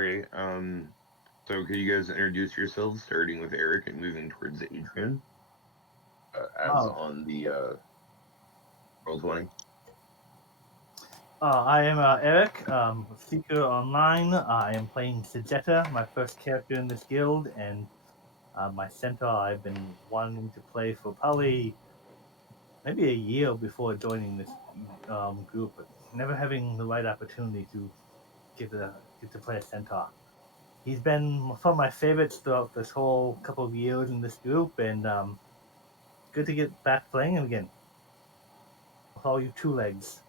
Alright, so could you guys introduce yourselves, starting with Eric and moving towards Adrian, as Oh, on the, roll 20? I am Eric, Seeker Online. I am playing Sejetta, my first character in this guild, and my centaur I've been wanting to play for probably maybe a year before joining this group, but never having the right opportunity to get to play a centaur. He's been one of my favorites throughout this whole couple of years in this group, and good to get back playing him again with all you two legs.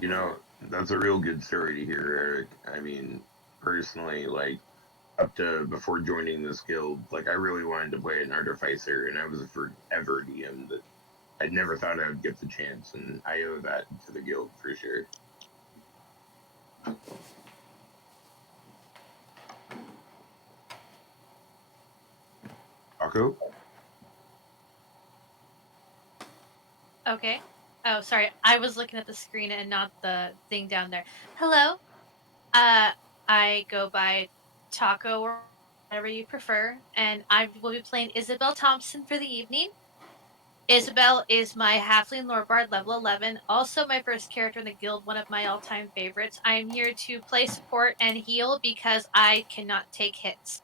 You know, that's a real good story to hear, Eric. I mean, personally, like, up to before joining this guild, like, I really wanted to play an artificer, and I was a forever DM that I'd never thought I would get the chance, and I owe that to the guild for sure. Akko? Okay. Oh, sorry. I was looking at the screen and not the thing down there. Hello. I go by Taco or whatever you prefer, and I will be playing Isabel Thompson for the evening. Isabel is my halfling lorebard, level 11. Also, my first character in the guild, one of my all-time favorites. I am here to play support and heal because I cannot take hits.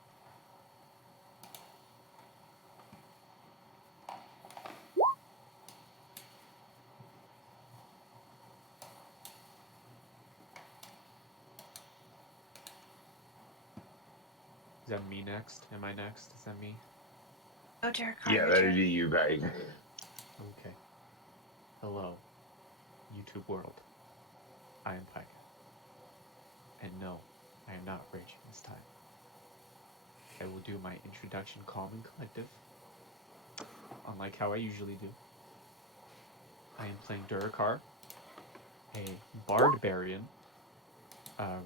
Is that me next? Am I next? Is that me? Oh, Derek, Yeah, that'd be you, bag. Okay. Hello, YouTube world. I am Pike. And no, I am not raging this time. I will do my introduction calm and collective, unlike how I usually do. I am playing Durakar, a Bardbarian.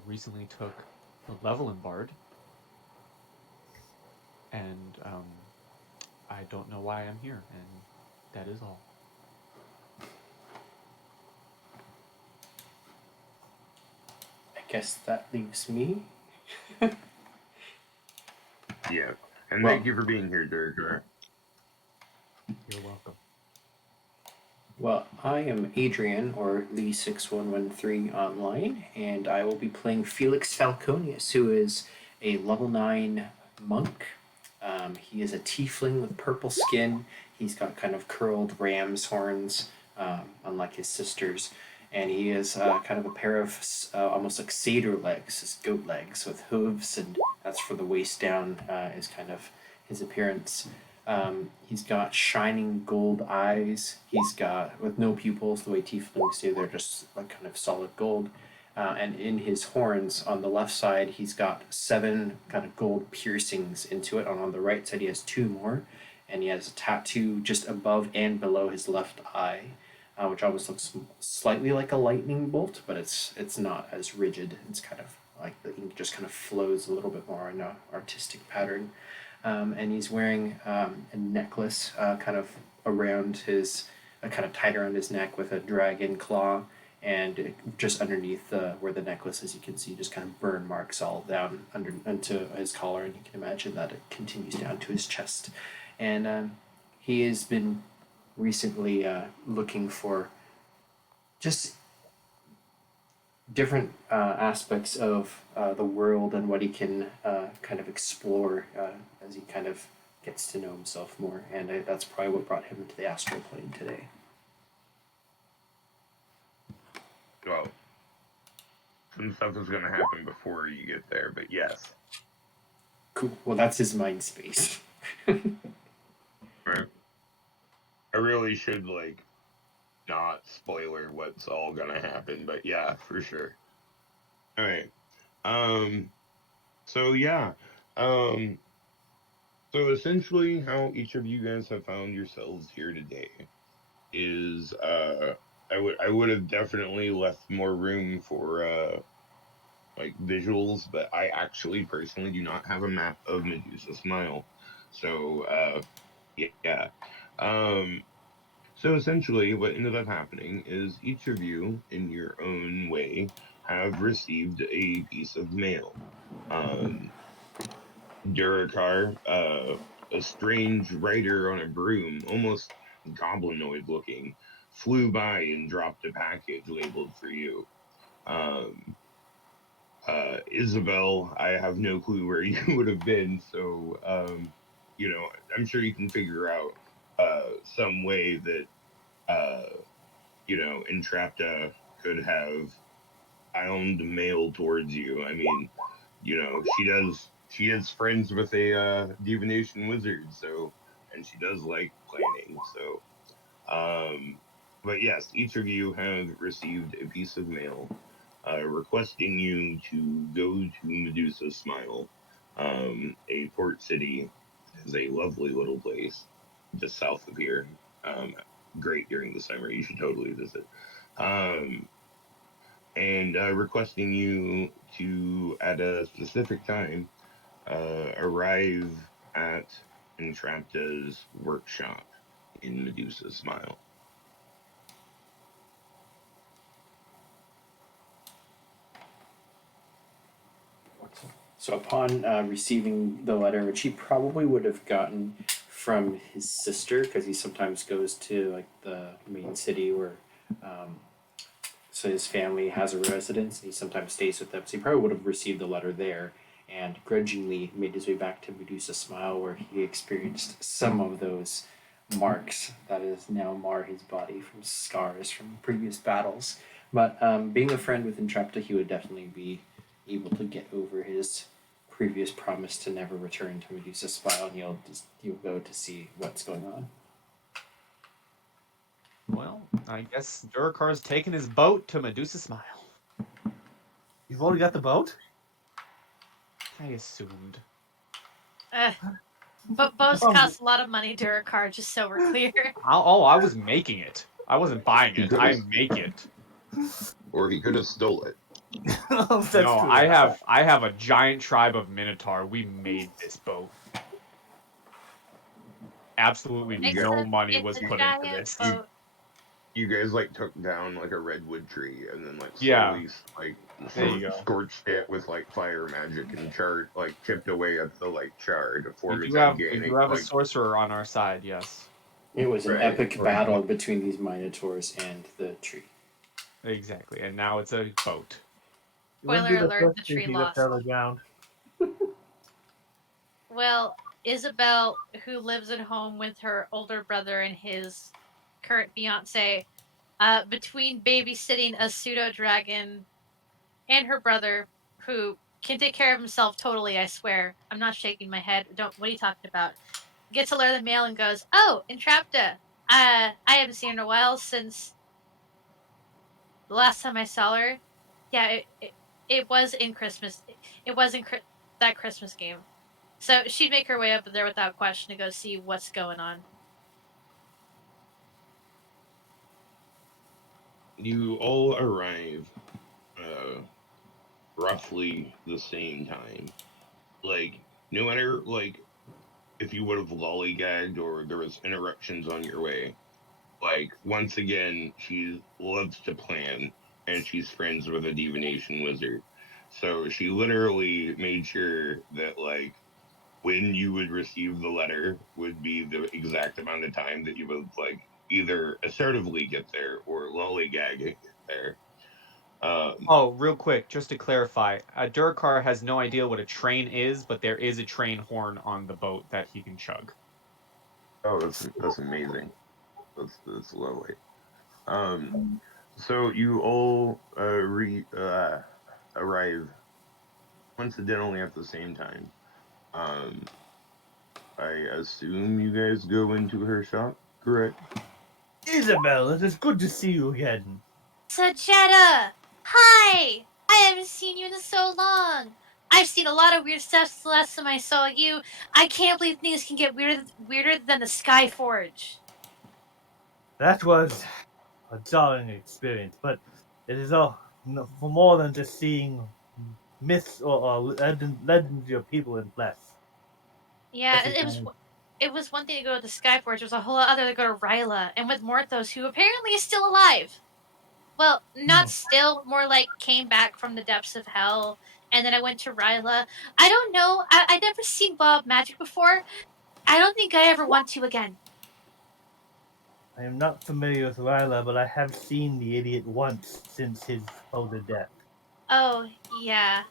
Recently took a level in Bard, and I don't know why I'm here, and that is all. I guess that leaves me. Yeah, and Well- thank you for being here, Derek. You're welcome. Well, I am Adrian, or Lee6113 online, and I will be playing Felix Falconius, who is a level 9 monk. He is a tiefling with purple skin. He's got kind of curled ram's horns, unlike his sisters. And he is kind of a pair of almost like satyr legs, his goat legs with hooves, and that's for the waist down, is kind of his appearance. He's got shining gold eyes. He's got, with no pupils, the way tieflings do, they're just like kind of solid gold. And in his horns on the left side, he's got 7 kind of gold piercings into it. And on the right side, he has 2 more. And he has a tattoo just above and below his left eye, which almost looks slightly like a lightning bolt, but it's not as rigid. It's kind of like the ink just kind of flows a little bit more in an artistic pattern. And he's wearing a necklace kind of around his, kind of tied around his neck with a dragon claw, and just underneath where the necklace is, you can see just kind of burn marks all down under into his collar, and you can imagine that it continues down to his chest. And he has been recently looking for just different aspects of the world and what he can kind of explore as he kind of gets to know himself more. And that's probably what brought him into the astral plane today. Well, some stuff is going to happen before you get there, but yes. Cool. Well, that's his mind space. Right. I really should, like, not spoiler what's all going to happen, but yeah, for sure. Alright. So yeah. So essentially how each of you guys have found yourselves here today is, I would have definitely left more room for like visuals, but I actually personally do not have a map of Medusa Smile. So yeah. So essentially what ended up happening is each of you in your own way have received a piece of mail. Durakar, a strange rider on a broom, almost goblinoid looking, flew by and dropped a package labeled for you. Um, Isabel, I have no clue where you would have been, so I'm sure you can figure out some way that Entrapta could have found mail towards you. I mean, she is friends with a divination wizard, so and she does like planning, so but yes, each of you have received a piece of mail requesting you to go to Medusa's Smile, a port city. It is a lovely little place just south of here. Great during the summer. You should totally visit. Um, and requesting you to, at a specific time, arrive at Entrapta's workshop in Medusa's Smile. So upon receiving the letter, which he probably would have gotten from his sister, because he sometimes goes to like the main city where, so his family has a residence, and he sometimes stays with them. So he probably would have received the letter there, and grudgingly made his way back to Medusa Smile, where he experienced some of those marks that is now mar his body from scars from previous battles. But being a friend with Entrapta, he would definitely be able to get over his previous promise to never return to Medusa Smile, and he'll go to see what's going on. Well, I guess Durakar's taking his boat to Medusa Smile. You've already got the boat? I assumed. But boats cost a lot of money, Durakar, just so we're clear. I was making it. I wasn't buying He it. could I have, make it. or he could have stole it. That's No, true. I have a giant tribe of Minotaur. We made this boat. Absolutely no Except money it's was a put into giant this. boat. You guys like took down like a redwood tree and then like Yeah. slowly like There you go. scorched it with like fire magic and charred like chipped away at the like char to form We its do have organic a like sorcerer on our side, yes. It was an Right. epic battle between these minotaurs and the tree. Exactly. And now it's a boat. You wouldn't Spoiler be the alert, first the thing tree to get lost. fell around. Well, Isabel, who lives at home with her older brother and his current fiance, between babysitting a pseudo dragon and her brother, who can take care of himself totally, I swear. I'm not shaking my head. What are you talking about? Gets a letter in the mail and goes, "Oh, Entrapta. I haven't seen her in a while since the last time I saw her. Yeah, it was in Christmas. It was in that Christmas game. So she'd make her way up there without question to go see what's going on." You all arrive roughly the same time. Like no matter like if you would have lollygagged or there was interruptions on your way, like once again she loves to plan and she's friends with a divination wizard, so she literally made sure that like when you would receive the letter would be the exact amount of time that you would like either assertively get there or lollygag get there. Oh, real quick, just to clarify, Durakar has no idea what a train is, but there is a train horn on the boat that he can chug. Oh, that's amazing. That's lovely. Um, so you all arrive coincidentally at the same time. Um, I assume you guys go into her shop, correct? Isabel, it is good to see you again. Sajetta! Hi! I haven't seen you in so long. I've seen a lot of weird stuff since the last time I saw you. I can't believe things can get weirder than the Skyforge. That was a jarring experience, but it is all for more than just seeing myths or legends of people in flesh. Yeah, Especially it was one thing to go to the Skyforge. It was a whole other to go to Ryla, and with Morthos, who apparently is still alive. Well, not still, more like came back from the depths of hell, and then I went to Ryla. I don't know. I'd never seen Bob Magic before. I don't think I ever want to again. I am not familiar with Ryla, but I have seen the idiot once since his supposed death. Oh, yeah.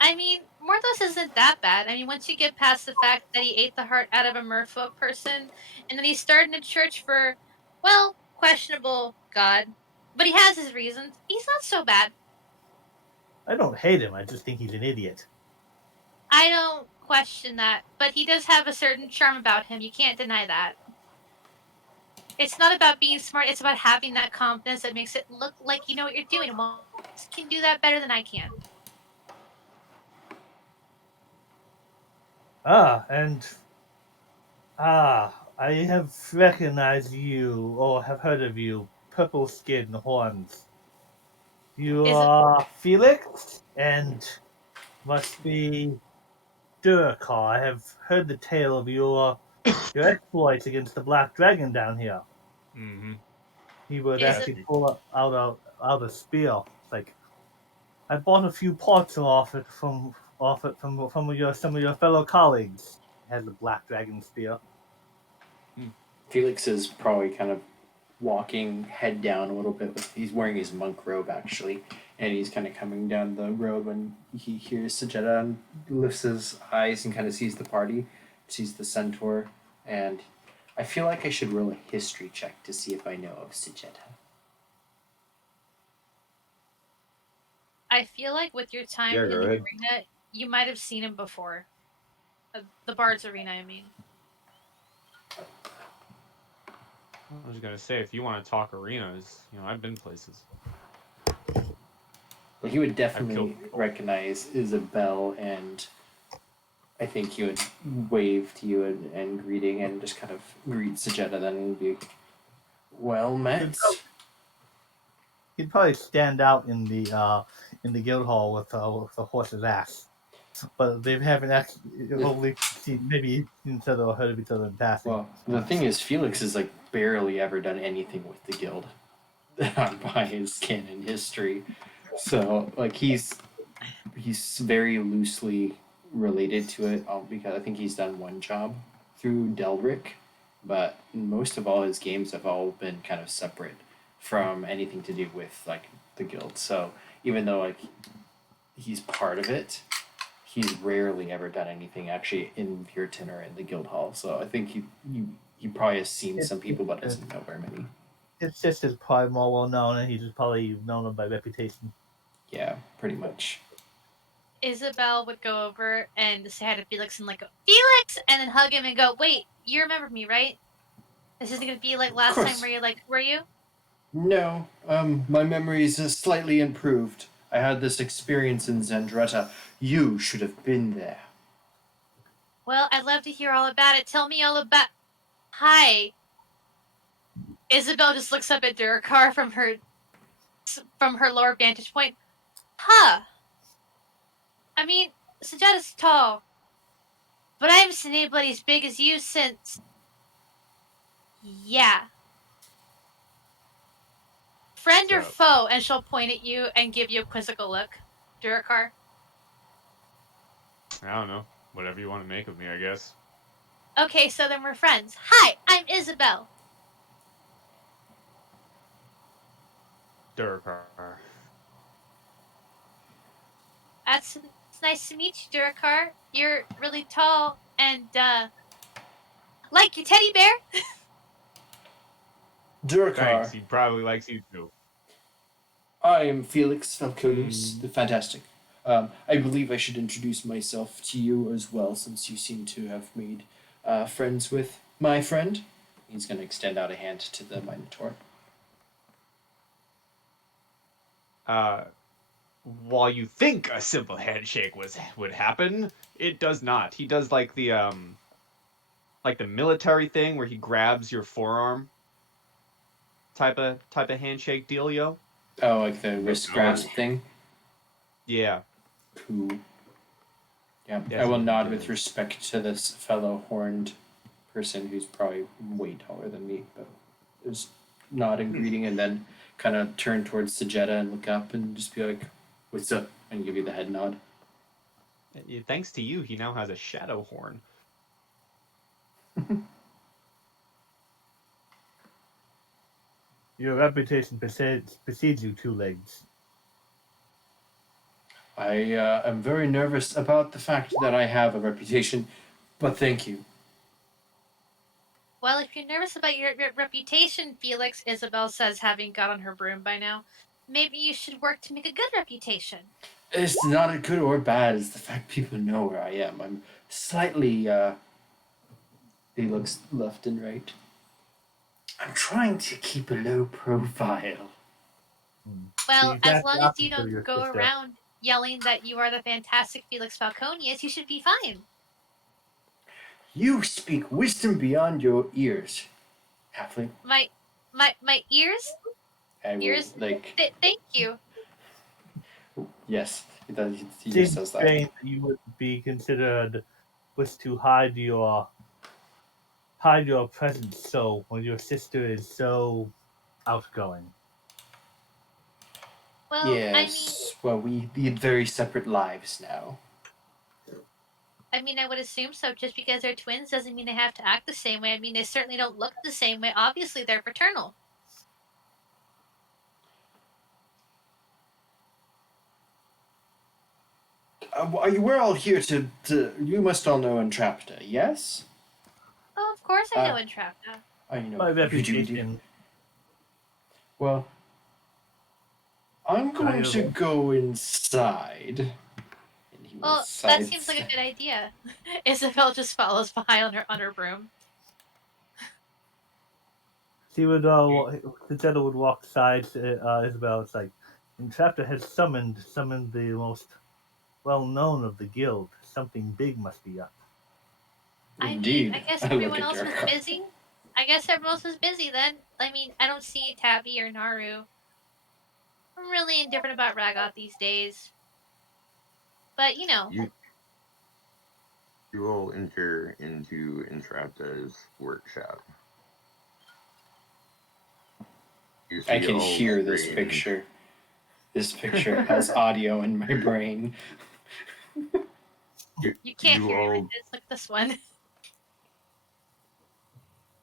I mean, Morthos isn't that bad. I mean, once you get past the fact that he ate the heart out of a merfolk person, and then he started a church for, well, questionable God. But he has his reasons. He's not so bad. I don't hate him, I just think he's an idiot. I don't question that, but he does have a certain charm about him. You can't deny that. It's not about being smart, it's about having that confidence that makes it look like you know what you're doing. Well, can do that better than I can. I have recognized you, or have heard of you, purple skin horns. You Is it are Felix, and must be Durakar. I have heard the tale of your exploits against the Black Dragon down here. Mm-hmm. He would Is actually pull out a spear. It's like I bought a few parts off it from some of your fellow colleagues. It has a Black Dragon spear. Felix is probably kind of walking head down a little bit. He's wearing his monk robe actually, and he's kind of coming down the road when he hears Sajeda and lifts his eyes and kind of sees the party, sees the centaur, and I feel like I should roll a history check to see if I know of Sajeda. I feel like with your time Yeah, in go the ahead. arena, you might have seen him before. The Bard's arena, I mean. I was gonna say, if you want to talk arenas, I've been places. But he would killed definitely people. recognize Isabel, and I think he would wave to you and greeting and just kind of greet Sajeda then and be well met. He'd probably stand out in the guild hall with the horse's ass. But they haven't actually only seen maybe seen each other or heard of each other in passing. Well, the thing is, Felix has like barely ever done anything with the guild by his canon history. So like he's very loosely related to it because I think he's done one job through Delric, but most of all his games have all been kind of separate from anything to do with like the guild. So even though like he's part of it, he's rarely ever done anything actually in Virton or in the guild hall. So I think he probably has seen some people but doesn't know very many. It's just his probably more well known, and he's just probably known him by reputation. Yeah, pretty much. Isabel would go over and say hi to Felix and like go, Felix! And then hug him and go, wait, you remember me, right? This isn't going to be like last time where you're like, were you? No, my memory is slightly improved. I had this experience in Zendrata. You should have been there. Well, I'd love to hear all about it. Tell me all about... Hi. Isabel just looks up at Durakar from her lower vantage point. Huh. I mean, Sajada's tall. But I haven't seen anybody as big as you since... Yeah. Friend or foe? And she'll point at you and give you a quizzical look. Durakar. I don't know. Whatever you want to make of me, I guess. Okay, so then we're friends. Hi, I'm Isabel. Durakar. It's nice to meet you, Durakar. You're really tall and, like your teddy bear? Durakar, Thanks. He probably likes you too. I am Felix Falconius, the Fantastic. I believe I should introduce myself to you as well, since you seem to have made friends with my friend. He's going to extend out a hand to the Minotaur. While you think a simple handshake would happen, it does not. He does like the military thing where he grabs your forearm. Type of handshake dealio. Oh, like the wrist grasp thing? Yeah. Cool. Yeah, Yes, I will he nod did. with respect to this fellow horned person who's probably way taller than me, but is nod and greeting and then kind of turn towards Sajetta and look up and just be like, "What's up?" and give you the head nod. Thanks to you, he now has a shadow horn. Your reputation precedes you, Two Legs. I am very nervous about the fact that I have a reputation, but thank you. Well, if you're nervous about your reputation, Felix, Isabel says, having got on her broom by now, maybe you should work to make a good reputation. It's not as good or bad as the fact people know where I am. I'm slightly, he looks left and right. I'm trying to keep a low profile. Well, The as exact long as you opposite of your don't go sister. around yelling that you are the fantastic Felix Falconius, you should be fine. You speak wisdom beyond your ears, halfling. My ears? I will, Ears? like, Thank you. yes, he just Seems says that. strange that you would be considered was to hide your presence so when your sister is so outgoing. Well, Yes, well, we lead very separate lives now. I would assume so. Just because they're twins doesn't mean they have to act the same way. They certainly don't look the same way. Obviously, they're fraternal. We're all here to. You must all know Entrapta, yes? Oh, of course I know Entrapta. I know. My you do. reputation. Well, I'm going to go inside. And he will Well, that seems sidestep. like a good idea. Isabel just follows behind on her broom. She would, Sajetta would walk aside to Isabel. It's like, Entrapta has summoned the most well-known of the guild. Something big must be up. Indeed. I guess I look everyone at else was Durka. busy. I guess everyone else was busy then. I don't see Tabby or Naru. I'm really indifferent about Ragot these days. But, You all enter into Entrapta's workshop. You I see can all hear this strange- picture. This picture has audio in my brain. you can't you hear all, images like this one.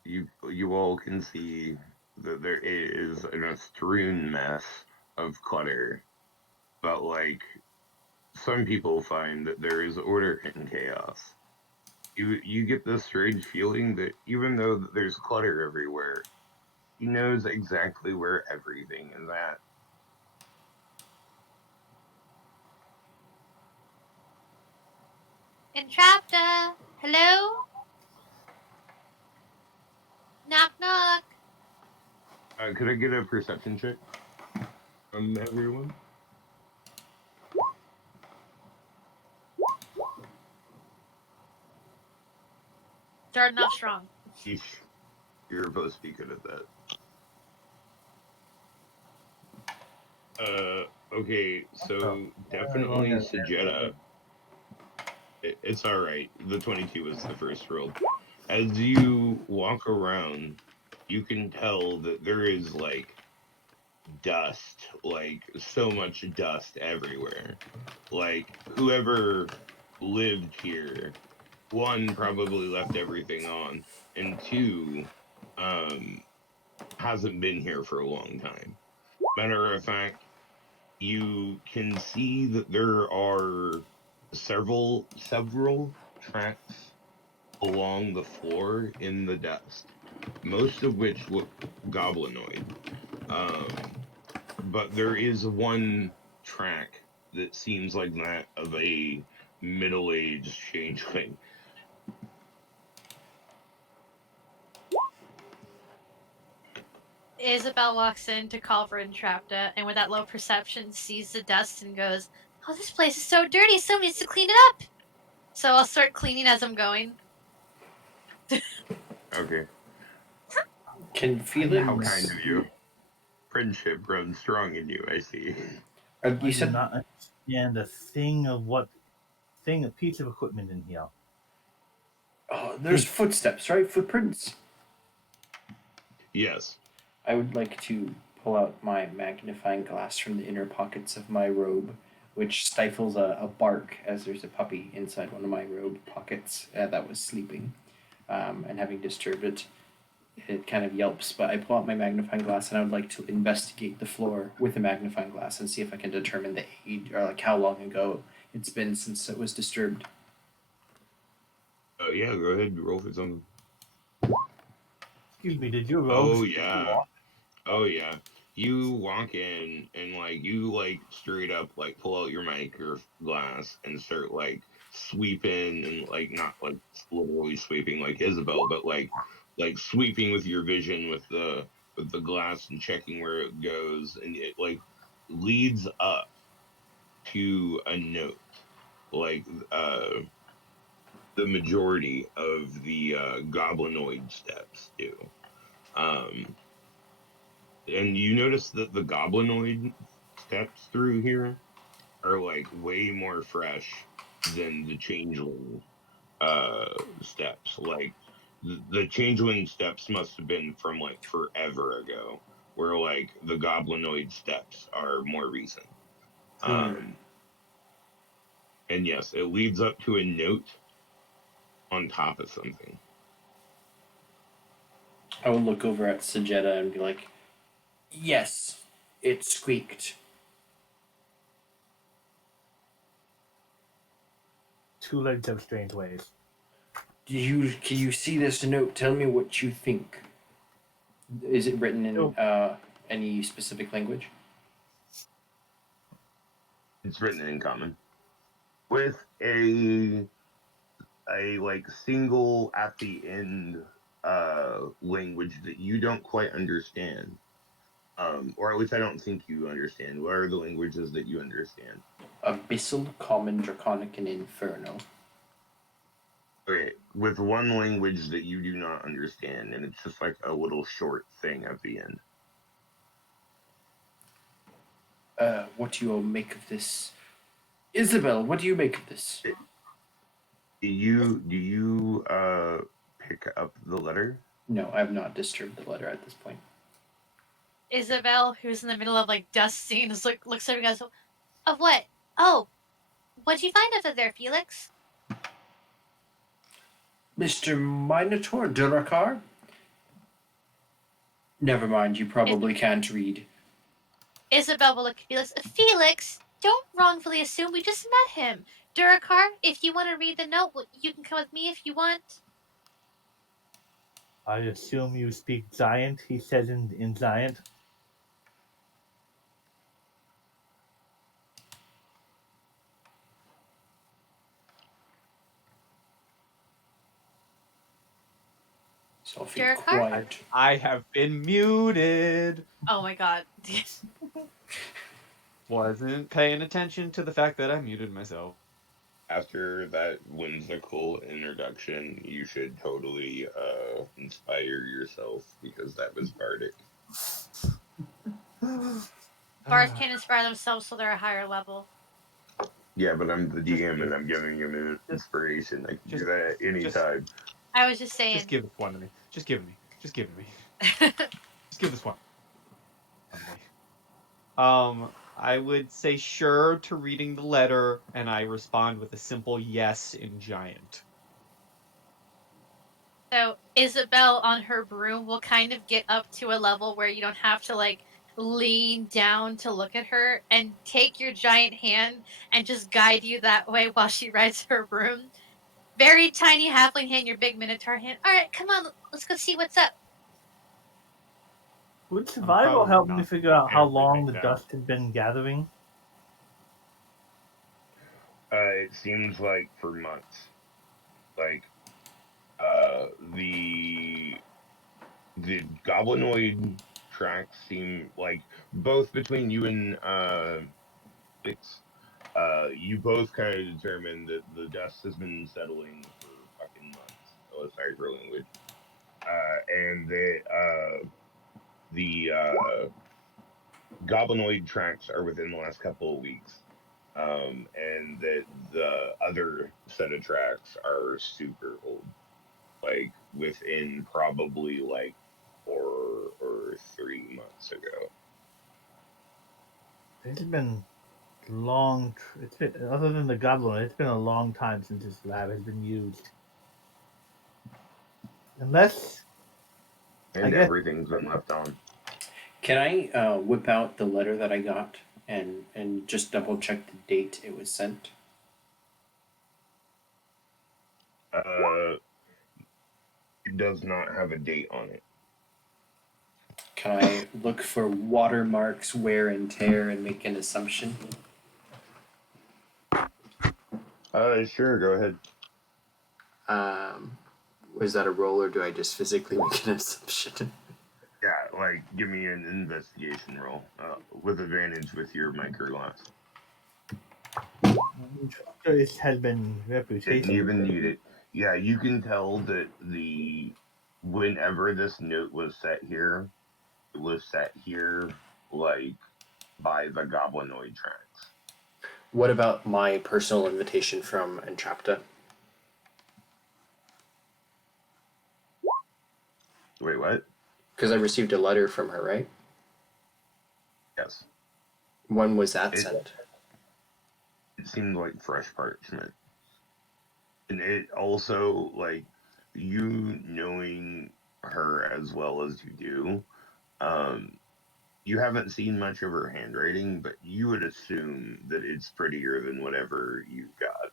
you all can see that there is a strewn mess of clutter, but like some people find that there is order in chaos. You get this strange feeling that even though there's clutter everywhere, he knows exactly where everything is at. Entrapta! Hello? Knock knock! Could I get a perception check from everyone? Starting off strong. Yeesh. You're supposed to be good at that. Okay, so definitely Sajetta. It's alright. The 22 was the first roll. As you walk around, you can tell that there is like dust, like so much dust everywhere. Like whoever lived here, one probably left everything on, and two, hasn't been here for a long time. Matter of fact, you can see that there are several tracks along the floor in the dust, most of which look goblinoid. But there is one track that seems like that of a middle-aged changeling. Isabel walks in to call for Entrapta, and with that low perception, sees the dust and goes, "Oh, this place is so dirty. Someone needs to clean it up." So I'll start cleaning as I'm going. Okay. Can Felix? How kind of you. Friendship runs strong in you, I see. You I do said not understand a piece of equipment in here. there's footsteps, right? Footprints. Yes. I would like to pull out my magnifying glass from the inner pockets of my robe, which stifles a bark as there's a puppy inside one of my robe pockets that was sleeping. And having disturbed it, it kind of yelps. But I pull out my magnifying glass and I would like to investigate the floor with a magnifying glass and see if I can determine the age or like how long ago it's been since it was disturbed. Yeah, go ahead and roll for something. Excuse me, did your robe Oh still yeah. walk? Oh yeah. You walk in and you straight up pull out your micro glass and start sweeping and not literally sweeping like Isabel, but sweeping with your vision with the glass and checking where it goes, and it leads up to a note like uh the majority of the goblinoid steps do. Um, and you notice that the goblinoid steps through here are way more fresh than the changeling steps. The changeling steps must have been from forever ago, where the goblinoid steps are more recent. Um, and yes, it leads up to a note on top of something. I will look over at Sajetta and be like, "Yes, it squeaked." Two legs have strange ways. Can you see this note? Tell me what you think. Is it written in any specific language? It's written in common with a single at the end language that you don't quite understand, or at least I don't think you understand. What are the languages that you understand? Abyssal, Common, Draconic, and Inferno. Okay, with one language that you do not understand, and it's just a little short thing at the end. What do you make of this? Isabel, what do you make of this? Do you pick up the letter? No, I have not disturbed the letter at this point. Isabel, who's in the middle of dusting, looks at her and goes, "Of what? Oh, what'd you find of it there, Felix?" Mr. Minotaur Durakar? Never mind, you probably can't read. Isabel will look at Felix. "Felix, don't wrongfully assume we just met him. Durakar, if you want to read the note, you can come with me if you want." I assume you speak Giant, he says in Giant. Sophie, Durakar? quiet. I have been muted. Oh my god. Wasn't paying attention to the fact that I muted myself. After that whimsical introduction, you should totally inspire yourself because that was bardic. Bards can inspire themselves so they're a higher level. Yeah, but I'm the DM and I'm giving you an inspiration. I can do that at any time. I was just saying. Just give this one to me. Just give it to me. Just give it to me. Just give this one to me. I would say sure to reading the letter, and I respond with a simple yes in Giant. So Isabel on her broom will kind of get up to a level where you don't have to lean down to look at her, and take your giant hand and just guide you that way while she rides her broom. Very tiny halfling hand, your big minotaur hand. All right, come on, let's go see what's up. Would survival probably help me not figure out how prepared to long take the that. dust had been gathering? It seems like for months. The goblinoid tracks seem both between you and Vix, you both kind of determined that the dust has been settling for fucking months. Oh, sorry for language. And that the goblinoid tracks are within the last couple of weeks. And that the other set of tracks are super old, within probably 4 or 3 months ago. It's been long. It's been, other than the goblin, it's been a long time since this lab has been used. Unless, And guess- everything's been left on. Can I whip out the letter that I got and just double check the date it was sent? It does not have a date on it. Can I look for watermarks, wear and tear, and make an assumption? Sure, go ahead. Was that a roll, or do I just physically make an assumption? Yeah, like, give me an investigation roll with advantage with your micro glass. Entrapta has been Didn't reputation. even need it. Yeah, you can tell that whenever this note was set here, it was set here like by the goblinoid tracks. What about my personal invitation from Entrapta? Wait, what? Because I received a letter from her, right? Yes. When was that sent? It seemed like fresh parchment. And it also, like, you knowing her as well as you do, you haven't seen much of her handwriting, but you would assume that it's prettier than whatever you got.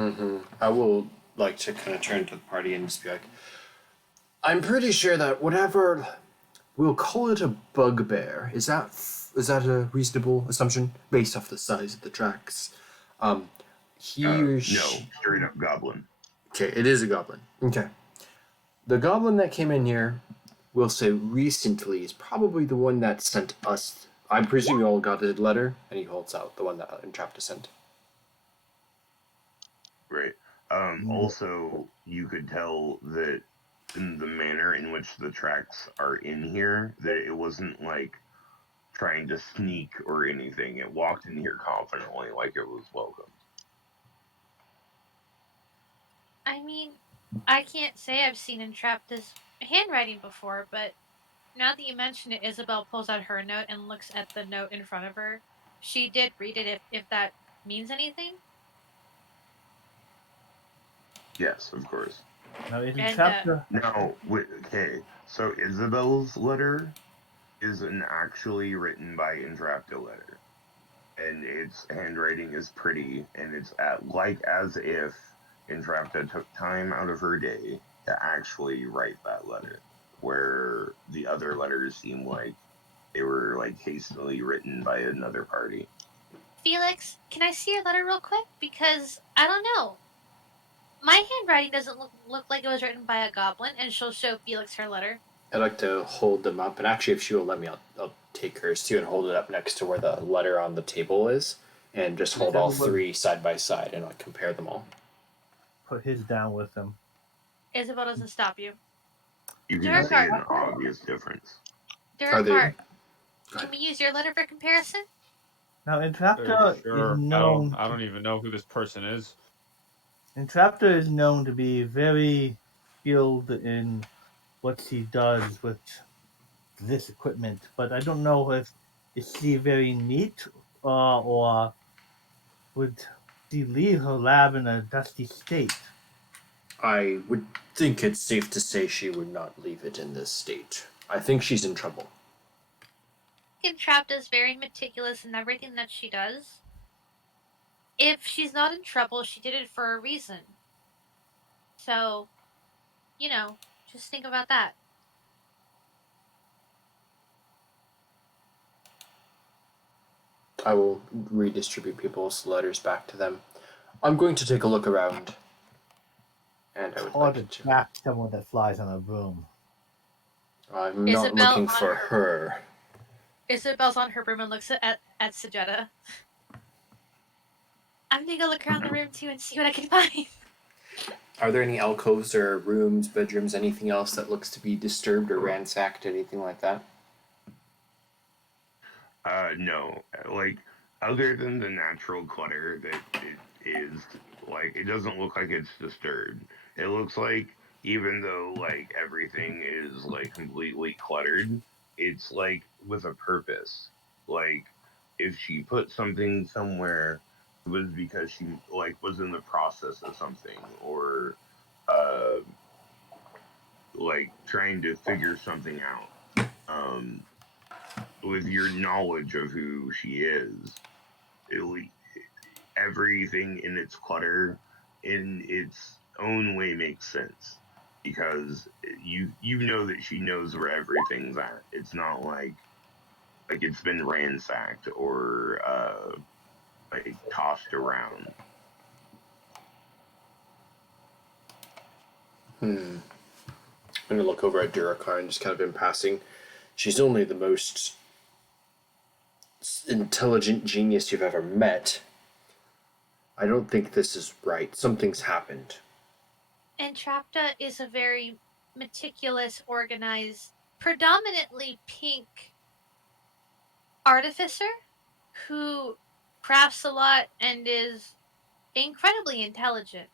Mm-hmm. I will like to kind of turn to the party and just be like, I'm pretty sure that whatever, we'll call it a bugbear. Is that a reasonable assumption based off the size of the tracks? He or No, she. straight up goblin. Okay, it is a goblin. Okay. The goblin that came in here, we'll say recently, is probably the one that sent us. I presume you all got a letter, and he holds out the one that Entrapta sent. Right. Also, you could tell that in the manner in which the tracks are in here, that it wasn't like trying to sneak or anything. It walked in here confidently, like it was welcome. I mean, I can't say I've seen Entrapta's handwriting before, but now that you mention it, Isabel pulls out her note and looks at the note in front of her. She did read it, if that means anything. Yes, of course. Now, is And, Entrapta Now, okay, so Isabel's letter is an actually written by Entrapta letter. And its handwriting is pretty, and it's as if Entrapta took time out of her day to actually write that letter, where the other letters seem like they were like hastily written by another party. Felix, can I see your letter real quick? Because I don't know. My handwriting doesn't look like it was written by a goblin, and she'll show Felix her letter. I'd like to hold them up, and actually, if she will let me, I'll take hers too and hold it up next to where the letter on the table is, and just hold all three side by side and compare them all. put his down with him? Isabel doesn't stop you. You can see an obvious difference. Duracart, can we use your letter for comparison? Now, Entrapta Sure. is known. I don't even know who this person is. Entrapta is known to be very skilled in what she does with this equipment, but I don't know if is she very neat or would she leave her lab in a dusty state? I would think it's safe to say she would not leave it in this state. I think she's in trouble. Entrapta is very meticulous in everything that she does. If she's not in trouble, she did it for a reason. So, just think about that. I will redistribute people's letters back to them. I'm going to take a look around. And I would Or like to to. track someone that flies on a broom. I'm Isabel not looking on for her. Isabel's on her room and looks at Sajetta. I'm gonna go look around the room too and see what I can find. Are there any alcoves or rooms, bedrooms, anything else that looks to be disturbed or ransacked, anything like that? No. Like, other than the natural clutter that it is, like, it doesn't look like it's disturbed. It looks like, even though, like, everything is, like, completely cluttered, it's, like, with a purpose. Like, if she put something somewhere, it was because she like was in the process of something, or uh like trying to figure something out. With your knowledge of who she is, it, everything in its clutter in its own way makes sense, because you know that she knows where everything's at. It's not like it's been ransacked or like tossed around. I'm gonna look over at Durakar and just kind of in passing. She's only the most intelligent genius you've ever met. I don't think this is right. Something's happened. Entrapta is a very meticulous, organized, predominantly pink artificer who crafts a lot and is incredibly intelligent.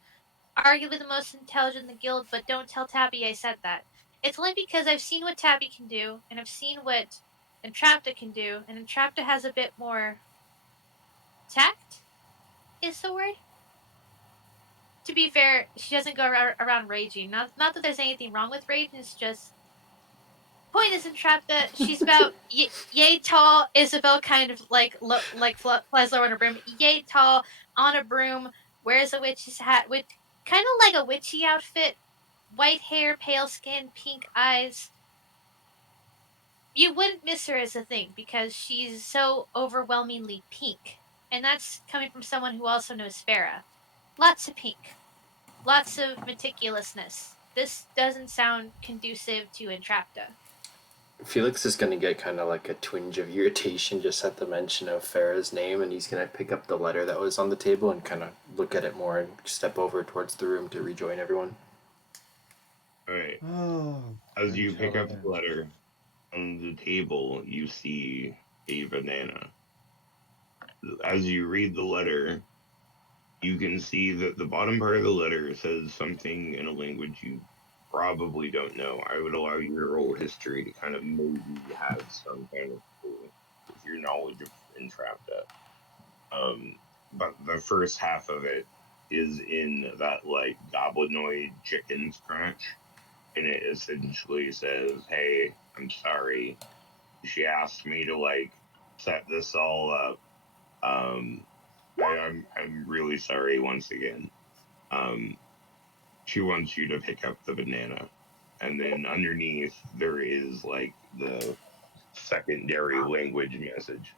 Arguably the most intelligent in the guild, but don't tell Tabby I said that. It's only because I've seen what Tabby can do, and I've seen what Entrapta can do, and Entrapta has a bit more tact, is the word. To be fair, she doesn't go around raging. Not that there's anything wrong with raging, it's just point is Entrapta. She's about yay tall. Isabel kind of like flies lower on a broom. Yay tall on a broom. Wears a witch's hat with kind of like a witchy outfit. White hair, pale skin, pink eyes. You wouldn't miss her as a thing because she's so overwhelmingly pink, and that's coming from someone who also knows Farah. Lots of pink, lots of meticulousness. This doesn't sound conducive to Entrapta. Felix is gonna get kind of like a twinge of irritation just at the mention of Farah's name, and he's gonna pick up the letter that was on the table and kind of look at it more and step over towards the room to rejoin everyone. All right. Oh, As you pick up the letter on the table, you see a banana. As you read the letter, you can see that the bottom part of the letter says something in a language you probably don't know. I would allow your roll history to kind of maybe have some kind of clue with your knowledge of Entrapta. But the first half of it is in that like goblinoid chicken scratch, and it essentially says, "Hey, I'm sorry. She asked me to like set this all up. I'm really sorry once again. She wants you to pick up the banana." And then underneath there is like the secondary language message.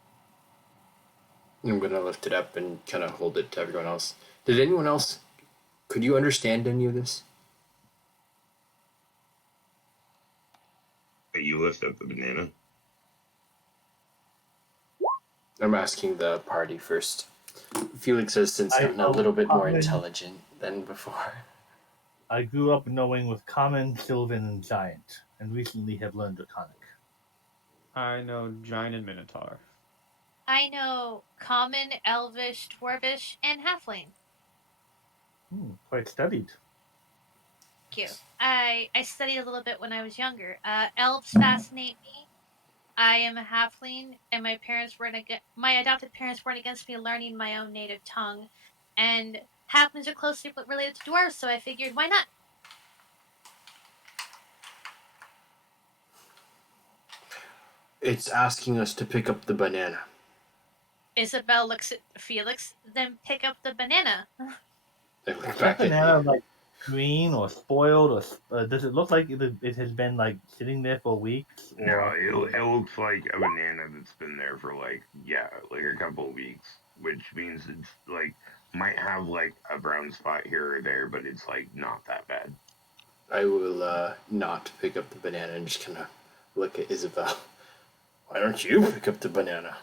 I'm gonna lift it up and kind of hold it to everyone else. Did anyone else? Could you understand any of this? But you lift up the banana. I'm asking the party first. Felix has since gotten a little bit more intelligent than before. I grew up knowing with Common, Sylvan, and Giant, and recently have learned Draconic. I know Giant and Minotaur. I know Common, Elvish, Dwarvish, and Halfling. Quite studied. Thank you. I studied a little bit when I was younger. Elves fascinate me. I am a halfling, and my adopted parents weren't against me learning my own native tongue. And halflings are closely related to dwarves, so I figured, why not? It's asking us to pick up the banana. Isabel looks at Felix, then pick up the banana. I look Is that back at banana you. like green or spoiled, or does it look like it has been like sitting there for weeks? No, Or it looks like a banana that's been there for like a couple of weeks, which means it's like might have like a brown spot here or there, but it's like not that bad. I will not pick up the banana and just kind of look at Isabel. Why don't you pick up the banana?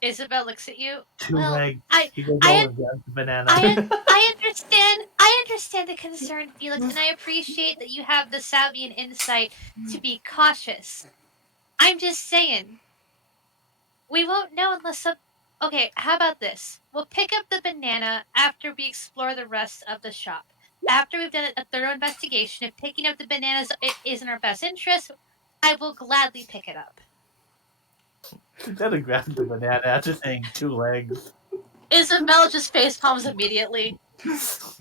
Isabel looks at you. two Well, legs. I He goes I- over the banana. I understand. I understand the concern, Felix, and I appreciate that you have the savvy and insight to be cautious. I'm just saying, we won't know unless some. Okay, how about this? We'll pick up the banana after we explore the rest of the shop. After we've done a thorough investigation, if picking up the bananas is in our best interest, I will gladly pick it up. Instead of grabbing the banana, just saying 2 legs. Isabel just face palms immediately.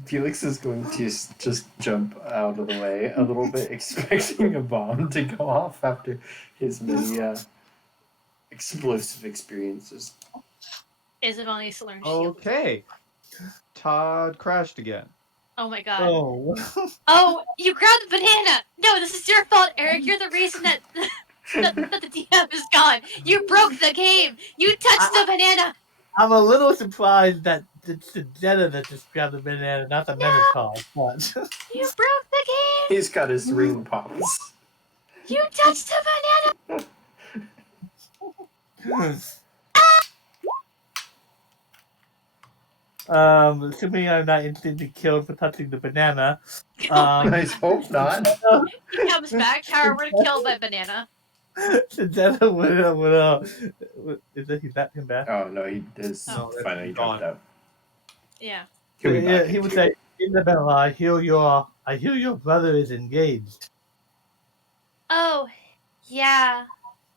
Felix is going to just jump out of the way a little bit, expecting a bomb to go off after his many explosive experiences. Isabel needs to learn shield. Okay. Todd crashed again. Oh my god. Oh. Oh, you grabbed the banana! No, this is your fault, Eric. You're the reason that that the DM is gone. You broke the game. You touched the banana. I'm a little surprised that it's the Jetta that just grabbed the banana, not the Minotaur. But You broke the game. He's got his ring pops. You touched the banana. Assuming I'm not instantly killed for touching the banana. I hope not. He comes back. How we're killed by banana. Jetta would he zapped him back? Oh no, he is Oh. finally Gone. dropped out. Yeah. He'll be back He in would 2 say, Isabella, I hear your brother is engaged. Oh, yeah.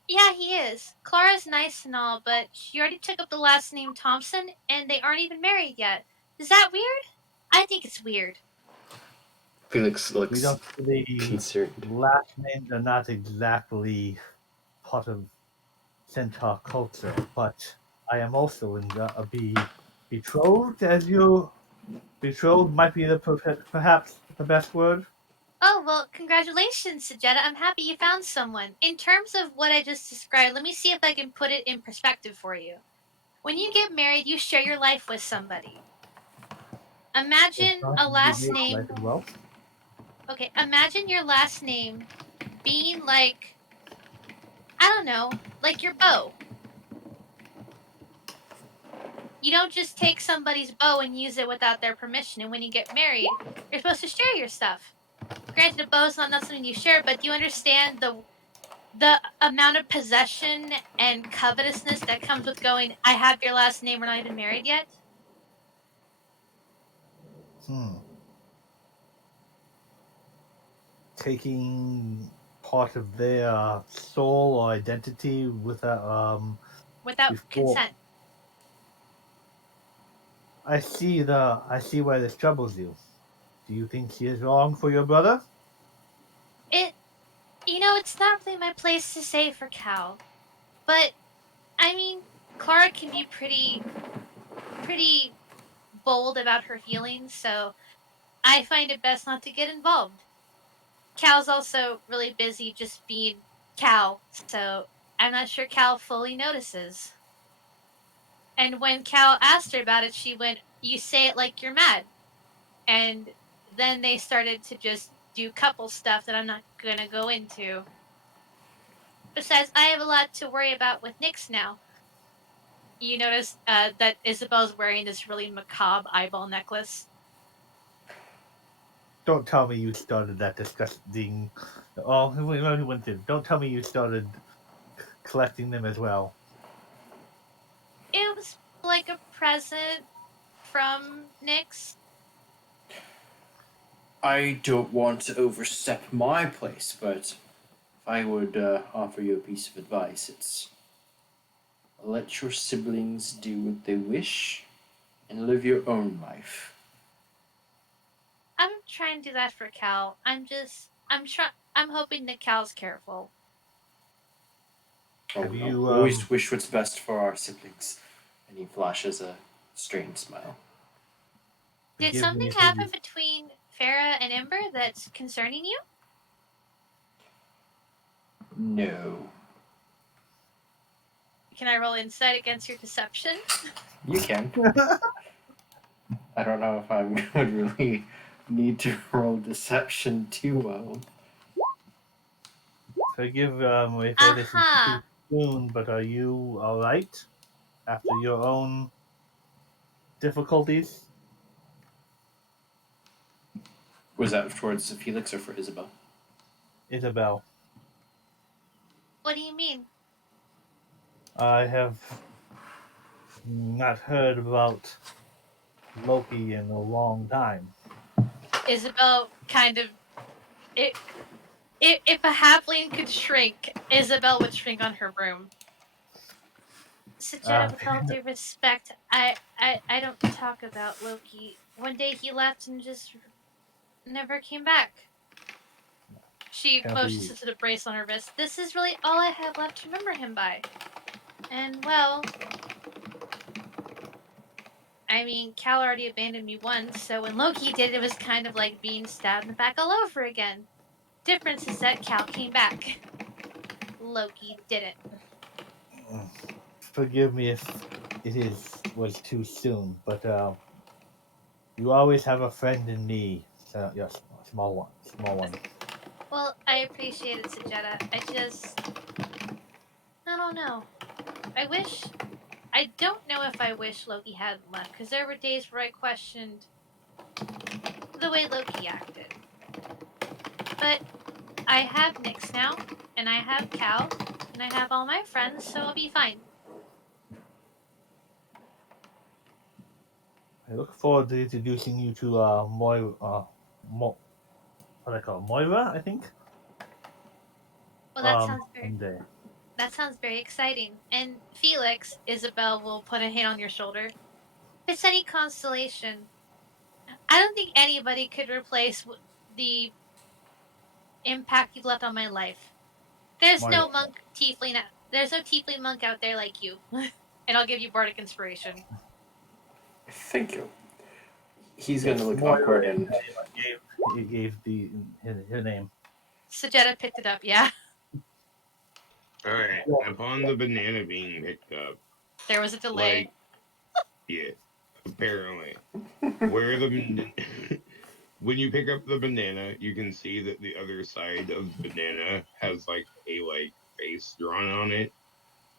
Yeah, he is. Clara's nice and all, but she already took up the last name Thompson, and they aren't even married yet. Is that weird? I think it's weird. Felix We looks don't the concerned. last names are not exactly part of Centaur culture, but I am also betrothed, as you betrothed might be perhaps the best word. Oh, well, congratulations, Sajetta. I'm happy you found someone. In terms of what I just described, let me see if I can put it in perspective for you. When you get married, you share your life with somebody. Imagine a last name. Well, Okay, imagine your last name being like, I don't know, like your bow. You don't just take somebody's bow and use it without their permission. And when you get married, you're supposed to share your stuff. Granted, a bow's not something you share, but do you understand the amount of possession and covetousness that comes with going, I have your last name, we're not even married yet? Taking part of their soul or identity without Without consent. I see where this troubles you. Do you think she is wrong for your brother? It's not really my place to say for Cal. But, I mean, Clara can be pretty bold about her feelings, so I find it best not to get involved. Cal's also really busy just being Cal, so I'm not sure Cal fully notices. And when Cal asked her about it, she went, you say it like you're mad. And then they started to just do couple stuff that I'm not going to go into. Besides, I have a lot to worry about with Nyx now. You notice that Isabel's wearing this really macabre eyeball necklace. Don't tell me you started that disgusting. Oh, we went through. Don't tell me you started collecting them as well. It was like a present from Nyx. I don't want to overstep my place, but if I would offer you a piece of advice, it's let your siblings do what they wish and live your own life. I'm trying to do that for Cal. I'm hoping that Cal's careful. Oh, Have no. you, Always wish what's best for our siblings. And he flashes a strange smile. Did Give something me happen these- between Farah and Ember that's concerning you? No. Can I roll insight against your deception? You can. I don't know if I would really need to roll deception too well. Forgive if I listen Aha! too soon, but are you alright after your own difficulties? Was that towards Felix or for Isabel? Isabel, What do you mean? I have not heard about Loki in a long time. Isabel kind of... If a halfling could shrink, Isabel would shrink on her broom. Sajetta, with all due respect, I don't talk about Loki. One day he left and just never came back. She Can't motions be- into the brace on her wrist. This is really all I have left to remember him by. And, well, I mean, Cal already abandoned me once, so when Loki did, it was kind of like being stabbed in the back all over again. Difference is that Cal came back. Loki didn't. Forgive me if was too soon, but you always have a friend in me. So, yes, small one. Well, I appreciate it, Sajetta. I don't know. I don't know if I wish Loki hadn't left, because there were days where I questioned the way Loki acted. But I have Nyx now, and I have Cal, and I have all my friends, so I'll be fine. I look forward to introducing you to Moira. What I call it? Moira, I think. Well, Someday. that sounds very exciting. And Felix, Isabel will put a hand on your shoulder. If it's any consolation, I don't think anybody could replace the impact you've left on my life. There's no There's no tiefling monk out there like you. And I'll give you bardic inspiration. Thank you. He's going Yes, to look Moira. awkward and He gave her name. Sajetta picked it up. Yeah, Alright, upon the banana being picked up, there was a delay. yeah, apparently. Where the when you pick up the banana, you can see that the other side of the banana has like a face drawn on it,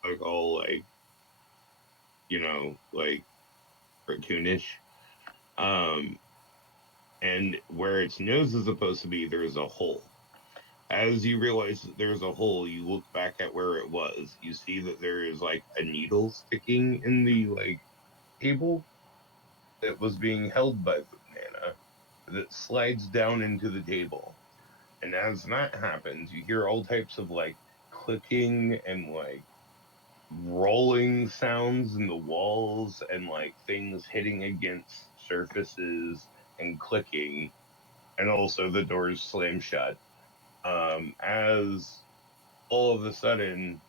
like all like cartoonish. And where its nose is supposed to be, there's a hole. As you realize that there's a hole, you look back at where it was. You see that there is like a needle sticking in the table that was being held by the banana that slides down into the table. And as that happens, you hear all types of clicking and rolling sounds in the walls and things hitting against surfaces and clicking, and also the doors slam shut. As all of a sudden,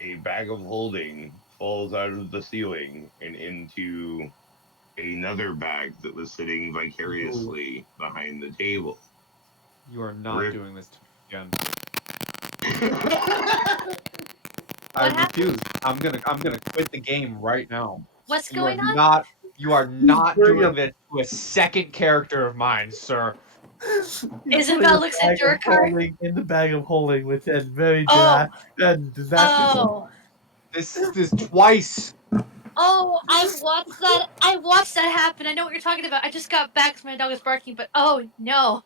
a bag of holding falls out of the ceiling and into another bag that was sitting vicariously behind the table. You are not Rip. doing this to me again. What I refuse. I'm gonna quit the game right now. What's You are going on? not you are not Bring doing up- this to a second character of mine, sir. Isabel looks at Durkar. In the bag of holding, which is very Oh, disastrous. oh, This is twice. oh! I watched that happen. I know what you're talking about. I just got back because my dog is barking. But oh no!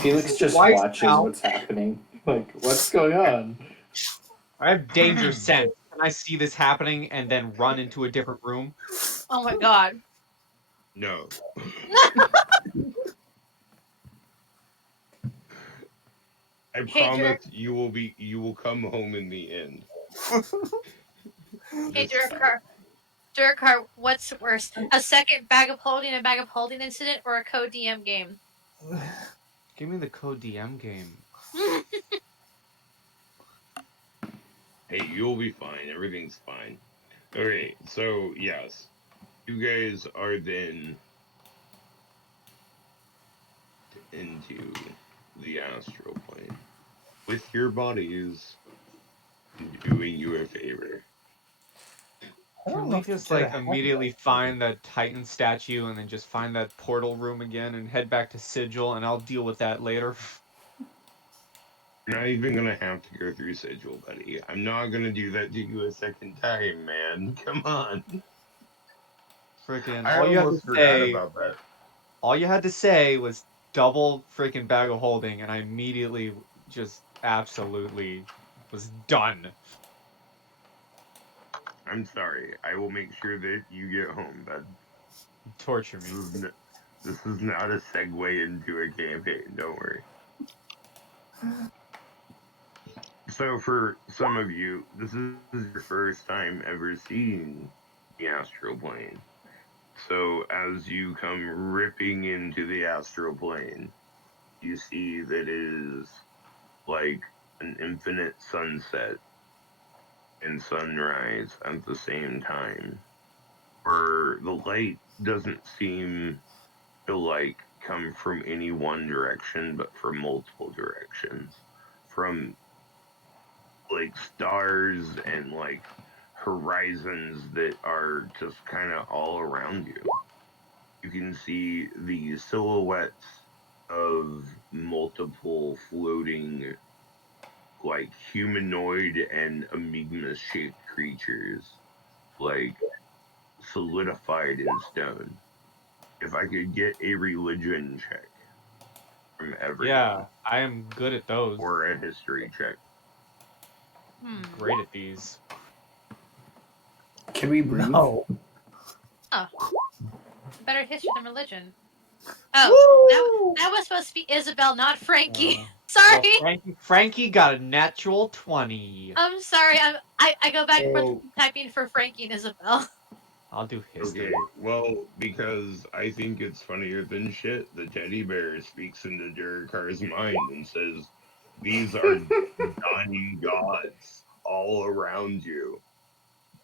Felix just Twice watches now. what's happening. Like, what's going on? I have danger sense. Can I see this happening and then run into a different room? Oh my god! No. I Hey, promise you will come home in the end. Hey, Just- Durkar, what's worse, a second bag of holding incident, or a code DM game? Give me the code DM game. Hey, you'll be fine. Everything's fine. Alright, so yes. You guys are then into the astral plane. With your bodies doing you a favor. Can we just immediately find that Titan statue and then just find that portal room again and head back to Sigil and I'll deal with that later? You're not even gonna have to go through Sigil, buddy. I'm not gonna do that to you a second time, man. Come on. Freaking I all you had to almost forgot say about that. all you had to say was double freaking bag of holding and I immediately just absolutely was done. I'm sorry. I will make sure that you get home, bud. Torture me. This is not a segue into a campaign. Don't worry. So for some of you, this is your first time ever seeing the astral plane. So as you come ripping into the astral plane, you see that it is like an infinite sunset and sunrise at the same time. Where the light doesn't seem to like come from any one direction, but from multiple directions. From like stars and like horizons that are just kind of all around you. You can see the silhouettes of multiple floating, like humanoid and amoeba shaped creatures, like solidified in stone. If I could get a religion check from everyone, Yeah, I am good at those. or a history check. Hmm. Great at these. Can we breathe? No. Better history than religion. Oh, that was supposed to be Isabel, not Frankie. Sorry. Well, Frankie got a natural 20. I'm sorry. I go back and forth So- typing for Frankie and Isabel. I'll do history. Okay, well, because I think it's funnier than shit, the teddy bear speaks into Durakar's mind and says, "These are dying gods all around you.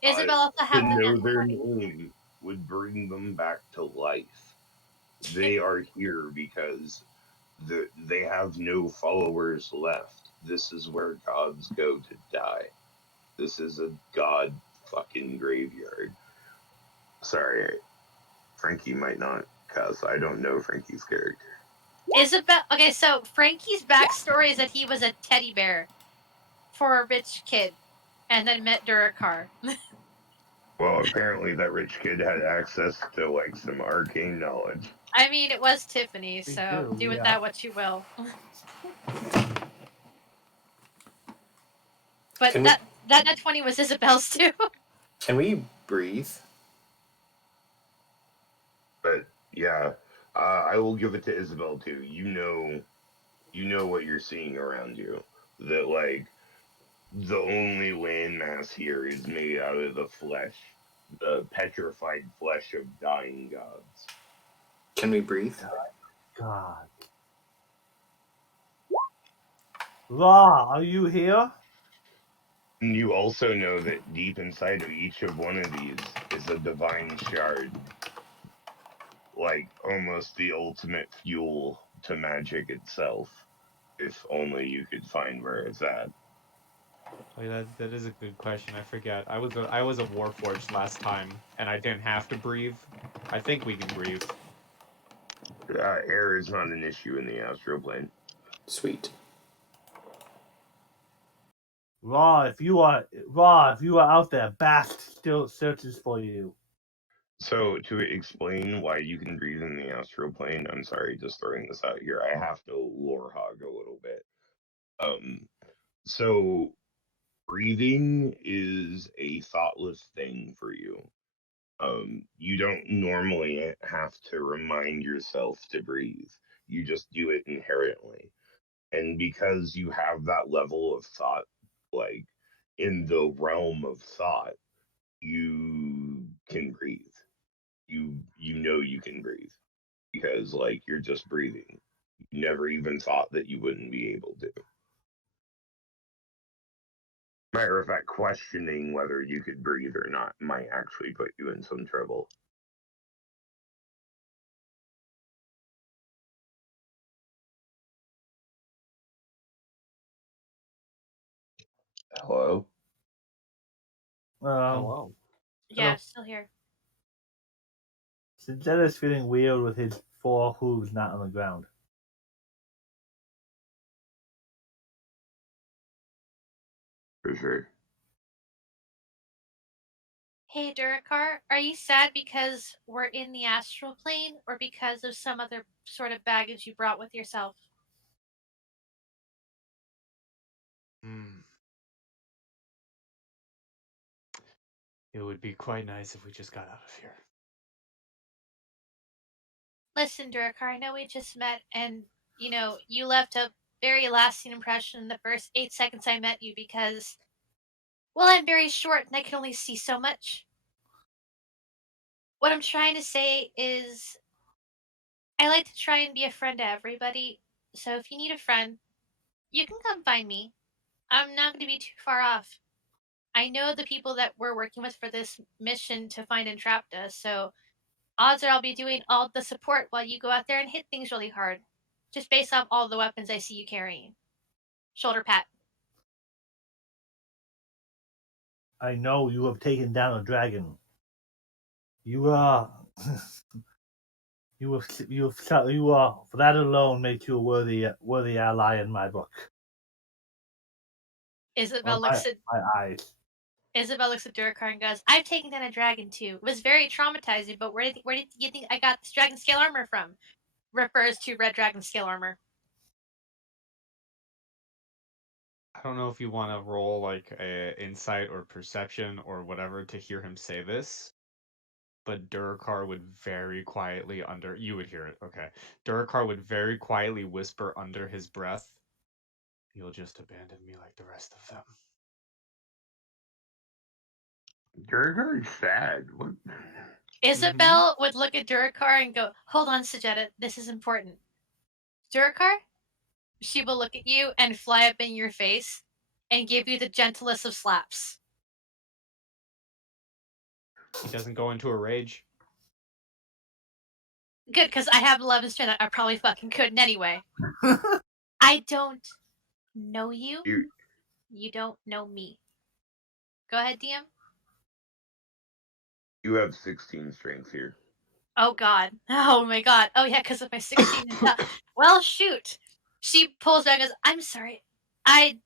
Isabel also To had the know nat their 20. name would bring them back to life. They are here because they have no followers left. This is where gods go to die. This is a god fucking graveyard." Sorry, Frankie might not, because I don't know Frankie's character. Isabel. Okay, so Frankie's backstory is that he was a teddy bear for a rich kid, and then met Durakar. Well, apparently that rich kid had access to like some arcane knowledge. I mean, it was Tiffany, We so do, do with yeah. that what you will. But Can that net 20 was Isabel's too. Can we breathe? But yeah, I will give it to Isabel too. You know what you're seeing around you. That like the only landmass here is made out of the flesh, the petrified flesh of dying gods. Can we breathe? God. Ra, are you here? And you also know that deep inside of each of one of these is a divine shard. Like almost the ultimate fuel to magic itself. If only you could find where it's at. Oh, that is a good question. I forget. I was a Warforged last time, and I didn't have to breathe. I think we can breathe. Air is not an issue in the astral plane. Sweet. Ra, if you are out there, Bast still searches for you. So to explain why you can breathe in the astral plane, I'm sorry, just throwing this out here. I have to lore hog a little bit. So breathing is a thoughtless thing for you. You don't normally have to remind yourself to breathe. You just do it inherently. And because you have that level of thought, like in the realm of thought, you can breathe. You know you can breathe because like you're just breathing. You never even thought that you wouldn't be able to. Matter of fact, questioning whether you could breathe or not might actually put you in some trouble. Hello? Hello. Yeah, still here. Sinjetta's feeling weird with his 4 hooves not on the ground. For sure. Hey, Durakar, are you sad because we're in the astral plane, or because of some other sort of baggage you brought with yourself? It would be quite nice if we just got out of here. Listen, Durakar, I know we just met, and you left a very lasting impression in the first 8 seconds I met you because, well, I'm very short and I can only see so much. What I'm trying to say is, I like to try and be a friend to everybody. So if you need a friend, you can come find me. I'm not going to be too far off. I know the people that we're working with for this mission to find Entrapta, so odds are I'll be doing all the support while you go out there and hit things really hard. Just based off all the weapons I see you carrying. Shoulder pat. I know you have taken down a dragon. You are. you are for that alone makes you a worthy ally in my book. Isabel My looks at eyes. Durakar and goes, I've taken down a dragon too. It was very traumatizing, but where did you think I got this dragon scale armor from? Refers to red dragon scale armor. I don't know if you want to roll like a insight or perception or whatever to hear him say this, but Durakar would very quietly you would hear it, okay. Durakar would very quietly whisper under his breath, "You'll just abandon me like the rest of them." Durakar's sad. What? Isabel would look at Durakar and go, hold on, Sajetta, this is important. Durakar, she will look at you and fly up in your face and give you the gentlest of slaps. He doesn't go into a rage. Good, because I have 11 strength. I probably fucking couldn't anyway. I don't know you. You don't know me. Go ahead, DM. You have 16 strength here. Oh god. Oh my god. Oh yeah, because of my 16. Well, shoot. She pulls back and goes, I'm sorry. I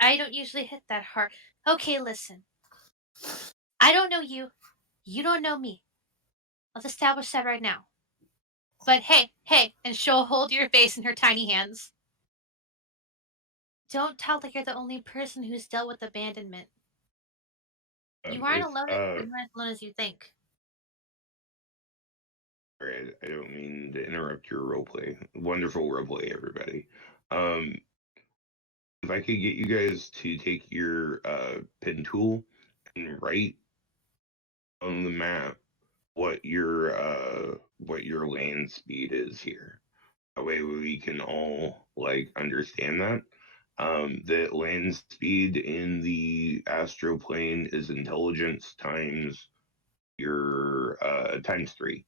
don't usually hit that hard. Okay, listen. I don't know you. You don't know me. Let's establish that right now. But hey, and she'll hold your face in her tiny hands. Don't talk like you're the only person who's dealt with abandonment. You aren't alone as you think. Sorry, I don't mean to interrupt your roleplay. Wonderful roleplay, everybody. If I could get you guys to take your pen tool and write on the map what your land speed is here. That way we can all like understand that. That land speed in the astral plane is intelligence times your times 3.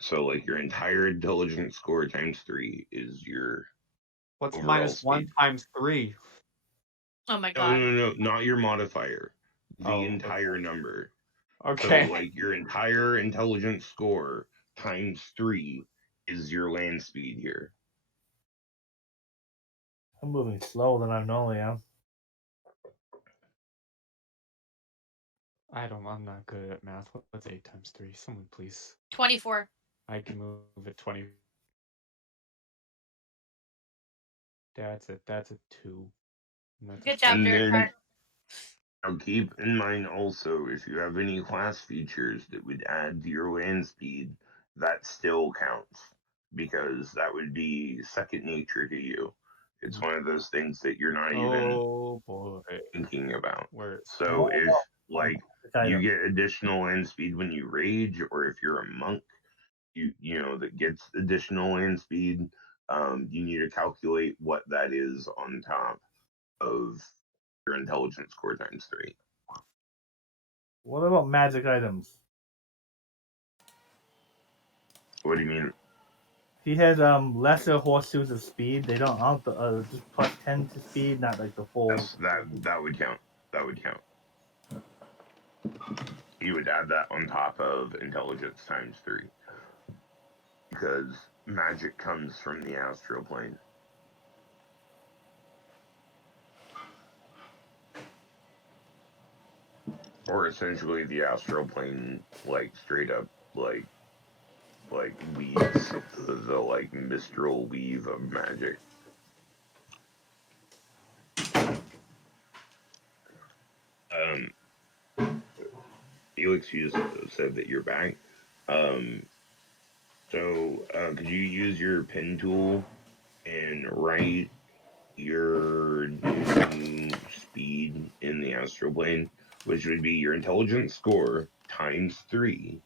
So like your entire intelligence score times 3 is your What's overall -1 speed. times 3? Oh my No, god. no, not your modifier. The Oh, entire number. okay. So like your entire intelligence score times 3 is your land speed here. I'm moving slower than I normally am. I'm not good at math. What's 8 times 3? Someone please. 24. I can move at 20. That's a 2. Good job, And Durakar. then now keep in mind also, if you have any class features that would add to your land speed, that still counts because that would be second nature to you. It's one of those things that you're not even Oh boy. thinking about. Where So if like you Item. get additional land speed when you rage, or if you're a monk, you know that gets additional land speed, you need to calculate what that is on top of your intelligence score times 3. What about magic items? What do you mean? He had lesser horseshoes of speed. They don't just plus 10 to speed, not like the full. Yes, that would count. That would count. You would add that on top of intelligence times 3 because magic comes from the astral plane. Or essentially the astral plane, like straight up, like weaves the like mistral weave of magic. Felix, you just said that you're back. So could you use your pen tool and write your new speed in the astral plane, which would be your intelligence score times 3,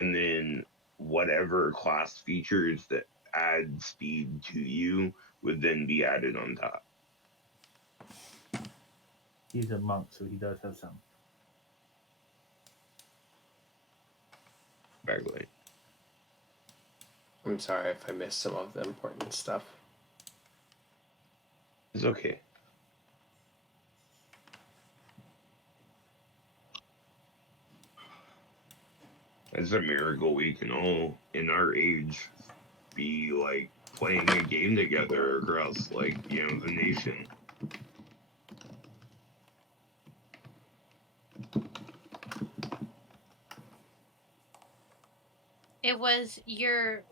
and then whatever class features that add speed to you would then be added on top. He's a monk, so he does have some. Backlight. I'm sorry if I missed some of the important stuff. It's okay. It's a miracle we can all, in our age, be like playing a game together across, like, you know, the nation. It was your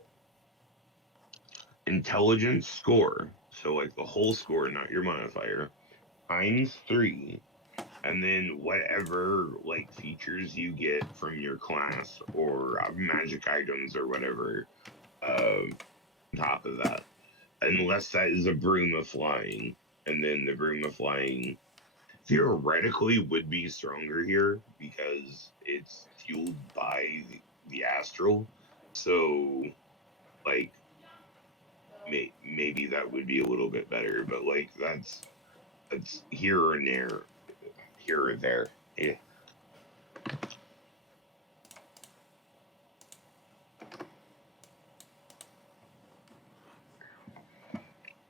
Intelligence score, so like the whole score, not your modifier, times 3, and then whatever like features you get from your class or magic items or whatever, on top of that, unless that is a broom of flying, and then the broom of flying theoretically would be stronger here because it's fueled by the astral. So, like, maybe that would be a little bit better, but like that's here or there, here or there. Yeah.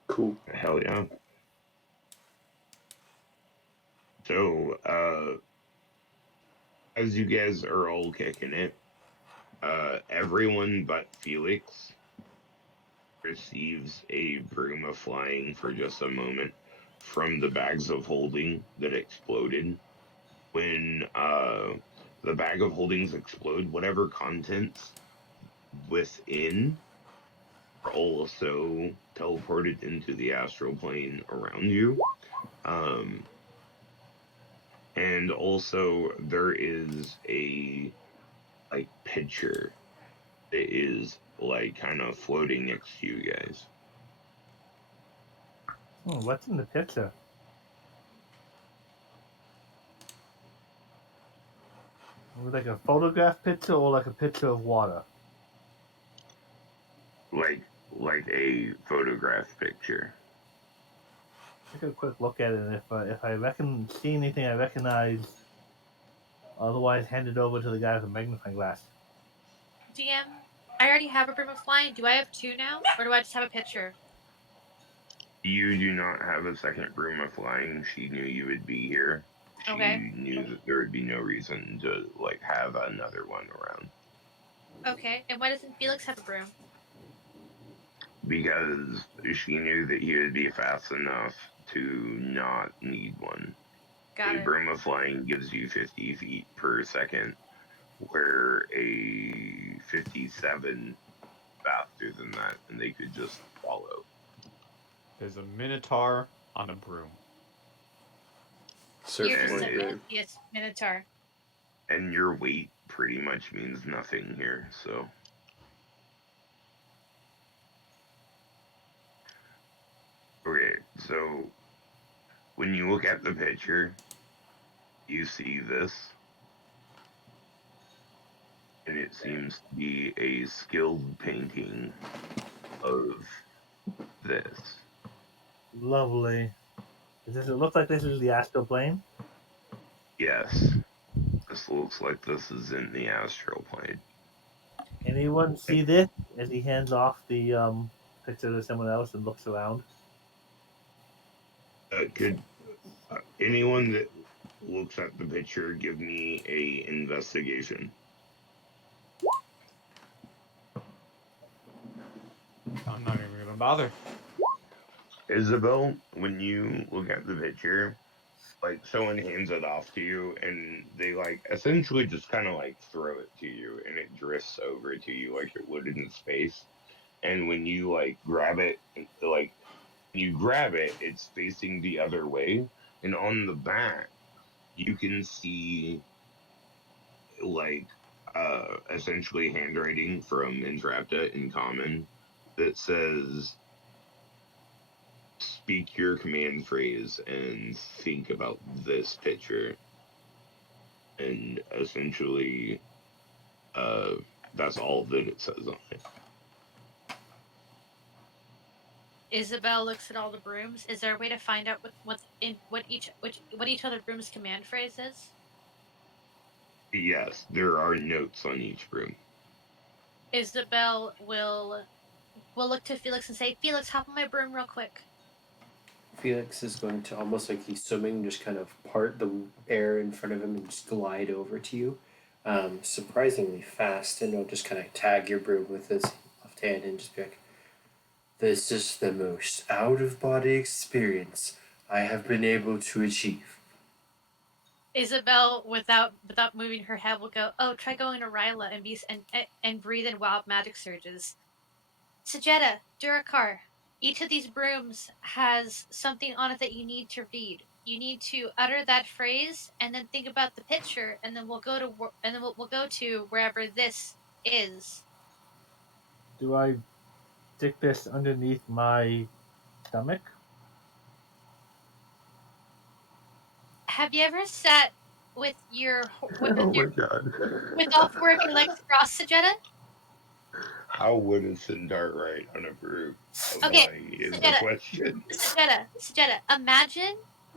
Cool. Hell yeah. So, as you guys are all kicking it, everyone but Felix receives a broom of flying for just a moment from the bags of holding that exploded. When the bag of holdings explode, whatever contents within are also teleported into the astral plane around you. And also there is a like pitcher that is like kind of floating next to you guys. What's in the picture? Like a photograph picture or like a picture of water? Like a photograph picture. Take a quick look at it, and if I see anything I recognize, otherwise hand it over to the guy with the magnifying glass. DM. I already have a broom of flying. Do I have 2 now, or do I just have a picture? You do not have a second broom of flying. She knew you would be here. She Okay. knew that there would be no reason to like have another one around. Okay. And why doesn't Felix have a broom? Because she knew that he would be fast enough to not need one. Got A it. broom of flying gives you 50 feet per second, where a 57 faster than that, and they could just follow. There's a minotaur on a broom. You're just Surfboard an broom. atheist minotaur. And your weight pretty much means nothing here, so. Okay, so when you look at the picture, you see this, and it seems to be a skilled painting of this. Lovely. Does it look like this is the astral plane? Yes, this looks like this is in the astral plane. Anyone see this? As he hands off the picture to someone else and looks around. Could anyone that looks at the picture give me a investigation? I'm not even gonna bother. Isabel, when you look at the picture, like someone hands it off to you and they like essentially just kind of like throw it to you and it drifts over to you like it would in space. And when you like grab it, like you grab it, it's facing the other way. And on the back, you can see like essentially handwriting from Entrapta in common that says speak your command phrase and think about this picture. And essentially, that's all that it says on it. Isabel looks at all the brooms. Is there a way to find out what each other broom's command phrase is? Yes, there are notes on each broom. Isabel will look to Felix and say, "Felix, hop on my broom real quick." Felix is going to, almost like he's swimming, just kind of part the air in front of him and just glide over to you, surprisingly fast, and he'll just kind of tag your broom with his left hand and just be like, "This is the most out of body experience I have been able to achieve." Isabel, without moving her head, will go, "Oh, try going to Ryla and breathe in wild magic surges." Sajetta, Durakar, each of these brooms has something on it that you need to read. You need to utter that phrase and then think about the picture, and then we'll go to wherever this is. Do I stick this underneath my stomach? Have you ever sat with Oh my god. with all four of your legs crossed, Sajetta? How would a Sindar ride on a broom? Okay, Is the Sajetta, question. Sajetta,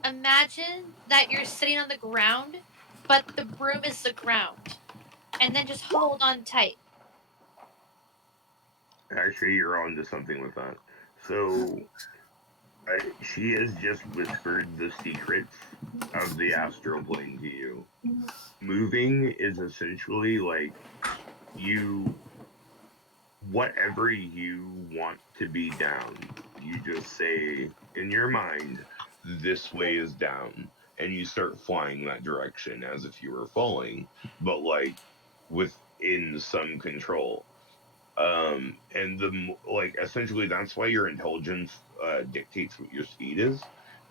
imagine that you're sitting on the ground, but the broom is the ground, and then just hold on tight. Actually, you're on to something with that. So, she has just whispered the secrets of the astral plane to you. Moving is essentially like whatever you want to be down, you just say in your mind, this way is down, and you start flying that direction as if you were falling, but like within some control. And essentially that's why your intelligence dictates what your speed is,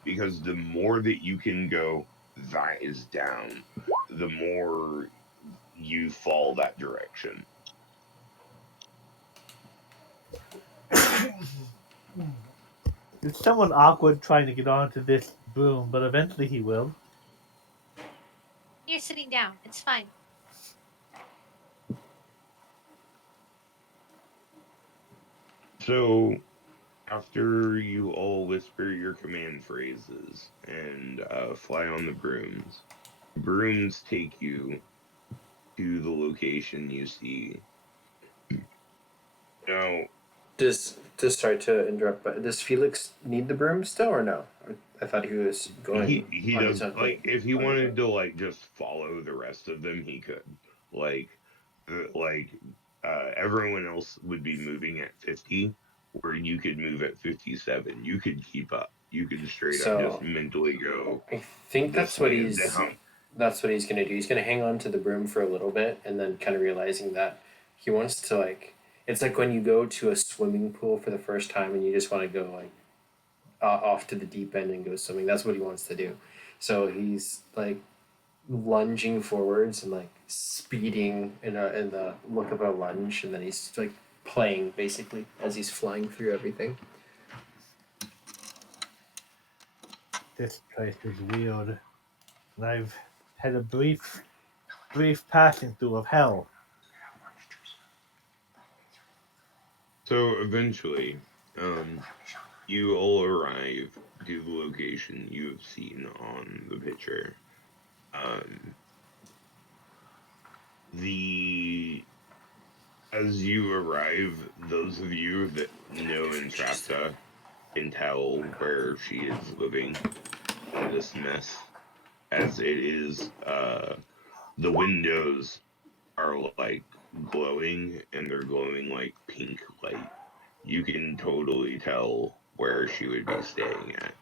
because the more that you can go, that is down, the more you fall that direction. It's somewhat awkward trying to get onto this broom, but eventually he will. You're sitting down. It's fine. So after you all whisper your command phrases and fly on the brooms take you to the location you see. Now, Sorry to interrupt, but does Felix need the broom still or no? I thought he was going he on does, his own. like, if he wanted to like just follow the rest of them, he could. Like, everyone else would be moving at 50, where you could move at 57. You could keep up. You could straight up just mentally go. I think that's what he's down. that's what he's gonna do. He's gonna hang on to the broom for a little bit, and then kind of realizing that he wants to, like, it's like when you go to a swimming pool for the first time and you just want to go like off to the deep end and go swimming. That's what he wants to do. So he's like lunging forwards and like speeding in the look of a lunge, and then he's like playing basically as he's flying through everything. This place is weird. And I've had a brief passing through of hell. So eventually, you all arrive to the location you have seen on the picture. As you arrive, those of you that know Entrapta can tell where she is living in this mess, as it is. The windows are like glowing, and they're glowing like pink light. You can totally tell where she would be staying at.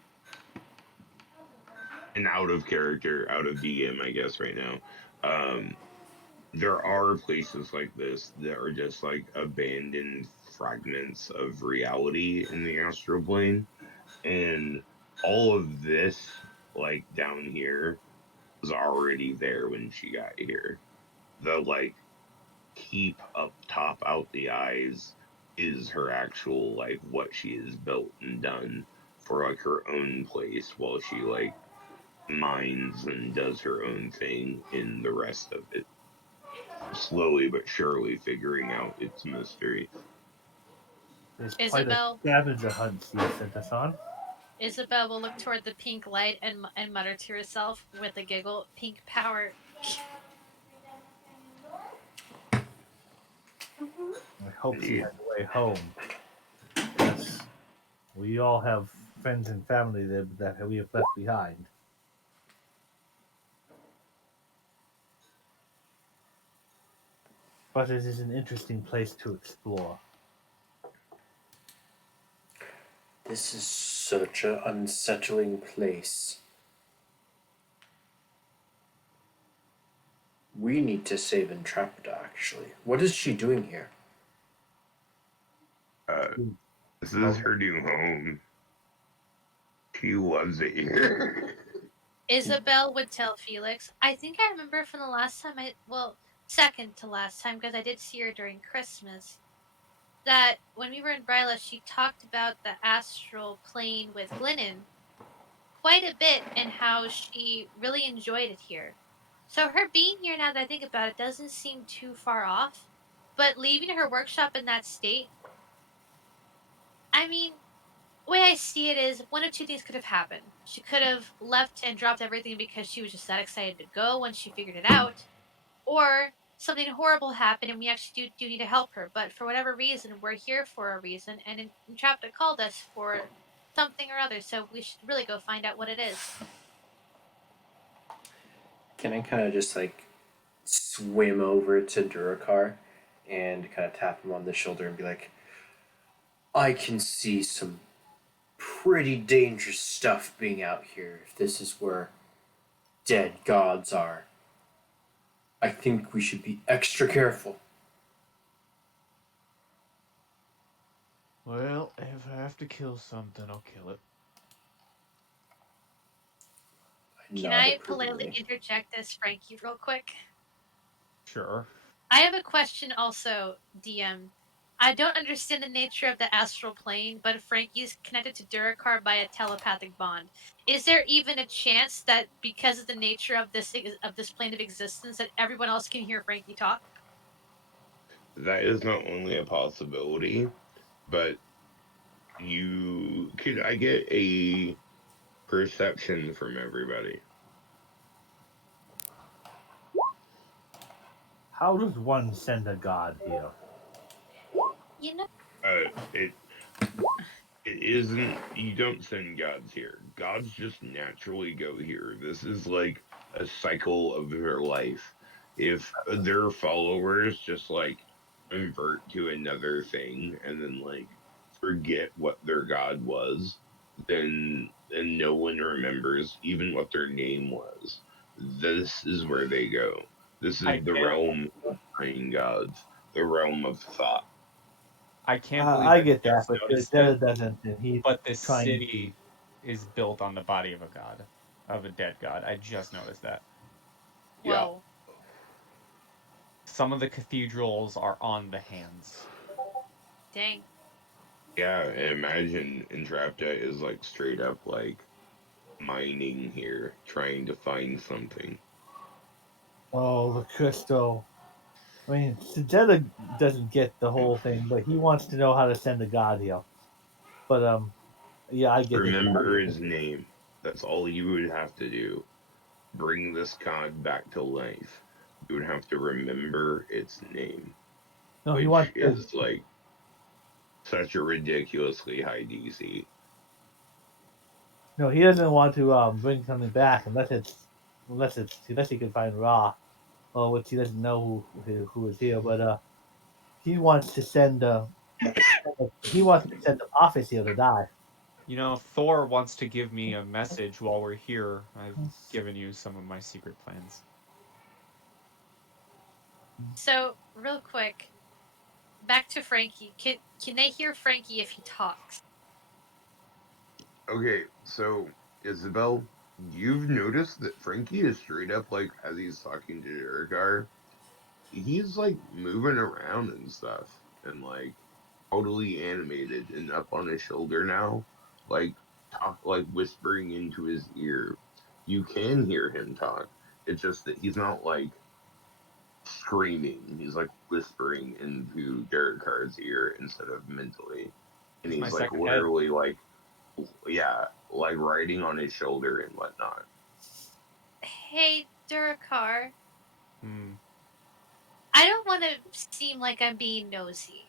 And out of character, out of DM, I guess, right now. There are places like this that are just like abandoned fragments of reality in the astral plane. And all of this, like down here, was already there when she got here. The like keep up top out the eyes is her actual, like, what she has built and done for like her own place while she like mines and does her own thing in the rest of it, slowly but surely figuring out its mystery. There's quite a Isabel scavenger hunt you sent us on. Isabel will look toward the pink light and mutter to herself with a giggle, "Pink power." I hope she Indeed. has a way home. Yes, we all have friends and family that we have left behind. But it is an interesting place to explore. This is such an unsettling place. We need to save Entrapta, actually. What is she doing here? This is her new home. She loves it here. Isabel would tell Felix, "I think I remember from the last time second to last time, because I did see her during Christmas, that when we were in Bryla, she talked about the astral plane with Glennon quite a bit and how she really enjoyed it here. So her being here, now that I think about it, doesn't seem too far off. But leaving her workshop in that state, I mean, the way I see it is one of two things could have happened. She could have left and dropped everything because she was just that excited to go when she figured it out, or something horrible happened and we actually do need to help her. But for whatever reason, we're here for a reason, and Entrapta called us for something or other, so we should really go find out what it is." Can I kind of just like swim over to Durakar and kind of tap him on the shoulder and be like, I can see some pretty dangerous stuff being out here if this is where dead gods are. I think we should be extra careful. Well, if I have to kill something, I'll kill it. Can I politely interject this, Frankie, real quick? Sure. I have a question also, DM. I don't understand the nature of the astral plane, but Frankie's connected to Durakar by a telepathic bond. Is there even a chance that because of the nature of this plane of existence that everyone else can hear Frankie talk? That is not only a possibility, but I get a perception from everybody? How does one send a god here? You know, It isn't. You don't send gods here. Gods just naturally go here. This is like a cycle of their life. If their followers just like convert to another thing and then like forget what their god was, then and no one remembers even what their name was. This is where they go. This I is the can't. realm of dying gods, the realm of thought. I can't believe I I get that, just but noticed Zeta it. doesn't, and he's But this trying. city is built on the body of a god, of a dead god. I just noticed that. Yeah. whoa, Some of the cathedrals are on the hands. dang. Yeah, imagine Entrapta is like straight up like mining here, trying to find something. Oh, the crystal. I mean, Zeta doesn't get the whole thing, but he wants to know how to send a god here. But yeah, I get it. Remember his name. That's all you would have to do. Bring this god back to life. You would have to remember its name, No, he which wants to. is like such a ridiculously high DC. No, he doesn't want to bring something back unless he can find Ra, which he doesn't know who is here. But he wants to send the prophets here to die. You know, Thor wants to give me a message while we're here. I've given you some of my secret plans. So, real quick, back to Frankie. Can they hear Frankie if he talks? Okay, so Isabel, you've noticed that Frankie is straight up like as he's talking to Erigar, he's like moving around and stuff and like totally animated and up on his shoulder now. Like like whispering into his ear. You can hear him talk. It's just that he's not like screaming. He's like whispering into Derek Carr's ear instead of mentally. And It's my he's like second head. literally like, yeah, like riding on his shoulder and whatnot. Hey, Durakar, Hmm. I don't want to seem like I'm being nosy.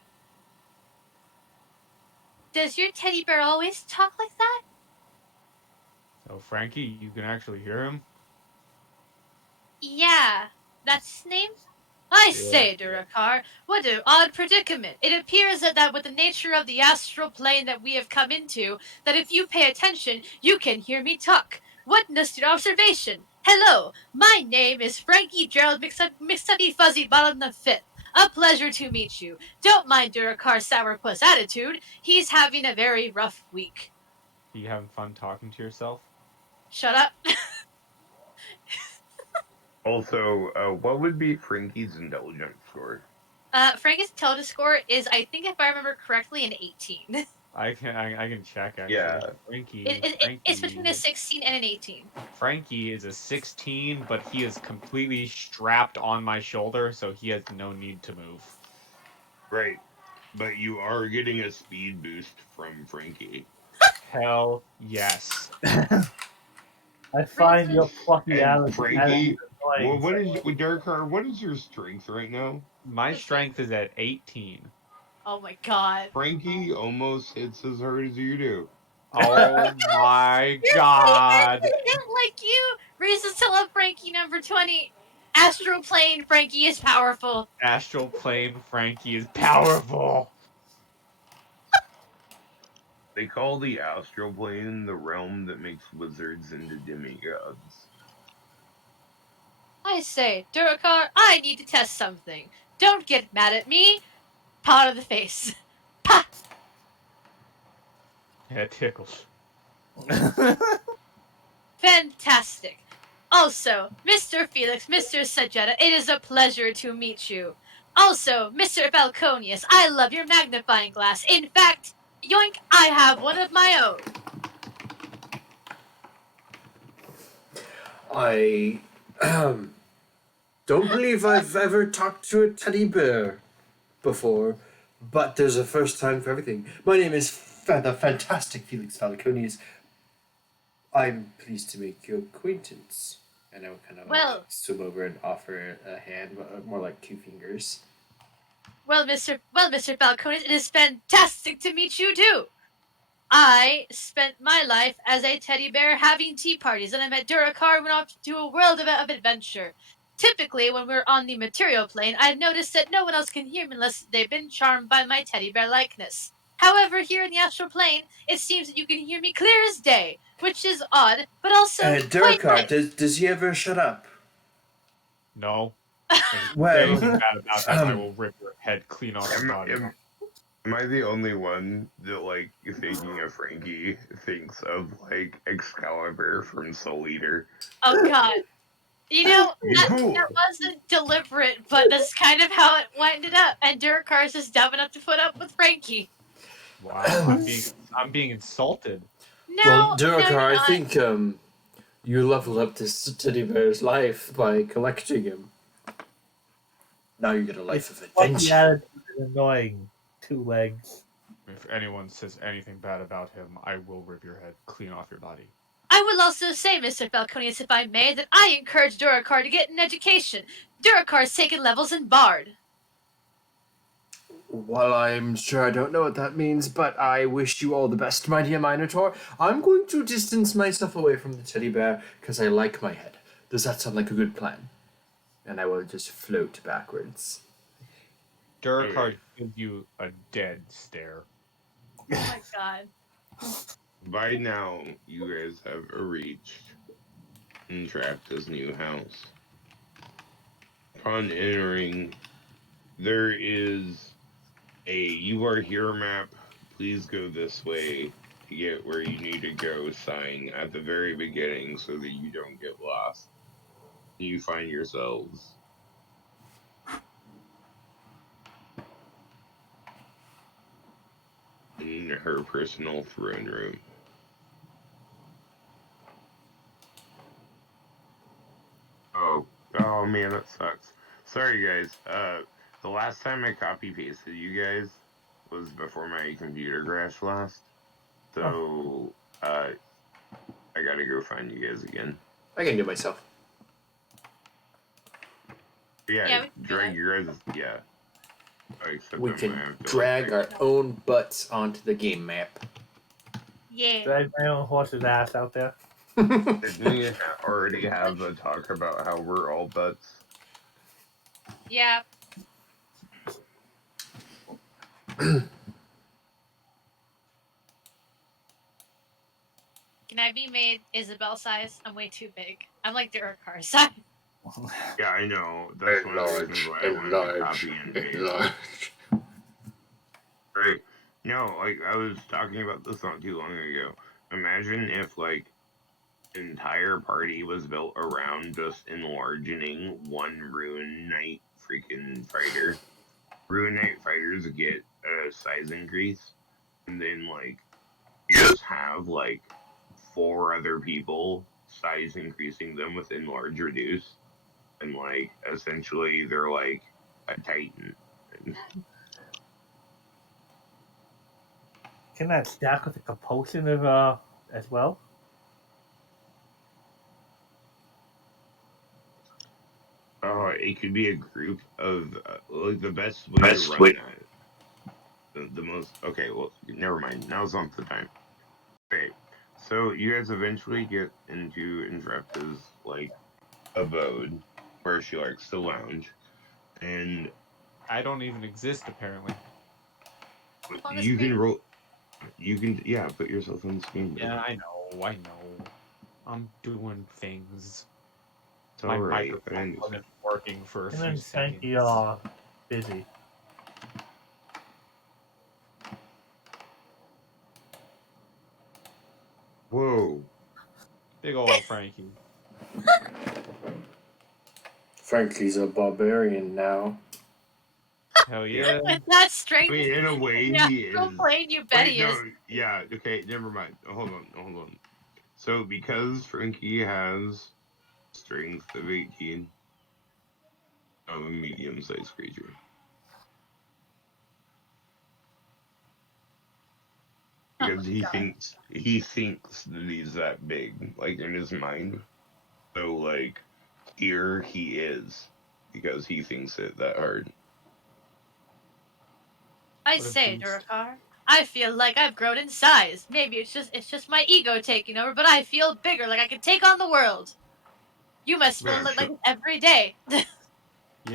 Does your teddy bear always talk like that? So Frankie, you can actually hear him. Yeah, that's his name? I Yeah. say, Durakar, what an odd predicament. It appears that with the nature of the astral plane that we have come into, that if you pay attention, you can hear me talk. What an astute observation! Hello, my name is Frankie Gerald McStuffy Fuzzy Bottom the Fifth. A pleasure to meet you. Don't mind Durakar's sourpuss attitude. He's having a very rough week. You having fun talking to yourself? Shut up. Also, what would be Frankie's intelligence score? Frankie's intelligence score is, I think if I remember correctly, an 18. I can check actually. Yeah, It's between a 16 and an 18. Frankie is a 16, but he is completely strapped on my shoulder, so he has no need to move. right. But you are getting a speed boost from Frankie. Hell yes. I find Reason- your plucky And attitude Frankie, annoying. what is with Derek Carr? What is your strength right now? My strength is at 18. Oh my god. Frankie almost hits as hard as you do. Oh my You're god. hit like you! Reasons to love Frankie number 20. Astral plane Frankie is powerful. Astral plane Frankie is powerful. They call the astral plane the realm that makes wizards into demigods. I say, Durakar, I need to test something. Don't get mad at me. Paw to the face. Pa! Yeah, it tickles. Fantastic. Also, Mr. Felix, Mr. Sajetta, it is a pleasure to meet you. Also, Mr. Falconius, I love your magnifying glass. In fact, yoink, I have one of my own. I don't believe I've ever talked to a teddy bear before, but there's a first time for everything. My name is the fantastic Felix Falconius. I'm pleased to make your acquaintance. And I would kind of Well- swim over and offer a hand, more like 2 fingers. Well, Mr. Falconius, it is fantastic to meet you too. I spent my life as a teddy bear having tea parties, and I met Durakar and went off to a world of adventure. Typically, when we're on the material plane, I've noticed that no one else can hear me unless they've been charmed by my teddy bear likeness. However, here in the astral plane, it seems that you can hear me clear as day, which is odd, but also quite Durakar, nice. does he ever shut up? No. And if you say Well, anything bad about him, I will rip your head clean off your body. Am I the only one that, like, thinking of Frankie, thinks of, like, Excalibur from Soul Eater? Oh god. You know, Cool. that wasn't deliberate, but that's kind of how it winded up. And Durakar's just dumb enough to put up with Frankie. Wow, I'm being insulted. No, Well, no, Durakar, you're I not. think you leveled up this teddy bear's life by collecting him. Now you get a life of Plucky adventure. attitude is annoying. 2 legs. If anyone says anything bad about him, I will rip your head clean off your body. I will also say, Mr. Falconius, if I may, that I encourage Durakar to get an education. Durakar's taken levels in Bard. Well, I'm sure I don't know what that means, but I wish you all the best, my dear Minotaur. I'm going to distance myself away from the teddy bear because I like my head. Does that sound like a good plan? And I will just float backwards. Durakar gives you a dead stare. Oh my god. By now, you guys have reached Entrapta's new house. Upon entering, there is a "You are here" map. Please go this way to get where you need to go sign at the very beginning so that you don't get lost. You find yourselves in her personal throne room. man, that sucks. Sorry, guys. The last time I copy pasted you guys was before my computer crashed last. So, I gotta go find you guys again. I can do it myself. Yeah, Yeah, we can do drag that. your guys. Yeah. Except We I'm can gonna have to, drag like, our own butts onto the game map. Yeah. Drag my own horse's ass out there. Didn't we already have a talk about how we're all butts? Yeah. Can I be made Isabel size? I'm way too big. I'm like Durakar size. Yeah, I know. That's one of the reasons why I wanted to copy and paste. enlarge. Right. No, like, I was talking about this not too long ago. Imagine if, like, entire party was built around just enlarging one Rune Knight freaking fighter. Rune Knight fighters get a size increase, and then, like, you just have, like, 4 other people size increasing them with enlarge reduce, and, like, essentially they're like a Titan. Can that stack with a compulsion of as well? It could be a group of like the best way to run that. The most okay. Well, never mind. Now's not the time. Okay, so you guys eventually get into Entrapta's like abode where she likes to lounge, and I don't even exist apparently. On the you can screen. roll. You can put yourself on the screen. Yeah, I know. I'm doing things. It's My all right. I microphone understand. wasn't working for a And few then seconds. Frankie are busy. Whoa. Big ol' Frankie. Frankie's a barbarian now. Hell yeah. With that I strength. mean, in a way, Yeah, he is. complain, you bet Wait, he no, is. yeah, okay, never mind. Hold on. So, because Frankie has strength of 18 of a medium-sized creature, Oh because my God. he thinks that he's that big, like in his mind. So, like, here he is because he thinks it that hard. I What a say, beast. Durakar, I feel like I've grown in size. Maybe it's just my ego taking over, but I feel bigger, like I can take on the world. You must feel like Actually, this every day.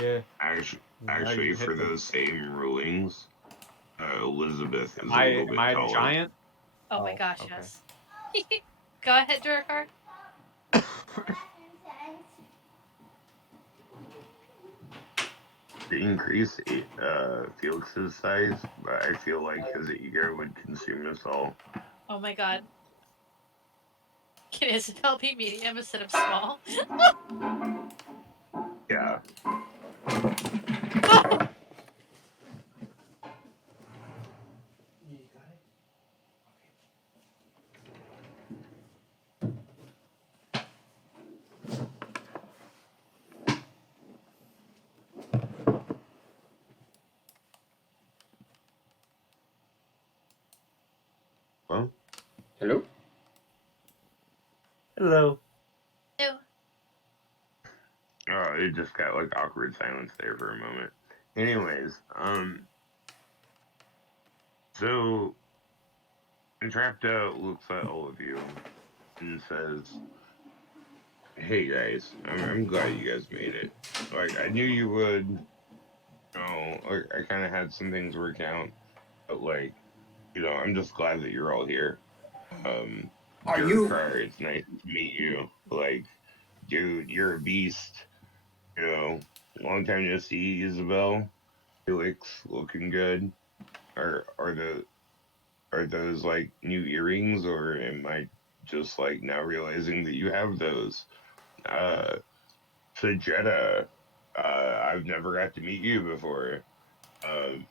Yeah. actually, Now you for hit them. those same rulings, Elizabeth is Am a I little bit a taller. giant? Oh my gosh, okay. yes. Go ahead, Durakar. To increase Felix's size, but I feel like his ego would consume us all. Oh my God. Can Isabel be medium instead of small? Yeah. Well, Hello? Hello. Ew. it just got like awkward silence there for a moment. Anyways, so Entrapta looks at all of you and says, "Hey guys, I'm glad you guys made it. Like I knew you would. Like I kind of had some things worked out, but like, I'm just glad that you're all here. Um, Are you Durakar, it's nice to meet you. Like, dude, you're a beast. Long time no see, Isabel. Felix, looking good. Are those like new earrings, or am I just like now realizing that you have those? Uh, Sajetta, I've never got to meet you before. Um,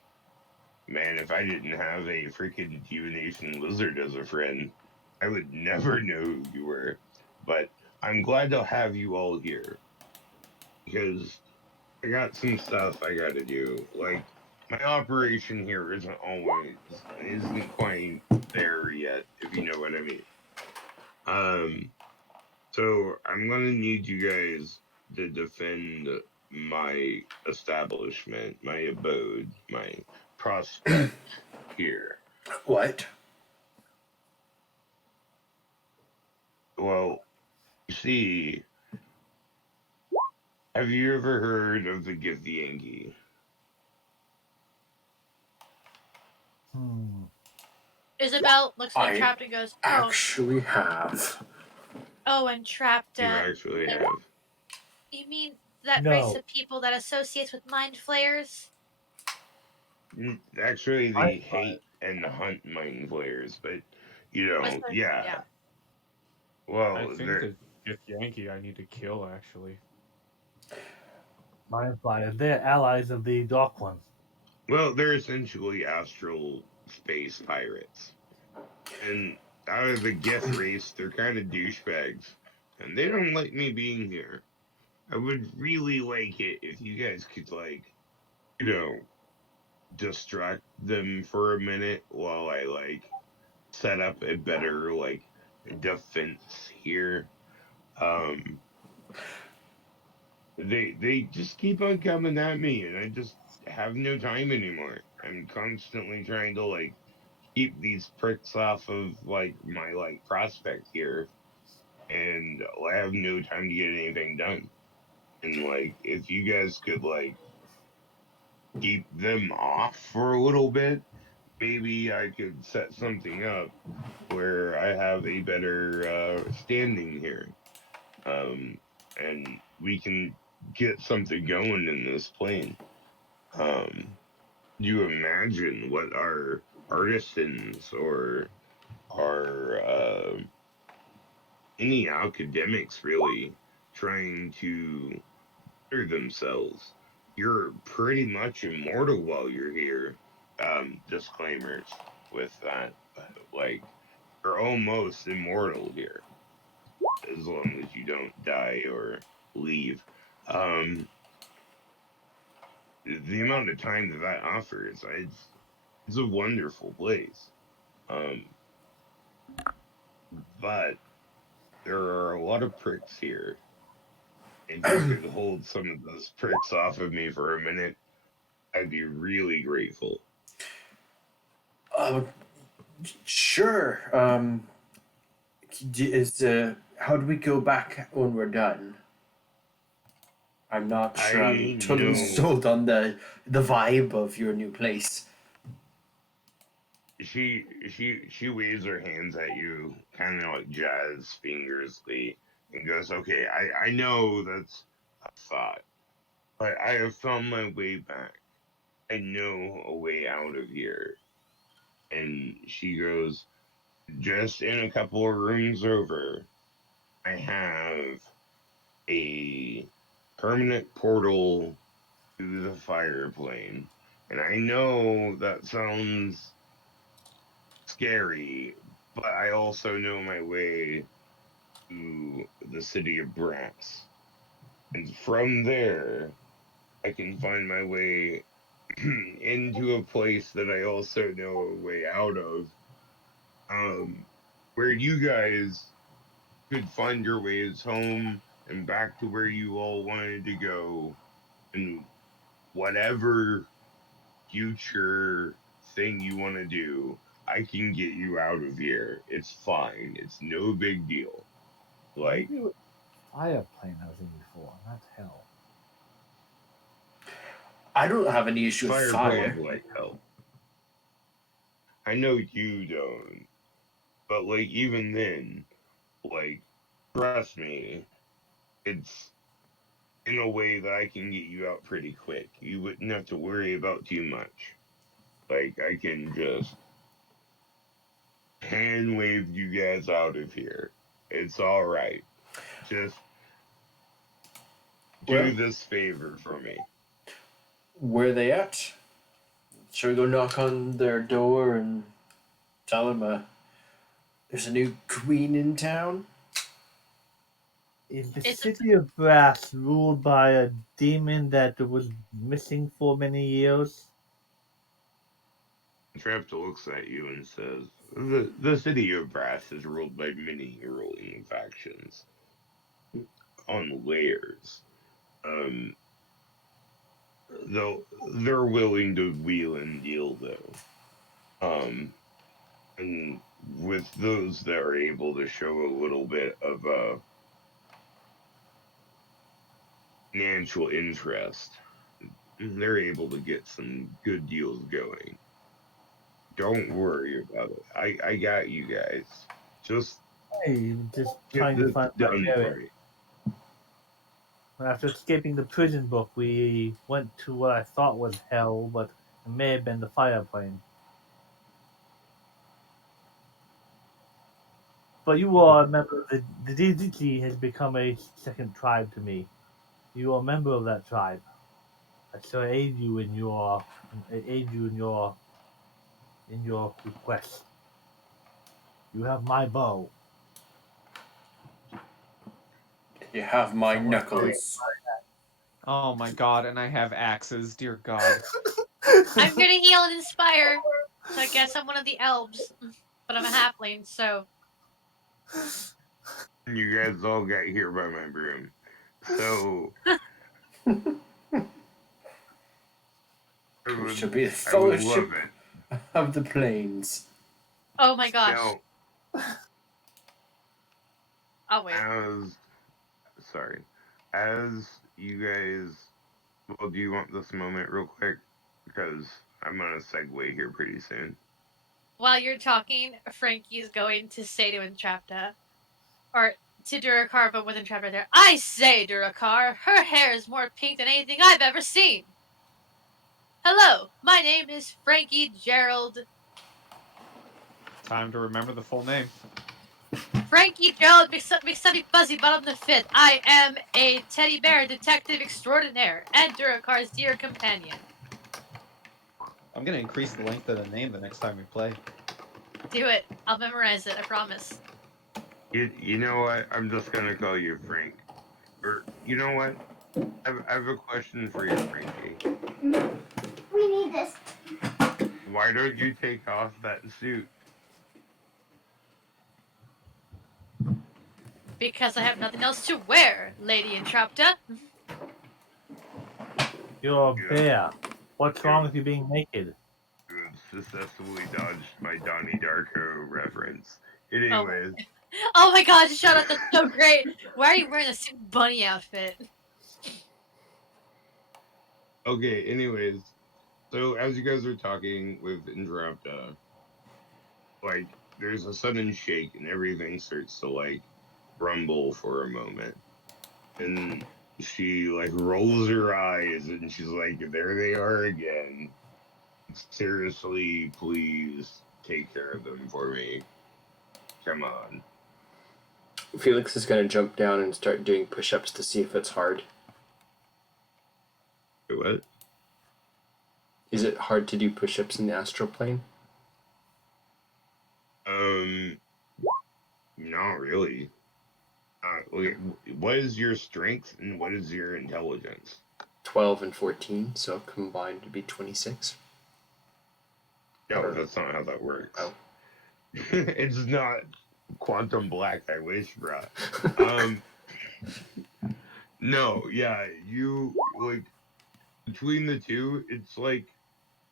Man, if I didn't have a freaking divination lizard as a friend, I would never know who you were. But I'm glad to have you all here. because I got some stuff I gotta do. Like, my operation here isn't quite there yet, if you know what I mean. So I'm gonna need you guys to defend my establishment, my abode, my prospect here. What? Well, you see, have you ever heard of the Githyakei? Isabel looks at I Entrapta and goes, actually have. Oh, You Entrapta. actually have. You mean that race No. of people that associates with mind flayers? Actually, I- they hate and hunt mind flayers, but Whisper, yeah. I Well, think they're the Githyakei I need to kill, actually. Mind Flyer. They're allies of the Dark One. they're essentially astral space pirates, and out of the Gith race, they're kind of douchebags, and they don't like me being here. I would really like it if you guys could, like, you know, distract them for a minute while I, like, set up a better, like, defense here. Um, they just keep on coming at me, and I just have no time anymore. I'm constantly trying to, like, keep these pricks off of, like, my, like, prospect here, and I have no time to get anything done. And, like, if you guys could, like, keep them off for a little bit, maybe I could set something up where I have a better standing here. And we can get something going in this plane. You imagine what our artisans or our any academics really trying to better themselves. You're pretty much immortal while you're here. Disclaimers with that, but, like, you're almost immortal here as long as you don't die or leave. Um, the amount of time that offers, it's a wonderful place. Um, but there are a lot of pricks here. If you could hold some of those pricks off of me for a minute, I'd be really grateful. Uh, sure. How do we go back when we're done? I'm not sure. I'm I totally know sold on the vibe of your new place. she waves her hands at you, kind of like jazz fingersly, and goes, "Okay, I know that's a thought, but I have found my way back. I know a way out of here." And she goes, "Just in a couple of rooms over, I have a permanent portal to the fire plane. And I know that sounds scary, but I also know my way to the city of Brass. And from there, I can find my way into a place that I also know a way out of, where you guys could find your ways home and back to where you all wanted to go, and whatever future thing you want to do, I can get you out of here. It's fine. It's no big deal. Like, Maybe fire plane I was in before, not hell. I don't have any issue with fire fire. plays like hell. I know you don't, but, like, even then, like, trust me, it's in a way that I can get you out pretty quick. You wouldn't have to worry about too much. Like, I can just hand wave you guys out of here. It's all right. Just do Well, this favor for me. where are they at? Shall we go knock on their door and tell them there's a new queen in town? Is the It's- city of Brass ruled by a demon that was missing for many years? Entrapta looks at you and says, the city of Brass is ruled by many ruling factions on layers. Though they're willing to wheel and deal, though. And with those that are able to show a little bit of financial interest, they're able to get some good deals going. Don't worry about it. I got you guys. Just Hey, just get trying to this find my done bearings. for you. After escaping the prison book, we went to what I thought was hell, but it may have been the fire plane. But you are a member of the Githyakei has become a second tribe to me. You are a member of that tribe. I shall aid you in your request. You have my bow. You have my Someone knuckles. Oh my god, and I have axes, dear god. I'm gonna heal and inspire. So I guess I'm one of the elves, but I'm a halfling, so You guys all got here by my broom. So We shall be the I would fellowship love it. of the plains. oh my gosh. Now, I'll wait. as you guys, well, do you want this moment real quick? Because I'm gonna segue here pretty soon. While you're talking, Frankie's going to say to Entrapta, or to Durakar, but with Entrapta there, I say, Durakar, her hair is more pink than anything I've ever seen. Hello, my name is Frankie Gerald. Time to remember the full name. Frankie Gerald McSubby Fuzzy Bottom the Fifth. I am a teddy bear detective extraordinaire and Durakar's dear companion. I'm gonna increase the length of the name the next time we play. Do it. I'll memorize it, I promise. You know what? I'm just gonna call you Frank. Or you know what? I have a question for you, Frankie. We need this. Why don't you take off that suit? Because I have nothing else to wear, Lady Entrapta. You're a Yeah. bear. What's Yeah. wrong with you being naked? You have successfully dodged my Donnie Darko reference. Anyways, Oh my god, shut up, that's so great. Why are you wearing a suit bunny outfit? okay. Anyways, so as you guys are talking with Entrapta, like there's a sudden shake and everything starts to like rumble for a moment, and she like rolls her eyes and she's like, "There they are again. Seriously, please take care of them for me. Come on." Felix is gonna jump down and start doing push-ups to see if it's hard. Wait, what? Is it hard to do push-ups in the astral plane? Not really. Okay, what is your strength and what is your intelligence? 12 and 14, so combined would be 26. No, that's not how that works. Oh. It's not quantum black. I wish, bro. No, yeah, you like between the two, it's like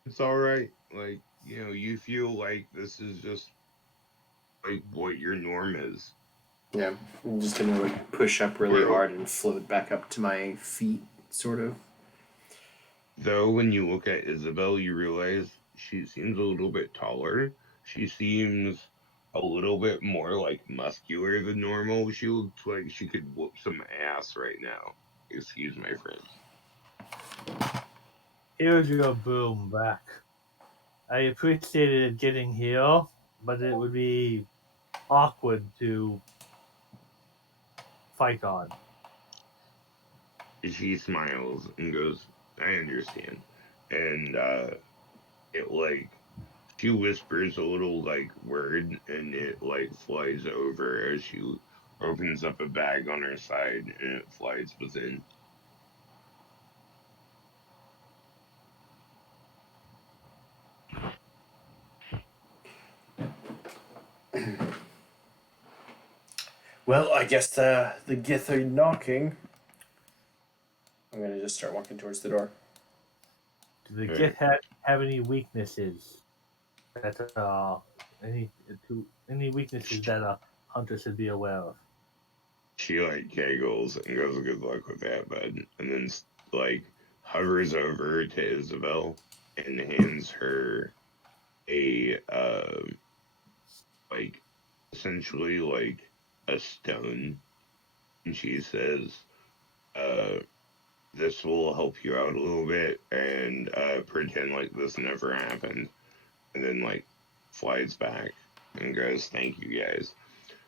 it's all right. Like you feel like this is just like what your norm is. Yeah, I'm just gonna like push up really Well- hard and float back up to my feet, sort of. Though when you look at Isabel, you realize she seems a little bit taller. She seems a little bit more like muscular than normal. She looks like she could whoop some ass right now. Excuse my French. Here's your boom back. I appreciated getting here, but it would be awkward to fight on. She smiles and goes, "I understand." And it like she whispers a little like word, and it like flies over as she opens up a bag on her side, and it flies within. Well, I guess the Gith are knocking. I'm gonna just start walking towards the door. Do the Right. Gith have any weaknesses that any weaknesses that hunter should be aware of? She like giggles and goes, "Good luck with that, bud," and then like hovers over to Isabel and hands her a like essentially like a stone, and she says, "This will help you out a little bit, and pretend like this never happened," and then like flies back and goes, "Thank you guys."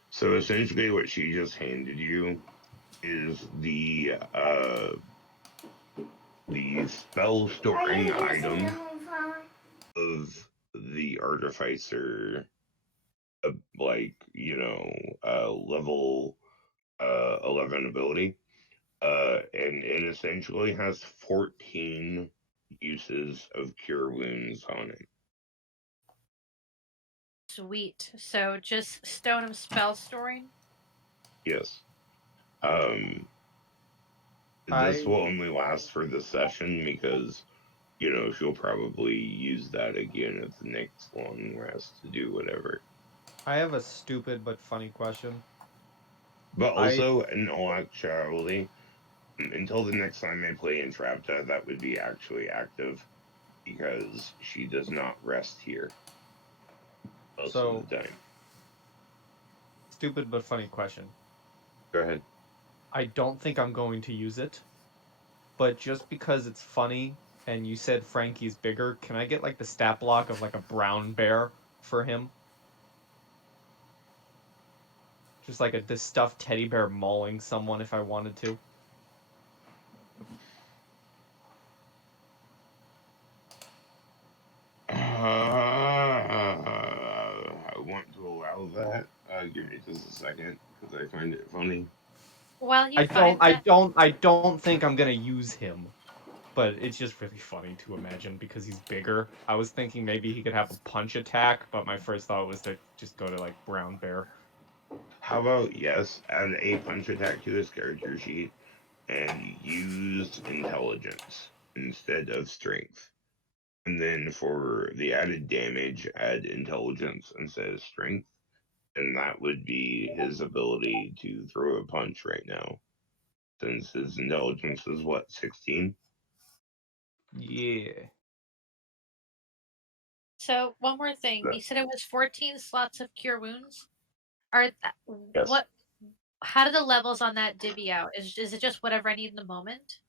So essentially, what she just handed you is the spell storing item of the artificer, like level 11 ability, and it essentially has 14 uses of cure wounds on it. Sweet. So just stone of spell storing. Yes. This will only last for the session because she'll probably use that again at the next long rest to do whatever. I have a stupid but funny question. But also, in all actuality, until the next time I play Entrapta, that would be actually active because she does not rest here most of the time. Stupid but funny question. Go ahead. I don't think I'm going to use it, but just because it's funny and you said Frankie's bigger, can I get like the stat block of like a brown bear for him? Just like this stuffed teddy bear mauling someone if I wanted to. I want to allow that. Give me just a second because I find it funny. While you I don't think I'm gonna use him, but it's just really funny to imagine because he's bigger. I was thinking maybe he could have a punch attack, but my first thought was to just go to like brown bear. How about yes, add a punch attack to this character sheet and use intelligence instead of strength. And then for the added damage, add intelligence instead of strength. And that would be his ability to throw a punch right now. Since his intelligence is what, 16? Yeah. So one more thing. You said it was 14 slots of cure wounds. Are Yes. what? How do the levels on that divvy out? Is it just whatever I need in the moment?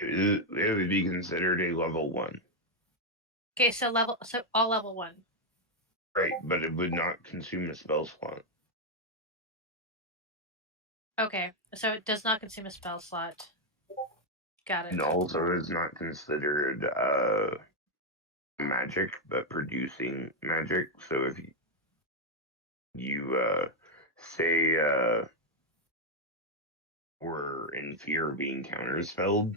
It would be considered a level 1. Okay, so all level 1. Right, but it would not consume a spell slot. Okay, so it does not consume a spell slot. Got it. And also is not considered magic, but producing magic. So if you say were in fear of being counterspelled,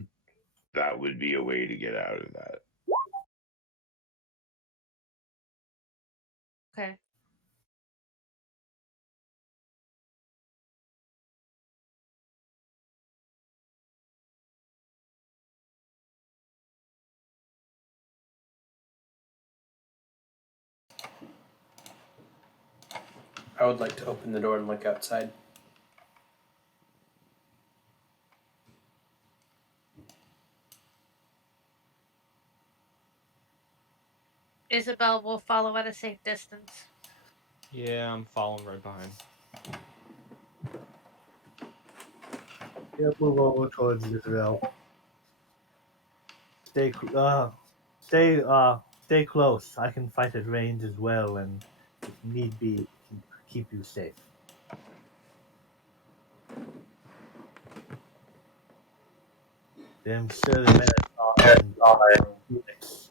that would be a way to get out of that. Okay. I would like to open the door and look outside. Isabel will follow at a safe distance. Yeah, I'm following right behind. Yeah, move over towards Israel. Stay close. I can fight at range as well, and if need be, keep you safe. I'm sure the men and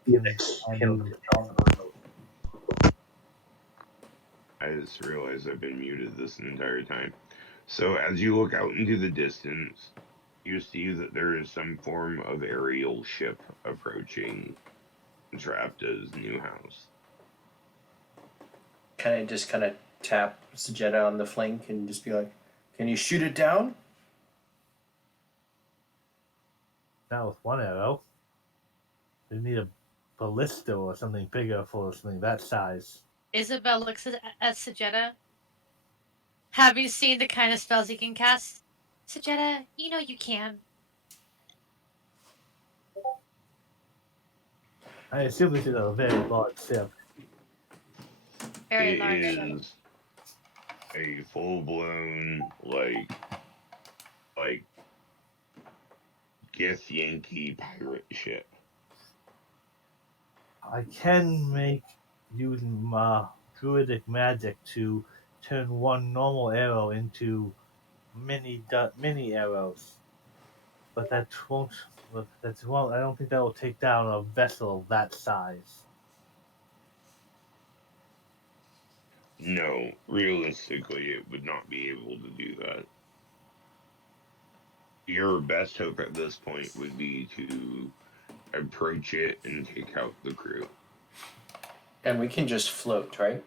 Felix can handle themselves. I just realized I've been muted this entire time. So as you look out into the distance, you see that there is some form of aerial ship approaching Entrapta's new house. Can I just kind of tap Sajetta on the flank and just be like, "Can you shoot it down?" Not with one arrow. We need a ballista or something bigger for something that size. Isabel looks at Sajetta. Have you seen the kind of spells you can cast? Sajetta, you know you can. I assume this is a very large ship. Very It large. is a full-blown, like Githyakei pirate ship. I can make using druidic magic to turn one normal arrow into mini arrows, but that won't. I don't think that will take down a vessel that size. No, realistically, it would not be able to do that. Your best hope at this point would be to approach it and take out the crew. And we can just float, right?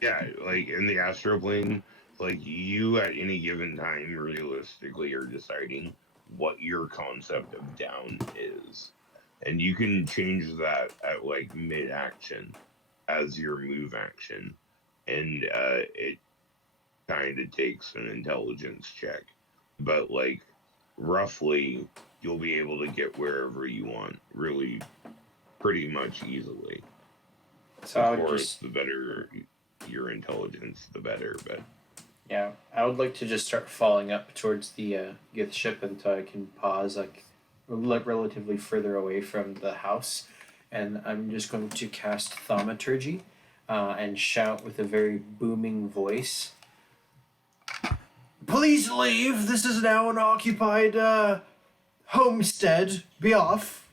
Yeah, like in the astral plane, like you at any given time realistically are deciding what your concept of down is. And you can change that at like mid action as your move action. And it kind of takes an intelligence check. But like roughly you'll be able to get wherever you want really pretty much easily. So Of I would course, just, the better your intelligence, the better. But yeah, I would like to just start falling up towards the Gith ship until I can pause, like relatively further away from the house, and I'm just going to cast Thaumaturgy, and shout with a very booming voice. Please leave. This is now an occupied homestead. Be off.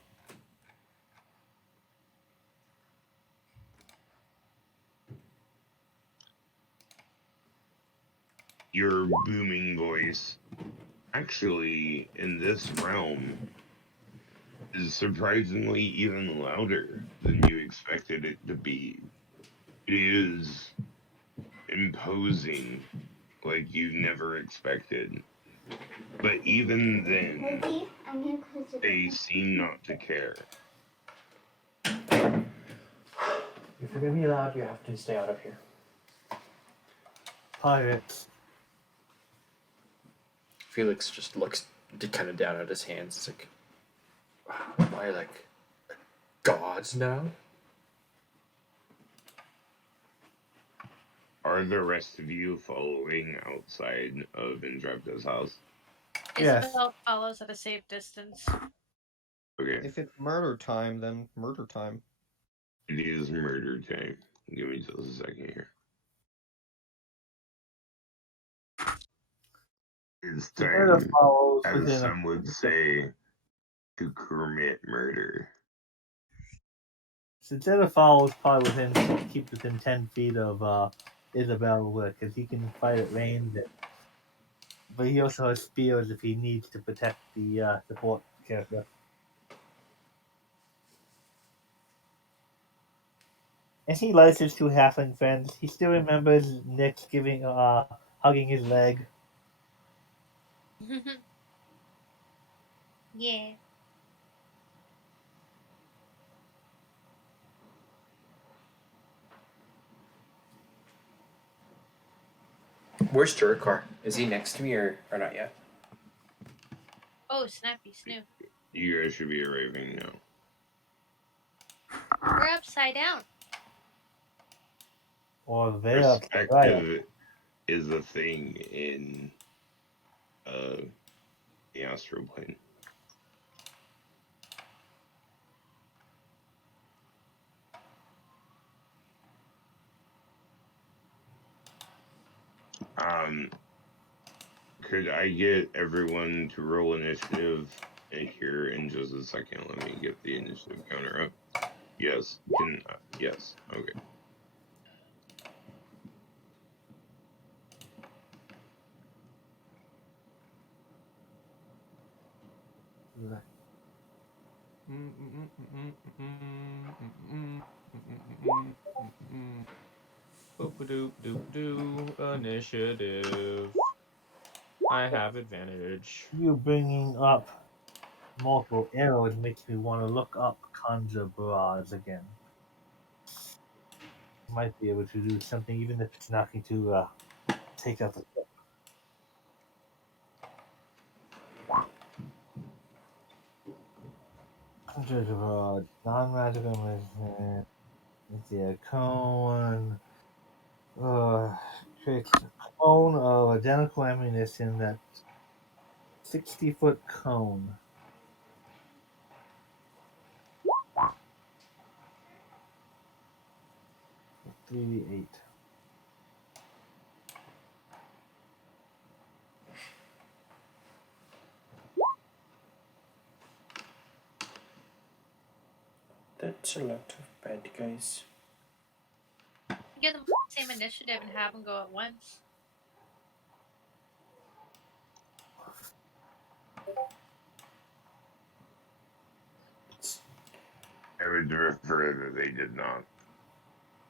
your booming voice, actually, in this realm, is surprisingly even louder than you expected it to be. It is imposing like you never expected. But even then, Maybe I'm gonna close the they seem not to care. If you're gonna be loud, you have to stay out of here. Pirates. Felix just looks kind of down at his hands. It's like, am I like gods now? Are the rest of you following outside of Entrapta's house? Yes. Isabel follows at a safe distance. Okay, If it's murder time, then murder time. it is murder time. Give me just a second here. It's Sajetta time, follows as within some would say, to commit murder. Sajetta follows probably keep within 10 feet of Isabel because he can fight at range. But he also has spears if he needs to protect the support character. And he likes his two halfling friends. He still remembers Nick hugging his leg. Yeah. Where's Jurikar? Is he next to me or not yet? Oh, snappy snoo. You guys should be arriving now. We're upside down. Or they're upside right. Perspective is a thing in the astral plane. Could I get everyone to roll initiative here in just a second? Let me get the initiative counter up. Yes. Yes. Okay. Initiative. I have advantage. You bringing up multiple arrows makes me want to look up conjure barrage again. Might be able to do something, even if it's not going to take out the. Conjure barrage, non-magical movement. It's a cone. Creates a cone of identical ammunition that's 60-foot cone. $3d8. That's a lot of bad guys. Give them the same initiative and have them go at once. I would prefer that they did not.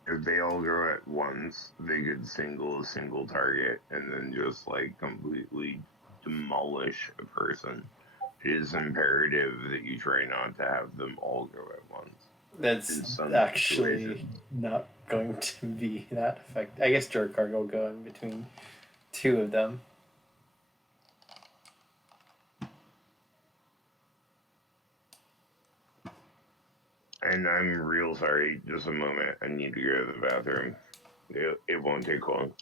If they all go at once, they could single a single target and then just like completely demolish a person. It is imperative that you try not to have them all go at once. In That's some actually situations. not going to be that effective. I guess Jorkar will go in between two of them. And I'm real sorry. Just a moment. I need to go to the bathroom. It won't take long.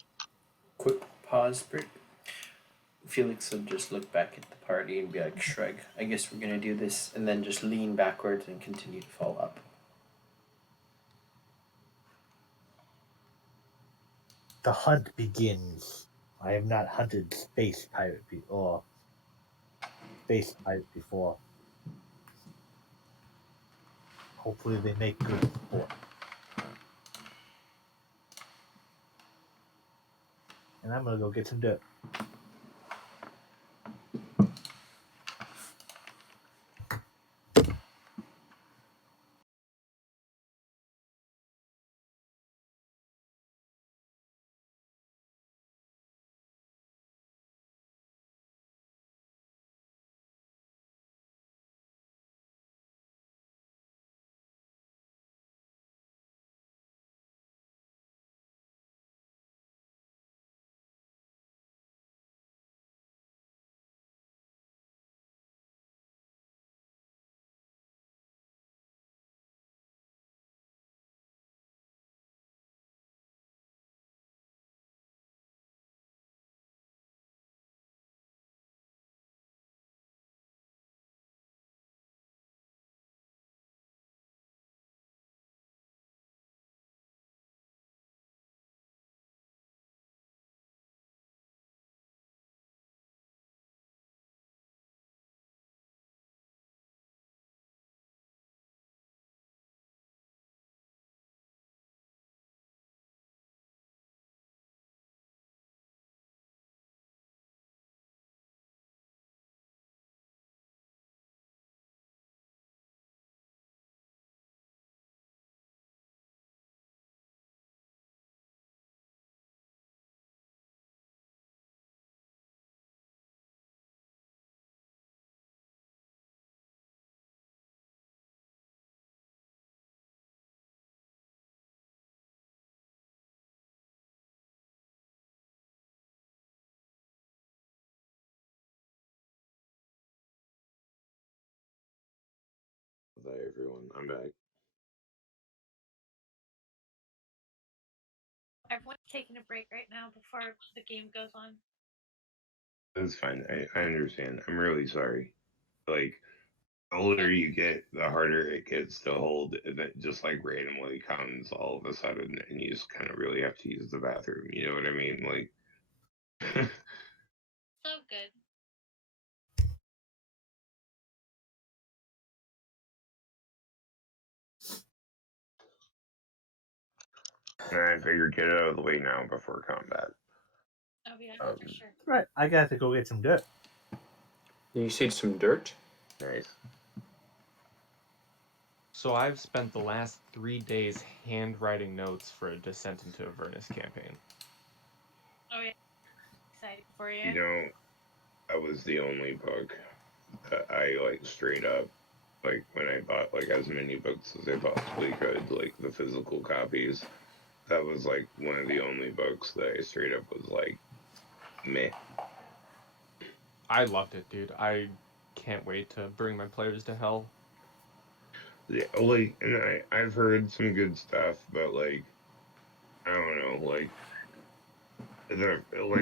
Quick pause break. Felix will just look back at the party and be like, shrug. I guess we're gonna do this, and then just lean backwards and continue to fall up. The hunt begins. I have not hunted space pirate before. Hopefully they make good sport. And I'm gonna go get some dirt. Bye, everyone. I'm back. Everyone's taking a break right now before the game goes on. That's fine. I understand. I'm really sorry. Like, the older you get, the harder it gets to hold. And it just like randomly comes all of a sudden, and you just kind of really have to use the bathroom. You know what I mean? Like, So good. I figured get it out of the way now before combat. Oh yeah, for sure. Right, I got to go get some dirt. You said some dirt? Nice. So I've spent the last 3 days handwriting notes for a Descent into Avernus campaign. Oh yeah, excited for you. You know, that was the only book that I like straight up like when I bought like as many books as I possibly could, like the physical copies. That was like one of the only books that I straight up was like, meh. I loved it, dude. I can't wait to bring my players to hell. Yeah, like, and I've heard some good stuff, but like, I don't know, like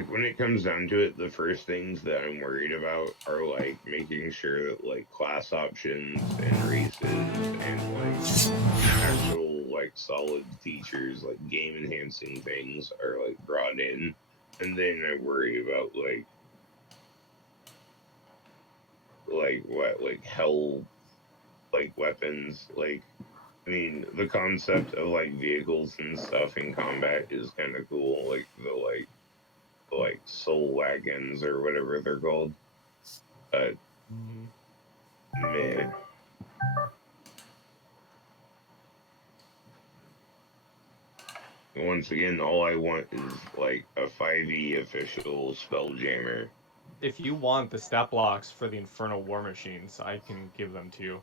when it comes down to it, the first things that I'm worried about are like making sure that like class options and races and like actual like solid features like game enhancing things are like brought in, and then I worry about like what like hell like weapons like. I mean, the concept of like vehicles and stuff in combat is kind of cool. Like the soul wagons or whatever they're called. But meh. Once again, all I want is like a 5e official Spelljammer. If you want the stat blocks for the Infernal War Machines, I can give them to you.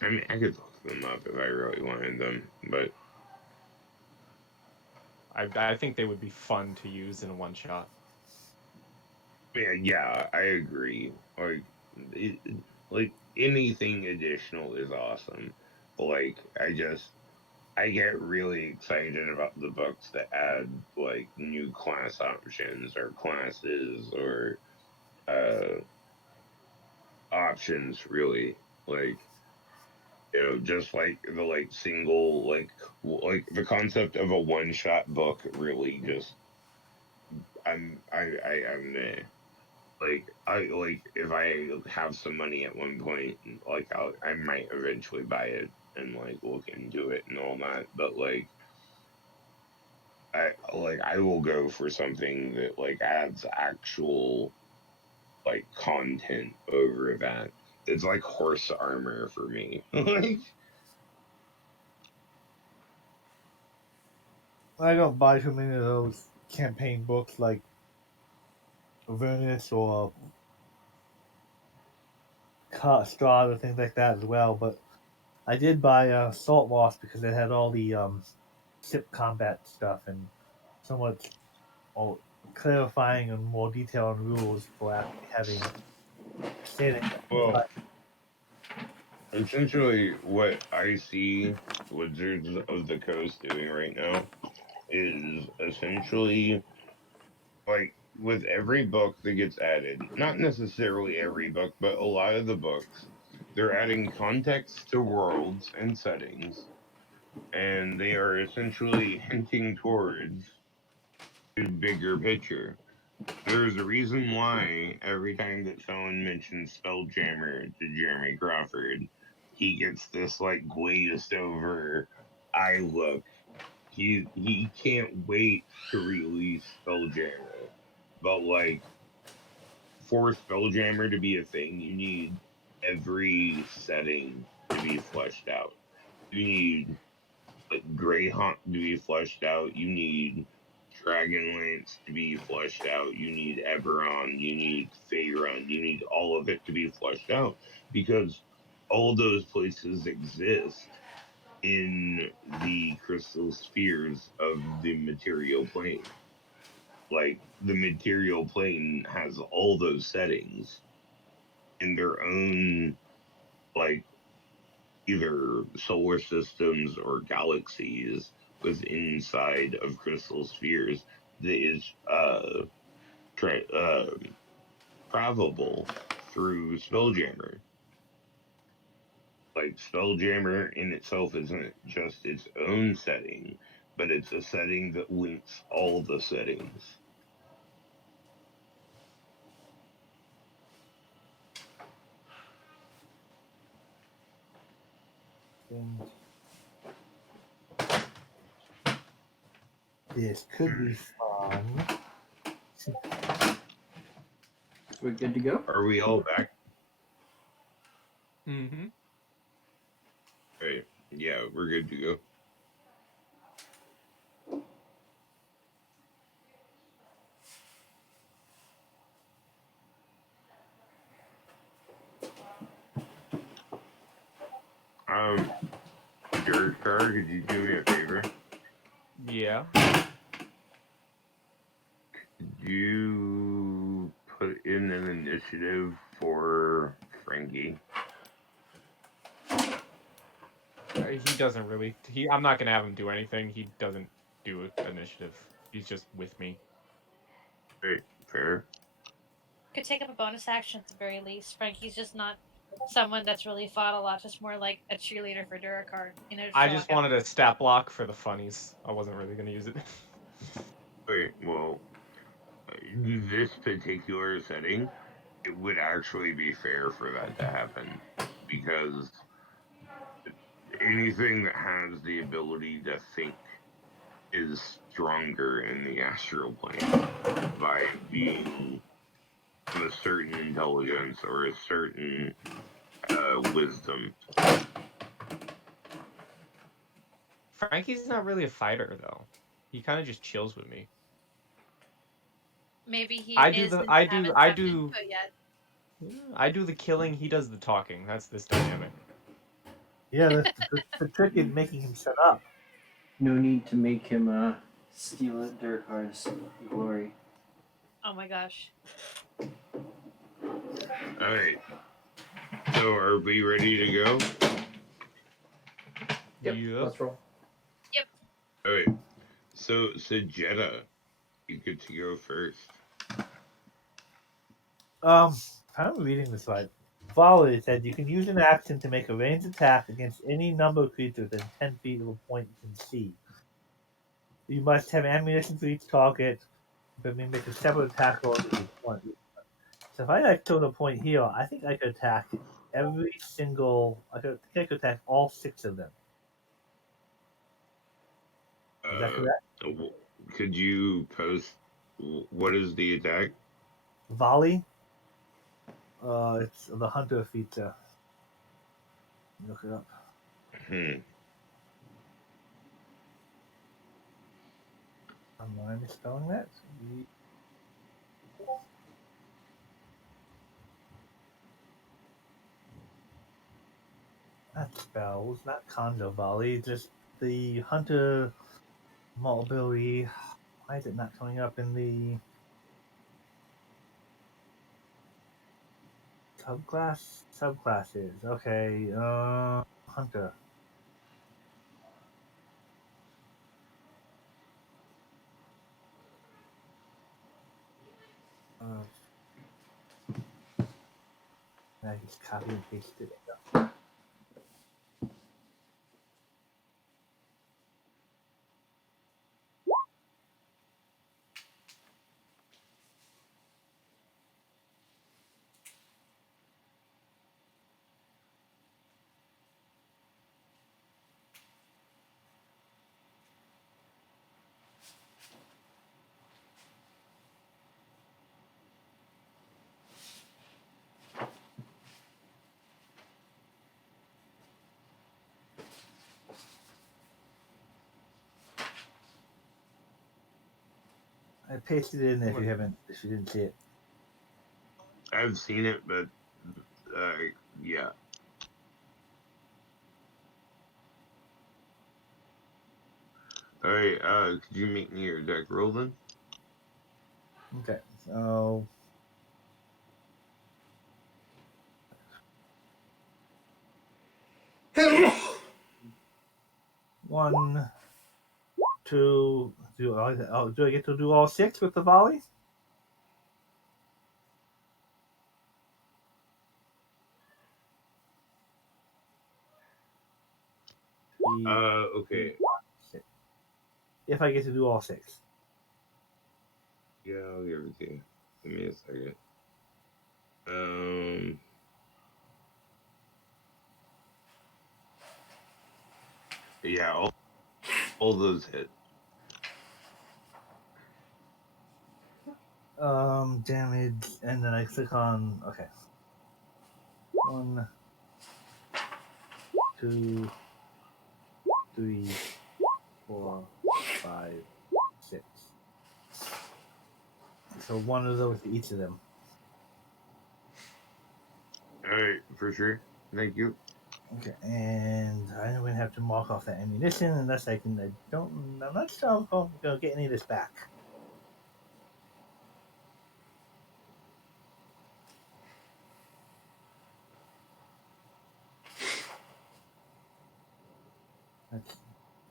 I mean, I could look them up if I really wanted them, but I think they would be fun to use in a one shot. yeah, I agree. Like anything additional is awesome. But like, I get really excited about the books that add like new class options or classes or options really like just like the like single like the concept of a one shot book really just I'm I like if I have some money at one point like I might eventually buy it and like look into it and all that, but like I will go for something that like adds actual like content over that. It's like horse armor for me. Like I don't buy too many of those campaign books like Avernus or Straw and things like that as well. But I did buy Salt Lost because it had all the ship combat stuff and somewhat oh, clarifying and more detail on rules for actually having sailing. well, essentially what I see Wizards of the Coast doing right now is essentially like with every book that gets added, not necessarily every book, but a lot of the books, they're adding context to worlds and settings, and they are essentially hinting towards the bigger picture. There's a reason why every time that someone mentions Spelljammer to Jeremy Crawford, he gets this like glazed over eye look. He can't wait to release Spelljammer. But like for Spelljammer to be a thing, you need every setting to be fleshed out. You need like Greyhawk to be fleshed out. You need Dragonlance to be fleshed out. You need Eberron. You need Faerun. You need all of it to be fleshed out because all those places exist in the crystal spheres of the material plane. Like the material plane has all those settings in their own like either solar systems or galaxies with inside of crystal spheres that is travelable through Spelljammer. Like Spelljammer in itself isn't just its own setting, but it's a setting that links all the settings. And this could be fun. We're good to go. Are we all back? Mm-hmm. Right. Yeah, we're good to go. Your car, could you do me a favor? Yeah. Could you put in an initiative for Frankie? He doesn't really. I'm not gonna have him do anything. He doesn't do initiative. He's just with me. Right, fair. Could take up a bonus action at the very least. Frankie's just not someone that's really fought a lot, just more like a cheerleader for Duracard. You know, I to just walk out. wanted a stat block for the funnies. I wasn't really gonna use it. Wait, well, this particular setting, it would actually be fair for that to happen because anything that has the ability to think is stronger in the astral plane by being of a certain intelligence or a certain wisdom. Frankie's not really a fighter though. He kind of just chills with me. Maybe he I do is the and I do haven't I tapped do into it yet. I do the killing. He does the talking. That's this dynamic. Yeah, the trick is making him shut up. No need to make him steal Durkar's glory. Oh my gosh. All right. So are we ready to go? Yep. Yep. Let's roll. All right. So Jetta, you get to go first. I'm reading this right. Volley said you can use an action to make a ranged attack against any number of creatures within 10 feet of a point you can see. You must have ammunition for each target, but may make a separate attack roll with each one. So if I like killed a point here, I think I could attack every single. I think I could attack all 6 of them. Is that correct? Could you post what is the attack? Volley. It's the hunter feature. Look it up. Am I misspelling that? Not spells, not conjure volley, just the hunter ability. Why is it not coming up in the subclasses? Okay, hunter. I just copy and paste it. I pasted it in there if you didn't see it. I've seen it, but yeah. All right. Could you make me your deck roll then? Okay, so 1, 2. Do I get to do all 6 with the volley? Okay. If I get to do all 6. Yeah, I'll give it to you. Give me a second. Yeah, all those hit. Damage, and then I click on. Okay. 1, 2, 3, 4, 5, 6. So one of those to each of them. Alright, for sure. Thank you. Okay, and I'm going to have to mark off that ammunition unless I'm not sure I'm going to get any of this back.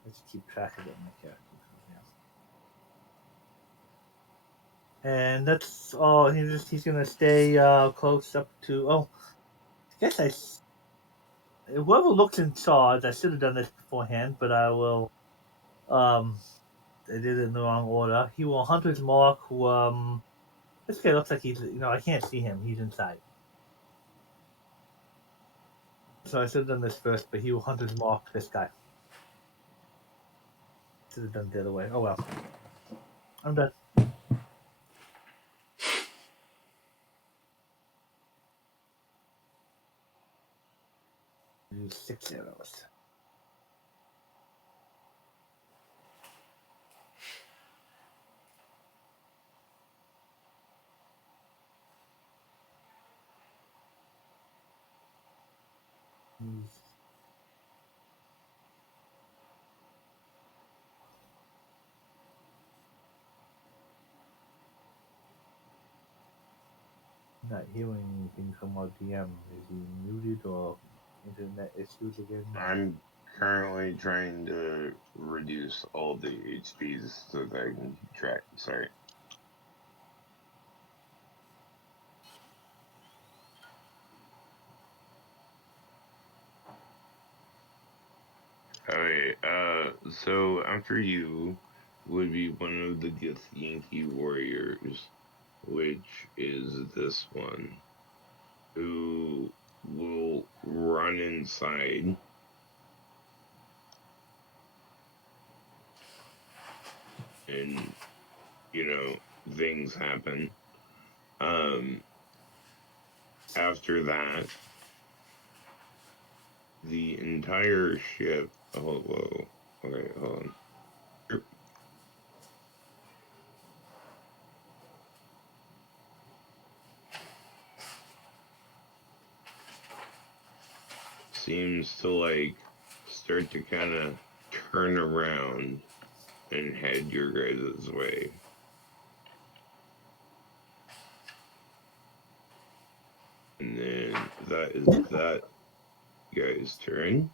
Let's keep track of it in my character. Yeah. And that's all. He's going to stay close up to. Oh, I guess whoever looks in charge. I should have done this beforehand, but I will. I did it in the wrong order. He will hunt his mark. Who this guy looks like he's. I can't see him. He's inside. So I should have done this first, but he will hunt his mark. This guy. Should have done it the other way. Oh well. I'm done. Use 6 arrows. Not hearing anything from our DM. Is he muted or internet issues again? I'm currently trying to reduce all the HPs so that I can keep track. Sorry. Alright, so after you would be one of the Githyakei warriors, which is this one, who will run inside and, things happen. After that, the entire ship. Oh, whoa. Okay, hold on. Seems to start to kind of turn around and head your guys' way. And then that is that guy's turn.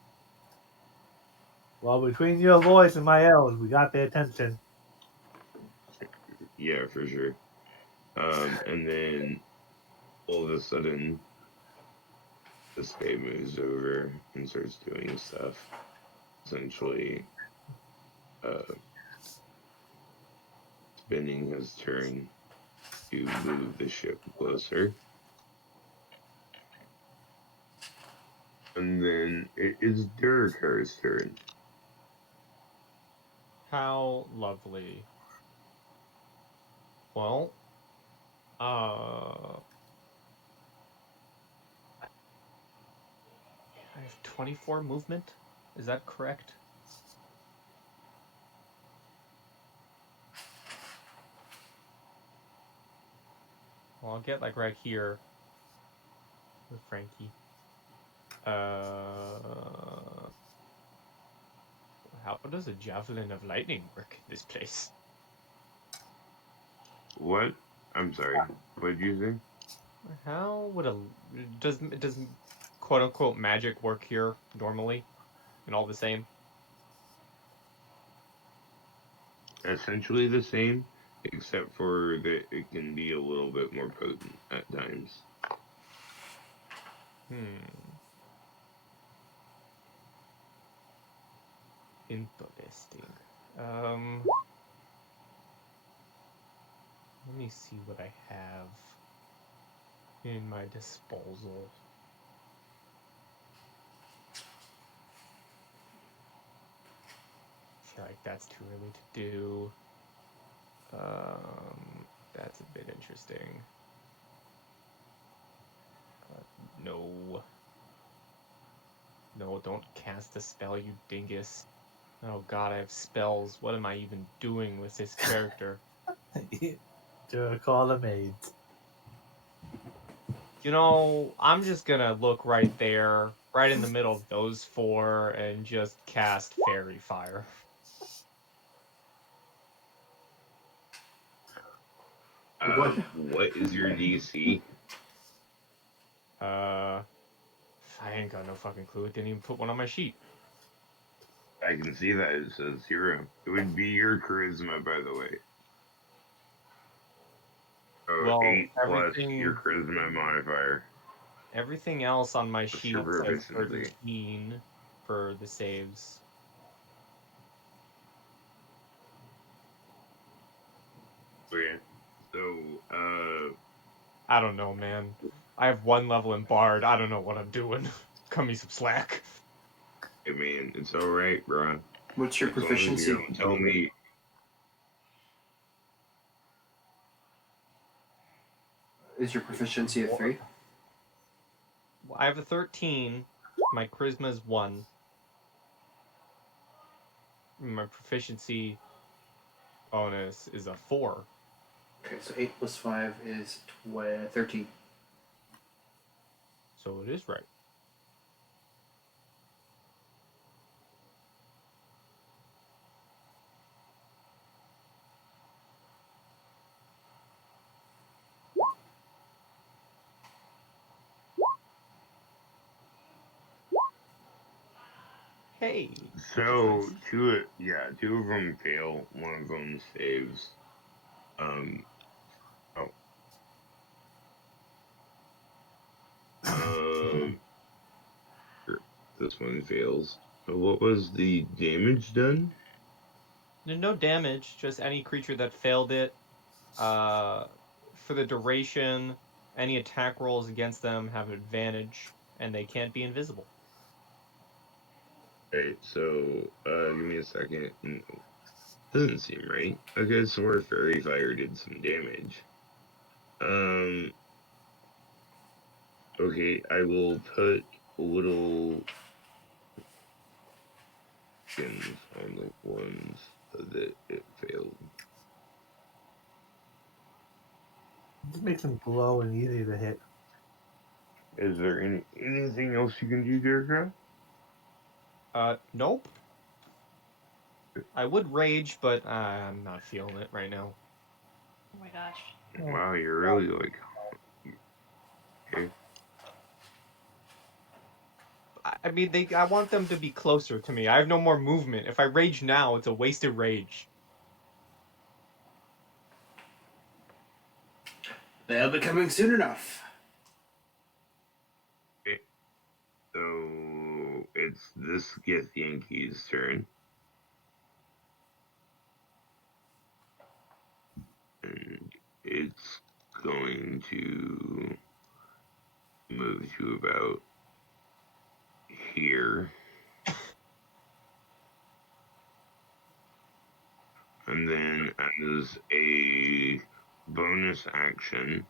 Well, between your voice and my elves, we got their attention. Yeah, for sure. And then all of a sudden, this guy moves over and starts doing stuff. Essentially, spinning his turn to move the ship closer. And then it is Durakar's turn. How lovely. Well, I have 24 movement. Is that correct? Well, I'll get right here with Frankie. How does a javelin of lightning work in this place? What? I'm sorry. What did you say? How would does quote unquote magic work here normally, and all the same? Essentially the same, except for that it can be a little bit more potent at times. Interesting. Let me see what I have in my disposal. I feel like that's too early to do. That's a bit interesting. No. No, don't cast a spell, you dingus. Oh god, I have spells. What am I even doing with this character? To call a maid. You know, I'm just gonna look right there, right in the middle of those four, and just cast Fairy Fire. What is your DC? I ain't got no fucking clue. It didn't even put one on my sheet. I can see that it says 0. It would be your charisma, by the way. So Well, 8 plus everything- your charisma modifier. Everything else on my What's sheet your says proficiency? 13 for the saves. Okay. So, I don't know, man. I have 1 level in Bard. I don't know what I'm doing. Cut me some slack. I mean, it's alright, bro. What's your As long as proficiency? you don't tell me. Is your proficiency a 3? I have a 13. My charisma is 1. My proficiency bonus is a 4. Okay, so 8 plus 5 is 13. So it is right. Hey. So, two of them fail. One of them saves. This one fails. What was the damage done? No damage, just any creature that failed it. For the duration, any attack rolls against them have advantage, and they can't be invisible. Okay, so, give me a second. No, doesn't seem right. Okay, so where Fairy Fire did some damage. Okay, I will put little skins on the ones that it failed. Just makes them glow and easy to hit. Is there anything else you can do, Derek? Nope. I would rage, but I'm not feeling it right now. Oh my gosh. Wow, you're really like. Okay. I mean, I want them to be closer to me. I have no more movement. If I rage now, it's a wasted rage. They'll be coming soon enough. Okay. So it's this Githyankei's turn. And it's going to move to about here. And then as a bonus action,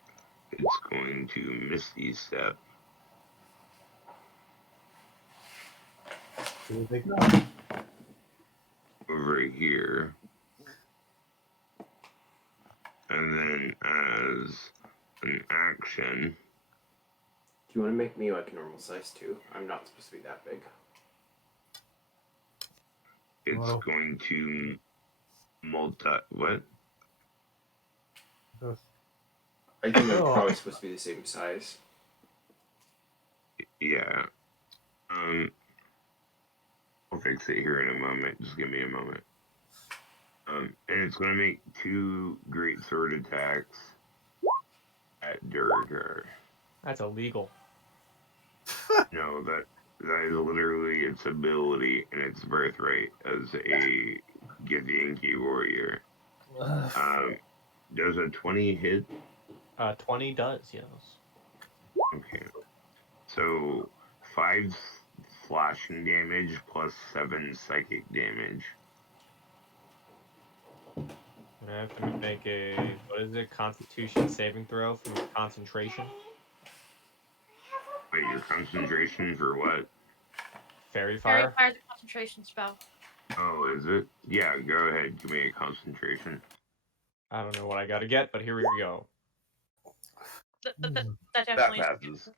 it's going to Misty Step Here they go. over here. And then as an action, Do you want to make me like normal size too? I'm not supposed to be that big. it's Well. going to what? I think I'm Oh. probably supposed to be the same size. Yeah. I'll fix it here in a moment. Just give me a moment. And it's going to make 2 great sword attacks at Durgar. That's illegal. No, that is literally its ability and its birthright as a Githyakei warrior. Does a 20 hit? 20 does, yes. Okay. So 5 slashing damage plus 7 psychic damage. I have to make what is it, Constitution saving throw from concentration. Wait, your concentration for what? Fairy Fairy fire. fire's a concentration spell. Oh, is it? Yeah, go ahead. Give me a concentration. I don't know what I got to get, but here we go. That That definitely. passes.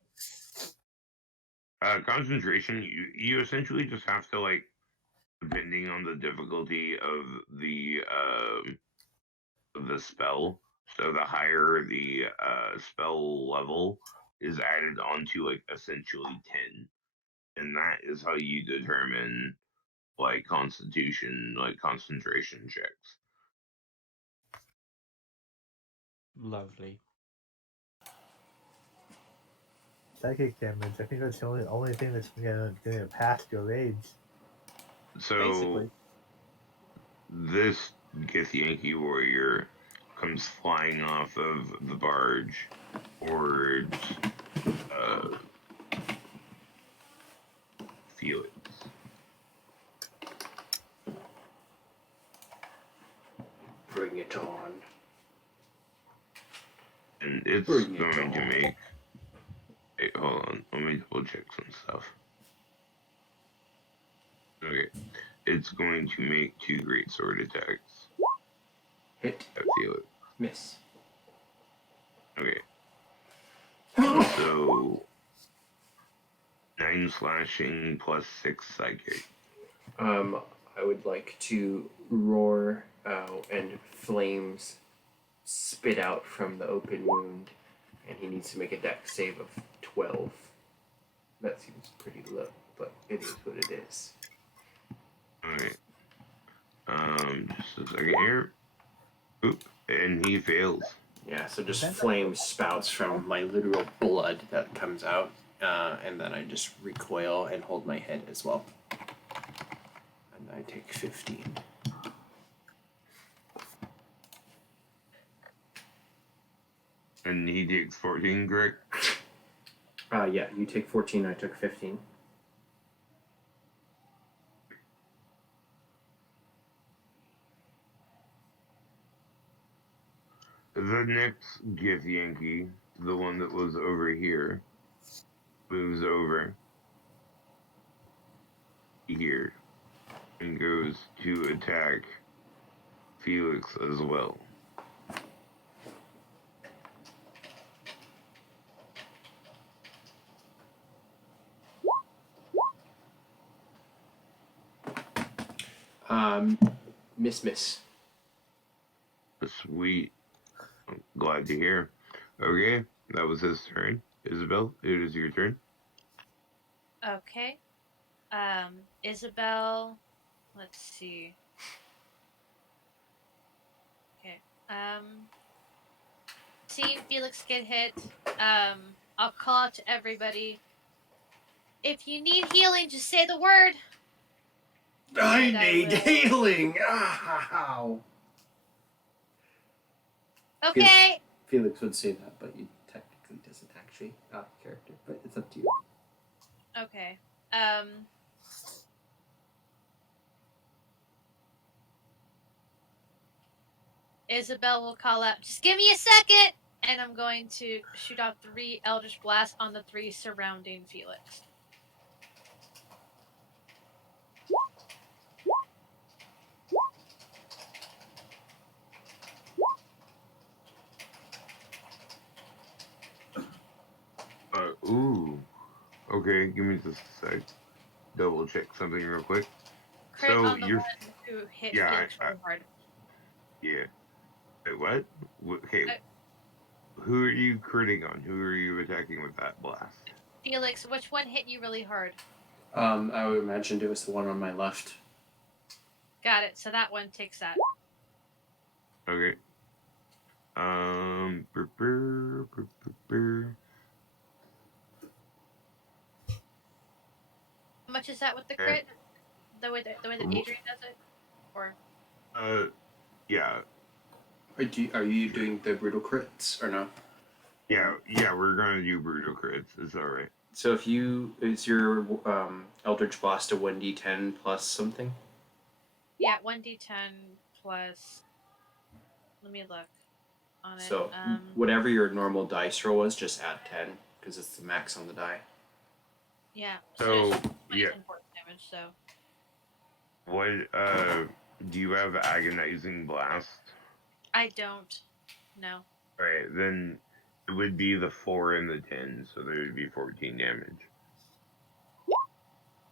Concentration, you essentially just have to, like, depending on the difficulty of the spell. So the higher the spell level is added onto, like, essentially 10, and that is how you determine, like, constitution, like, concentration checks. Lovely. Psychic damage. I think that's the only thing that's gonna pass your rage. So Basically. this Githyakei warrior comes flying off of the barge towards Felix. Bring it on. And it's Bring it going to on. make. Wait, hold on. Let me double check some stuff. Okay. It's going to make 2 great sword attacks Hit. at Felix. Miss. Okay. So 9 slashing plus 6 psychic. I would like to roar out and flames spit out from the open wound, and he needs to make a dex save of 12. That seems pretty low, but it is what it is. Alright. Just a second here. Oop, and he fails. Yeah, so just flame spouts from my literal blood that comes out, and then I just recoil and hold my head as well. And I take 15. And he takes 14, correct? Yeah, you take 14, I took 15. The next Githyakei, the one that was over here, moves over here and goes to attack Felix as well. Miss. Sweet. I'm glad to hear. Okay, that was his turn. Isabel, it is your turn. Okay. Isabel. Let's see. Okay. Seeing Felix get hit, I'll call out to everybody. If you need healing, just say the word. I And I need will- healing! Ow! Okay. Felix would say that, but he technically doesn't actually out of character, but it's up to you. Okay. Isabel will call out, just give me a second! And I'm going to shoot off 3 Eldritch Blasts on the 3 surrounding Felix. Ooh. Okay, give me just a sec. Double check something real quick. Crit So on the you're. one who hit Yeah, Felix really hard. Yeah. Wait, what? Okay. Who are you critting on? Who are you attacking with that blast? Felix, which one hit you really hard? I would imagine it was the one on my left. Got it. So that one takes that. Okay. How much is that with the crit? The way that Adrian does it? Or Yeah. Are you doing the brutal crits or no? Yeah, we're gonna do brutal crits. It's alright. So if you is your Eldritch Blast a 1d10 plus something? yeah, 1d10 plus. Let me look on it. So whatever your normal dice roll was, just add 10 because it's the max on the die. Yeah. So, it's yeah. 10 force damage, so. What, do you have agonizing blast? I don't. No. Alright, then it would be the 4 and the 10, so there would be 14 damage.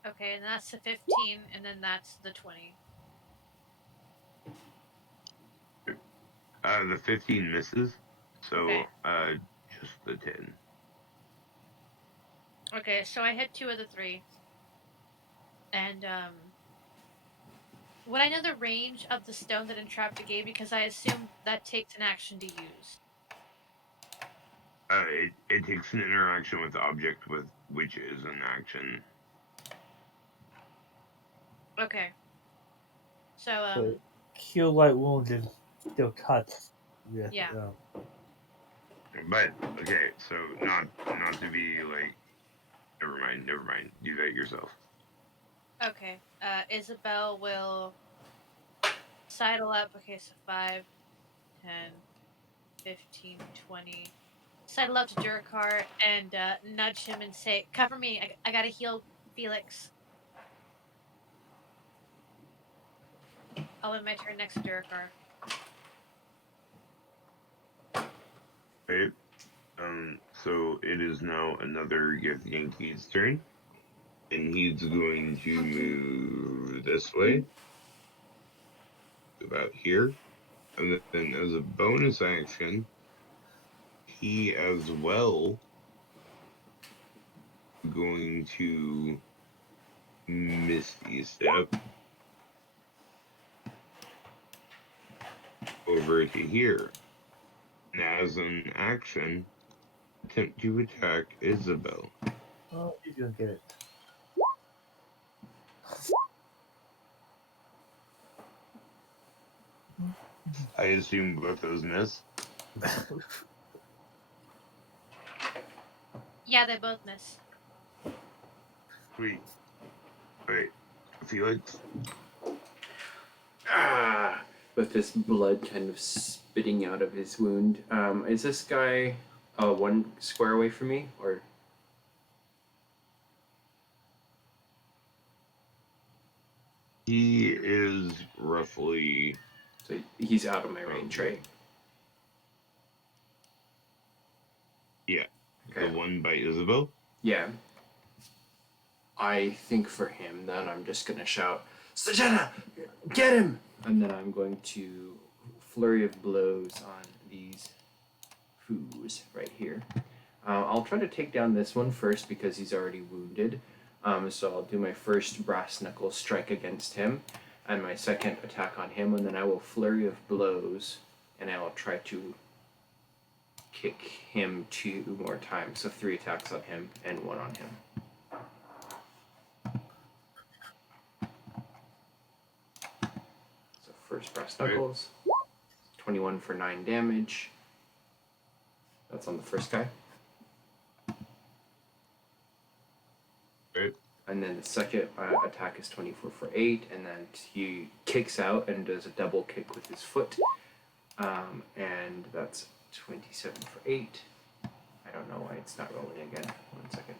Okay, and that's the 15, and then that's the 20. The 15 misses, so, Okay. just the 10. Okay, so I hit 2 of the 3. And, would I know the range of the stone that Entrapta gave? Because I assume that takes an action to use. It takes an interaction with the object with which is an action. Okay. So, So cure light wounds and still cuts. Yeah. But okay, so not to be like, never mind. Do that yourself. Okay. Isabel will sidle up. Okay, so 5, 10, 15, 20. Sidle up to Durakar and nudge him and say, "Cover me. I gotta heal Felix." I'll end my turn next to Durakar. Right. So it is now another Githyakei's turn, and he's going to move this way, about here, and then as a bonus action, he as well going to Misty Step over to here. And as an action, attempt to attack Isabel. Oh, he's gonna get it. I assume both those miss. Yeah, they both miss. Sweet. Wait, Felix? With this blood kind of spitting out of his wound. Is this guy 1 square away from me, or? He is roughly... So he's out of my range, right? Yeah. Okay. The one by Isabel? Yeah. I think for him, then I'm just gonna shout, "Sajena, get him!" And then I'm going to flurry of blows on these foos right here. I'll try to take down this one first because he's already wounded. So I'll do my first brass knuckle strike against him, and my second attack on him, and then I will flurry of blows, and I will try to kick him 2 more times. So 3 attacks on him and 1 on him. So first brass knuckles, 21 for 9 damage. That's on the first guy. Right. And then the second attack is 24 for 8, and then he kicks out and does a double kick with his foot. And that's 27 for 8. I don't know why it's not rolling again. 1 second.